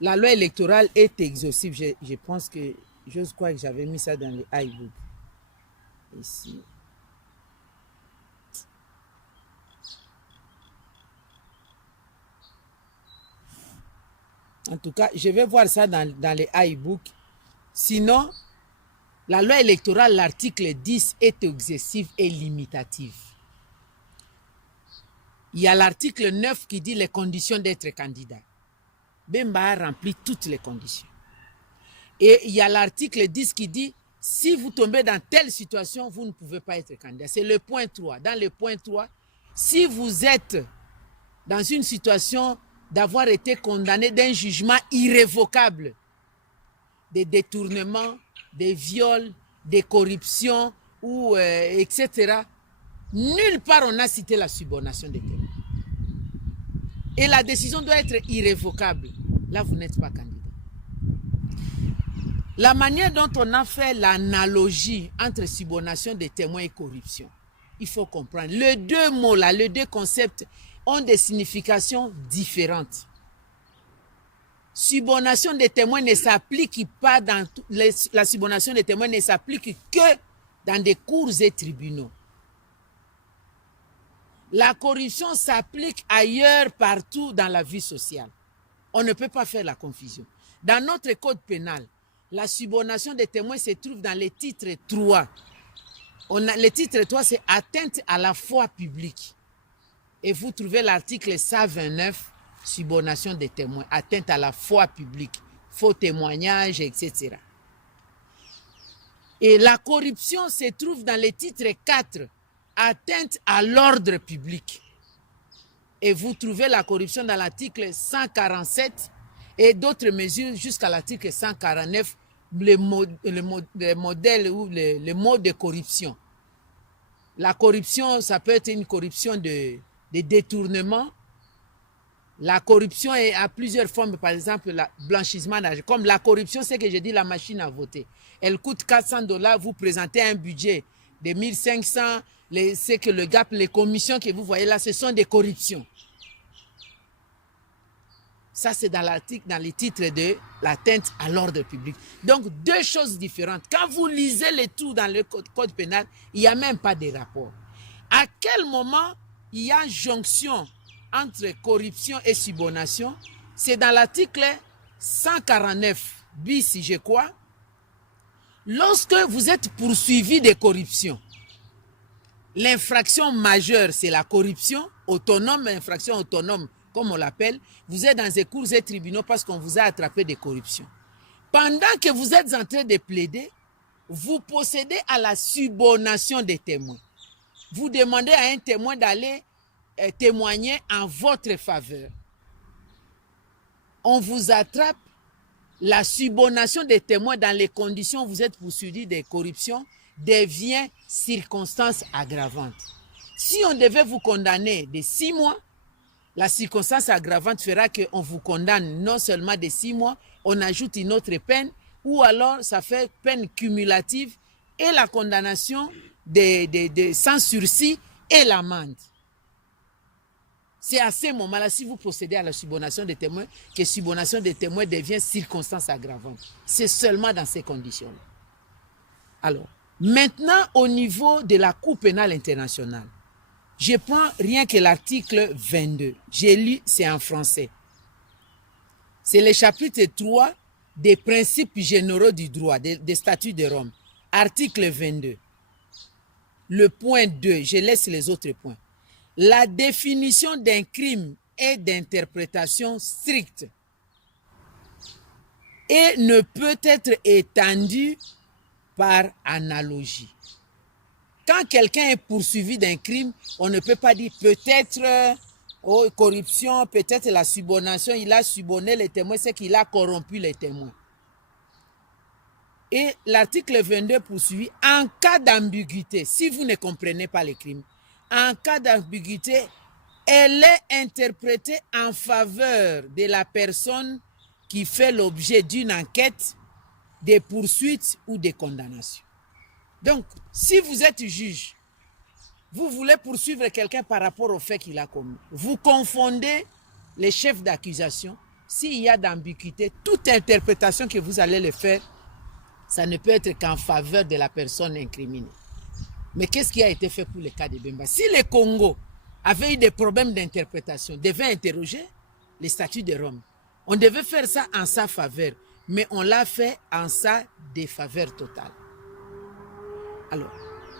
La loi électorale est exhaustive. Je pense que Je crois que j'avais mis ça dans les iBooks. Ici. En tout cas, je vais voir ça dans les iBooks. Sinon, la loi électorale, l'article 10 est excessif et limitatif. Il y a l'article 9 qui dit les conditions d'être candidat. Bemba a rempli toutes les conditions. Et il y a l'article 10 qui dit si vous tombez dans telle situation, vous ne pouvez pas être candidat. C'est le point 3. Dans le point 3, si vous êtes dans une situation d'avoir été condamné d'un jugement irrévocable, des détournements, des viols, des corruptions, ou, etc., nulle part on a cité la subornation des témoins. Et la décision doit être irrévocable. Là, vous n'êtes pas candidat. La manière dont on a fait l'analogie entre subornation des témoins et corruption, il faut comprendre. Les deux mots là, les deux concepts ont des significations différentes. Subornation des témoins ne s'applique pas dans la subornation des témoins ne s'applique que dans des cours et tribunaux. La corruption s'applique ailleurs, partout dans la vie sociale. On ne peut pas faire la confusion. Dans notre code pénal, la subornation des témoins se trouve dans le titre 3. Le titre 3, c'est atteinte à la foi publique. Et vous trouvez l'article 129, subornation des témoins, atteinte à la foi publique, faux témoignages, etc. Et la corruption se trouve dans le titre 4, atteinte à l'ordre public. Et vous trouvez la corruption dans l'article 147 et d'autres mesures jusqu'à l'article 149, le modèle ou le mode de corruption. La corruption, ça peut être une corruption de détournement. La corruption est à plusieurs formes, par exemple, le blanchissement d'argent. Comme la corruption, c'est que j'ai dit la machine à voter. Elle coûte $400, vous présentez un budget de 1500, c'est que le gap, les commissions que vous voyez là, ce sont des corruptions. Ça, c'est dans l'article, dans les titres de l'atteinte à l'ordre public. Donc, deux choses différentes. Quand vous lisez les tout dans le code pénal, il n'y a même pas de rapport. À quel moment il y a jonction entre corruption et subornation? C'est dans l'article 149 bis, je crois. Lorsque vous êtes poursuivi de corruption, l'infraction majeure, c'est la corruption autonome, infraction autonome, comme on l'appelle. Vous êtes dans des cours et tribunaux parce qu'on vous a attrapé de corruption. Pendant que vous êtes en train de plaider, vous procédez à la subornation des témoins. Vous demandez à un témoin d'aller témoigner en votre faveur. On vous attrape. La subornation des témoins dans les conditions où vous êtes poursuivi de corruption devient circonstance aggravante. Si on devait vous condamner de 6 mois, la circonstance aggravante fera qu'on vous condamne non seulement de 6 mois, on ajoute une autre peine, ou alors ça fait peine cumulative et la condamnation sans sursis et l'amende. C'est à ce moment-là, si vous procédez à la subornation des témoins, que subornation des témoins devient circonstance aggravante. C'est seulement dans ces conditions-là. Alors, maintenant, au niveau de la Cour pénale internationale, je prends rien que l'article 22. J'ai lu, c'est en français. C'est le chapitre 3 des principes généraux du droit, des statuts de Rome. Article 22. Le point 2, je laisse les autres points. La définition d'un crime est d'interprétation stricte et ne peut être étendue par analogie. Quand quelqu'un est poursuivi d'un crime, on ne peut pas dire peut-être corruption, peut-être la subornation, il a suborné les témoins, c'est qu'il a corrompu les témoins. Et l'article 22 poursuit, en cas d'ambiguïté, si vous ne comprenez pas les crimes, en cas d'ambiguïté, elle est interprétée en faveur de la personne qui fait l'objet d'une enquête, des poursuites ou des condamnations. Donc, si vous êtes juge, vous voulez poursuivre quelqu'un par rapport au fait qu'il a commis. Vous confondez les chefs d'accusation. S'il y a d'ambiguïté, toute interprétation que vous allez le faire ça ne peut être qu'en faveur de la personne incriminée. Mais qu'est-ce qui a été fait pour le cas de Bemba? Si le Congo avait eu des problèmes d'interprétation, devait interroger les statuts de Rome. On devait faire ça en sa faveur, mais on l'a fait en sa défaveur totale. Alors,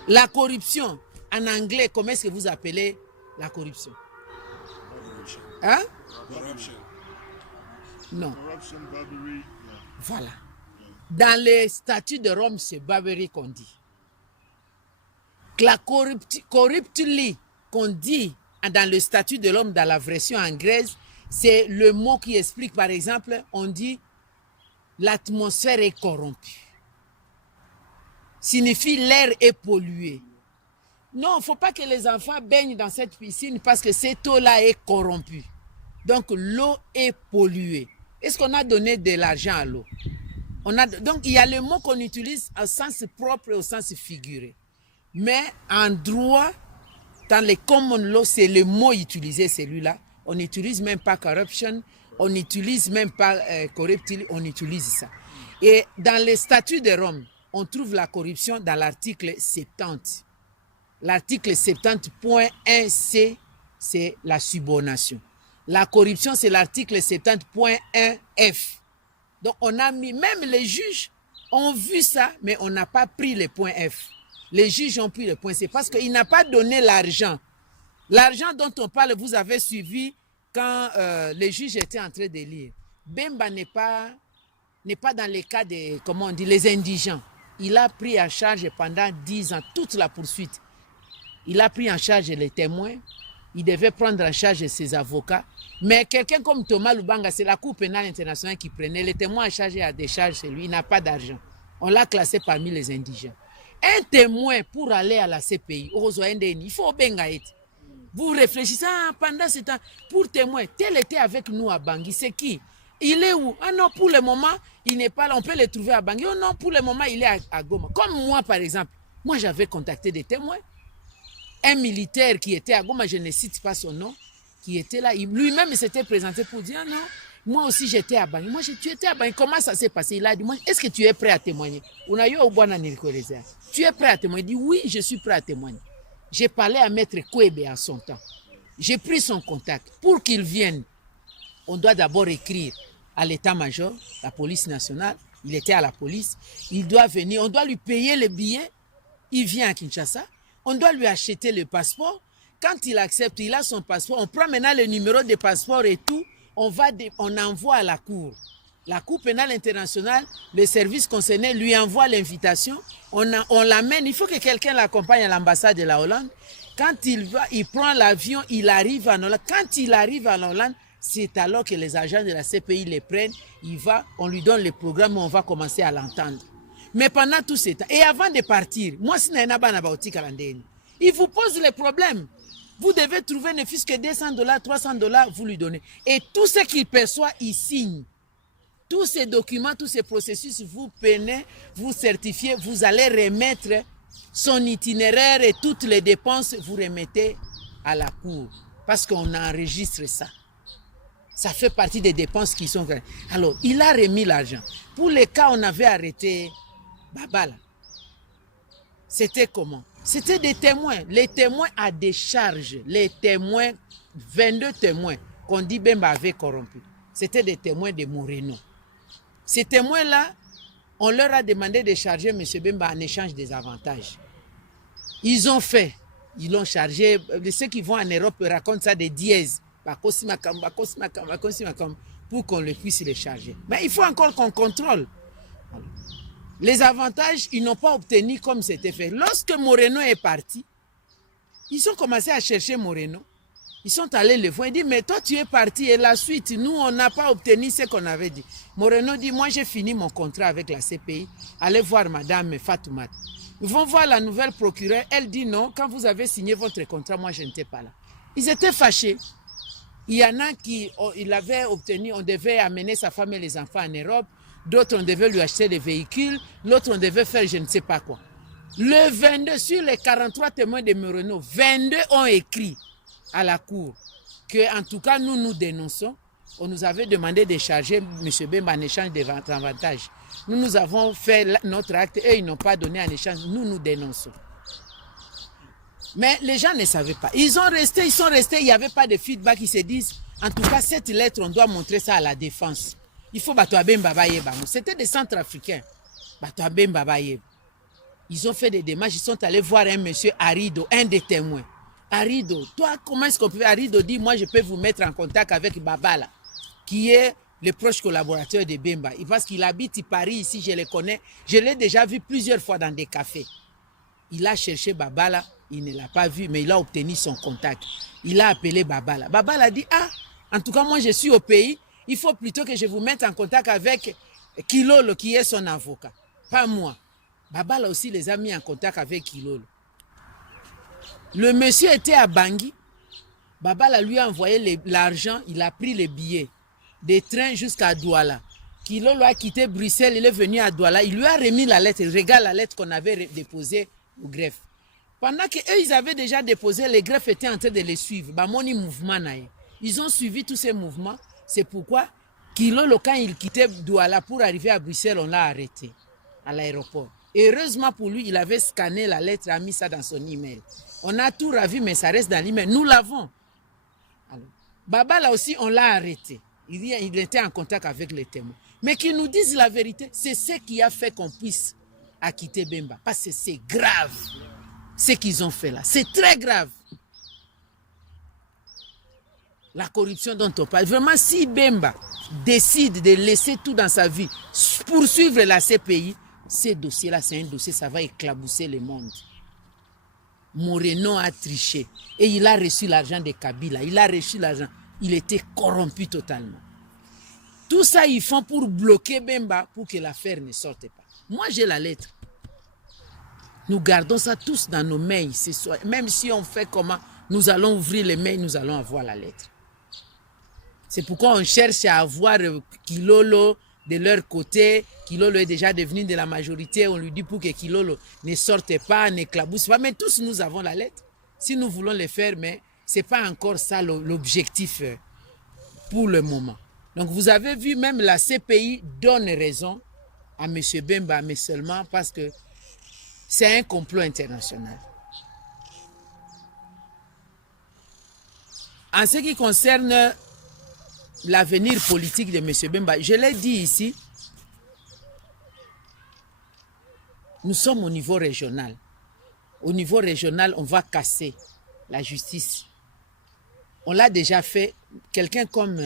la corruption, en anglais, comment est-ce que vous appelez la corruption? Hein? Corruption. Non. Corruption, bribery, yeah. Voilà. Dans les statuts de Rome, c'est barbarie qu'on dit. La corruptly qu'on dit dans le statut de l'homme dans la version anglaise, c'est le mot qui explique, par exemple, on dit l'atmosphère est corrompue. Signifie l'air est pollué. Non, il ne faut pas que les enfants baignent dans cette piscine parce que cette eau-là est corrompue. Donc l'eau est polluée. Est-ce qu'on a donné de l'argent à l'eau? Donc il y a le mot qu'on utilise au sens propre et au sens figuré. Mais en droit, dans les common law, c'est le mot utilisé, celui-là. On n'utilise même pas corruption, on n'utilise même pas corruptly, on utilise ça. Et dans les statuts de Rome, on trouve la corruption dans l'article 70. L'article 70.1c, c'est la subornation. La corruption, c'est l'article 70.1f. Donc on a mis, même les juges ont vu ça, mais on n'a pas pris le point F. Les juges ont pris le point C parce qu'il n'a pas donné l'argent. L'argent dont on parle, vous avez suivi quand les juges étaient en train de lire. Bemba n'est pas dans les cas des, comment on dit, les indigents. Il a pris en charge pendant 10 ans toute la poursuite. Il a pris en charge les témoins. Il devait prendre en charge ses avocats. Mais quelqu'un comme Thomas Lubanga, c'est la Cour pénale internationale qui prenait. Les témoins en charge et à décharge, c'est lui. Il n'a pas d'argent. On l'a classé parmi les indigents. Un témoin pour aller à la CPI, il faut Bengaït. Vous réfléchissez pendant ce temps. Pour témoin, tel était avec nous à Bangui. C'est qui? Il est où? Ah non, pour le moment, il n'est pas là. On peut le trouver à Bangui. Oh non, pour le moment, il est à Goma. Comme moi, par exemple. Moi, j'avais contacté des témoins. Un militaire qui était à Goma, je ne cite pas son nom, qui était là. Lui-même, il s'était présenté pour dire non. Moi aussi, j'étais à Bangui. Moi, tu étais à Bangui. Comment ça s'est passé? Il a dit, est-ce que tu es prêt à témoigner? Tu es prêt à témoigner? Il dit, oui, je suis prêt à témoigner. J'ai parlé à Maître Kwebe en son temps. J'ai pris son contact. Pour qu'il vienne, on doit d'abord écrire à l'état-major, la police nationale. Il était à la police. Il doit venir. On doit lui payer le billet. Il vient à Kinshasa. On doit lui acheter le passeport. Quand il accepte, il a son passeport. On prend maintenant le numéro de passeport et tout. On envoie à la Cour. La Cour pénale internationale, le service concerné lui envoie l'invitation. On l'amène. Il faut que quelqu'un l'accompagne à l'ambassade de la Hollande. Quand il va, il prend l'avion, il arrive en Hollande. Quand il arrive en Hollande, c'est alors que les agents de la CPI les prennent. Il va, on lui donne le programme, on va commencer à l'entendre. Mais pendant tout ce temps, et avant de partir, moi, si il vous pose les problèmes. Vous devez trouver ne fût-ce que $200, $300, vous lui donnez. Et tout ce qu'il perçoit, il signe. Tous ces documents, tous ces processus, vous prenez, vous certifiez, vous allez remettre son itinéraire et toutes les dépenses, vous remettez à la Cour. Parce qu'on enregistre ça. Ça fait partie des dépenses qui sont... Alors, il a remis l'argent. Pour les cas, on avait arrêté Babala. C'était comment? C'était des témoins. Les témoins à décharge. Les témoins, 22 témoins qu'on dit Bemba avait corrompu. C'était des témoins de Moreno. Ces témoins-là, on leur a demandé de charger M. Bemba en échange des avantages. Ils ont fait. Ils l'ont chargé. Ceux qui vont en Europe racontent ça des dièses. Pour qu'on le puisse les charger. Mais il faut encore qu'on contrôle. Les avantages, ils n'ont pas obtenu comme c'était fait. Lorsque Moreno est parti, ils ont commencé à chercher Moreno. Ils sont allés le voir. Ils disent, mais toi tu es parti et la suite, nous on n'a pas obtenu ce qu'on avait dit. Moreno dit, moi j'ai fini mon contrat avec la CPI. Allez voir madame Fatoumata. Ils vont voir la nouvelle procureure. Elle dit non, quand vous avez signé votre contrat, moi je n'étais pas là. Ils étaient fâchés. Il y en a qui, il avait obtenu, on devait amener sa femme et les enfants en Europe. D'autres, on devait lui acheter des véhicules. L'autre, on devait faire je ne sais pas quoi. Le 22, sur les 43 témoins de Moreno, 22 ont écrit à la Cour que, en tout cas, nous dénonçons. On nous avait demandé de charger M. Bemba en échange des avantages. nous avons fait notre acte et ils n'ont pas donné en échange, nous dénonçons. Mais les gens ne savaient pas. Ils sont restés, il n'y avait pas de feedback. Ils se disent, en tout cas, cette lettre, on doit montrer ça à la défense. Il faut c'était des Centrafricains. Ils ont fait des démarches, ils sont allés voir un monsieur Arido, un des témoins. Arido, toi, comment est-ce qu'on peut... Arido dit, moi, je peux vous mettre en contact avec Babala, qui est le proche collaborateur de Bemba. Parce qu'il habite à Paris, ici, je le connais. Je l'ai déjà vu plusieurs fois dans des cafés. Il a cherché Babala, il ne l'a pas vu, mais il a obtenu son contact. Il a appelé Babala. Babala a dit, en tout cas, moi, je suis au pays. Il faut plutôt que je vous mette en contact avec Kilolo, qui est son avocat. Pas moi. Babala aussi les a mis en contact avec Kilolo. Le monsieur était à Bangui. Babala lui a envoyé l'argent. Il a pris les billets des trains jusqu'à Douala. Kilolo a quitté Bruxelles. Il est venu à Douala. Il lui a remis la lettre. Il regarde la lettre qu'on avait déposée au greffe. Pendant qu'eux, ils avaient déjà déposé, les greffes étaient en train de les suivre. Ils ont suivi tous ces mouvements. C'est pourquoi Kilolo, quand il quittait Douala pour arriver à Bruxelles, on l'a arrêté à l'aéroport. Heureusement pour lui, il avait scanné la lettre, a mis ça dans son email. On a tout ravi, mais ça reste dans l'email. Nous l'avons. Babala aussi, on l'a arrêté. Il était en contact avec les témoins. Mais qu'ils nous disent la vérité, c'est ce qui a fait qu'on puisse acquitter Bemba. Parce que c'est grave. Ce qu'ils ont fait là, c'est très grave. La corruption dont on parle. Vraiment, si Bemba décide de laisser tout dans sa vie, poursuivre la CPI, ces dossiers-là, c'est un dossier, ça va éclabousser le monde. Moreno a triché et il a reçu l'argent de Kabila. Il a reçu l'argent. Il était corrompu totalement. Tout ça, ils font pour bloquer Bemba pour que l'affaire ne sorte pas. Moi, j'ai la lettre. Nous gardons ça tous dans nos mails ce soir. Même si on fait comment, nous allons ouvrir les mails, nous allons avoir la lettre. C'est pourquoi on cherche à avoir Kilolo de leur côté. Kilolo est déjà devenu de la majorité. On lui dit pour que Kilolo ne sorte pas, n'éclabousse pas. Mais tous, nous avons la lettre. Si nous voulons le faire, mais ce n'est pas encore ça l'objectif pour le moment. Donc vous avez vu, même la CPI donne raison à M. Bemba, mais seulement parce que c'est un complot international. En ce qui concerne l'avenir politique de M. Bemba, je l'ai dit ici, nous sommes au niveau régional. Au niveau régional, on va casser la justice. On l'a déjà fait. Quelqu'un comme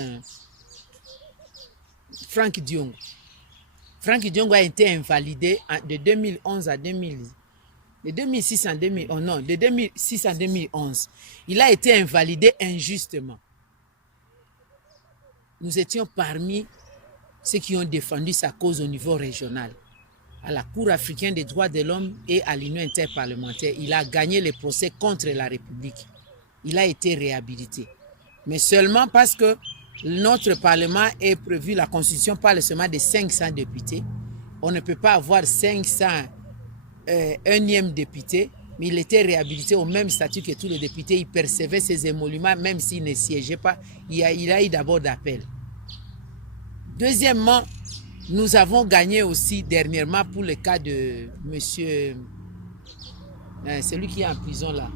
Franck Diongo. Franck Diongo a été invalidé de 2011 à 2000. De 2006 en 2011. Non, de 2006 en 2011. Il a été invalidé injustement. Nous étions parmi ceux qui ont défendu sa cause au niveau régional. À la Cour africaine des droits de l'homme et à l'Union interparlementaire, il a gagné le procès contre la République. Il a été réhabilité. Mais seulement parce que notre Parlement est prévu, la Constitution parle seulement de 500 députés. On ne peut pas avoir 500 unième député, mais il était réhabilité au même statut que tous les députés. Il percevait ses émoluments, même s'il ne siégeait pas. Il a eu d'abord d'appel. Deuxièmement, nous avons gagné aussi dernièrement pour le cas de monsieur, celui qui est en prison là.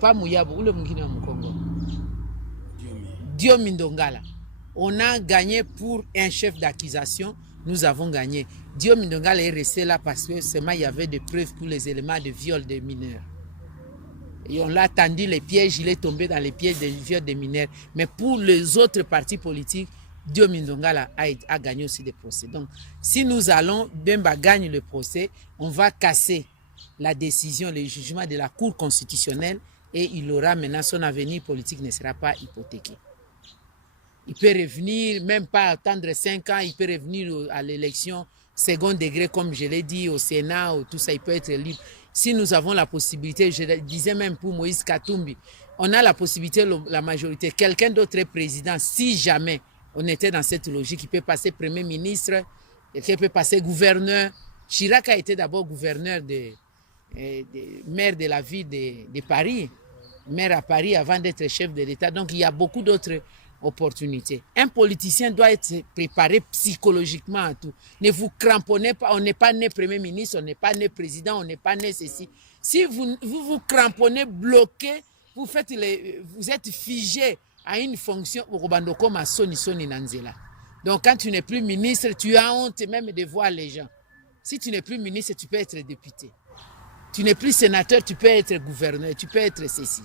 Pas Mouyabou, ou le Mungina Mukongo. Diomi Ndongala. On a gagné pour un chef d'accusation, nous avons gagné. Diomi Ndongala est resté là parce que seulement il y avait des preuves pour les éléments de viol des mineurs. Et on l'a tendu les pièges, il est tombé dans les pièges de viol des mineurs. Mais pour les autres partis politiques, Diomi Ndongala a gagné aussi des procès. Donc, si nous allons, Bemba gagne le procès, on va casser la décision, le jugement de la Cour constitutionnelle et il aura maintenant son avenir politique ne sera pas hypothéqué. Il peut revenir, même pas attendre 5 ans, il peut revenir à l'élection second degré, comme je l'ai dit, au Sénat, ou tout ça, il peut être libre. Si nous avons la possibilité, je disais même pour Moïse Katumbi, on a la possibilité, la majorité, quelqu'un d'autre est président, si jamais on était dans cette logique, il peut passer Premier ministre, quelqu'un peut passer gouverneur. Chirac a été d'abord gouverneur maire de la ville de Paris, maire à Paris avant d'être chef de l'État. Donc il y a beaucoup d'autres opportunité. Un politicien doit être préparé psychologiquement à tout. Ne vous cramponnez pas, on n'est pas né Premier ministre, on n'est pas né président, on n'est pas né ceci. Si vous cramponnez, bloqué, vous êtes figé à une fonction. Donc quand tu n'es plus ministre, tu as honte même de voir les gens. Si tu n'es plus ministre, tu peux être député. Tu n'es plus sénateur, tu peux être gouverneur, tu peux être ceci.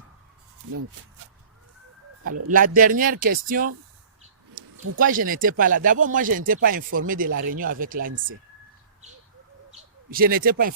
Donc, alors, la dernière question, pourquoi je n'étais pas là? D'abord, moi, je n'étais pas informé de la réunion avec l'ANC. Je n'étais pas informé.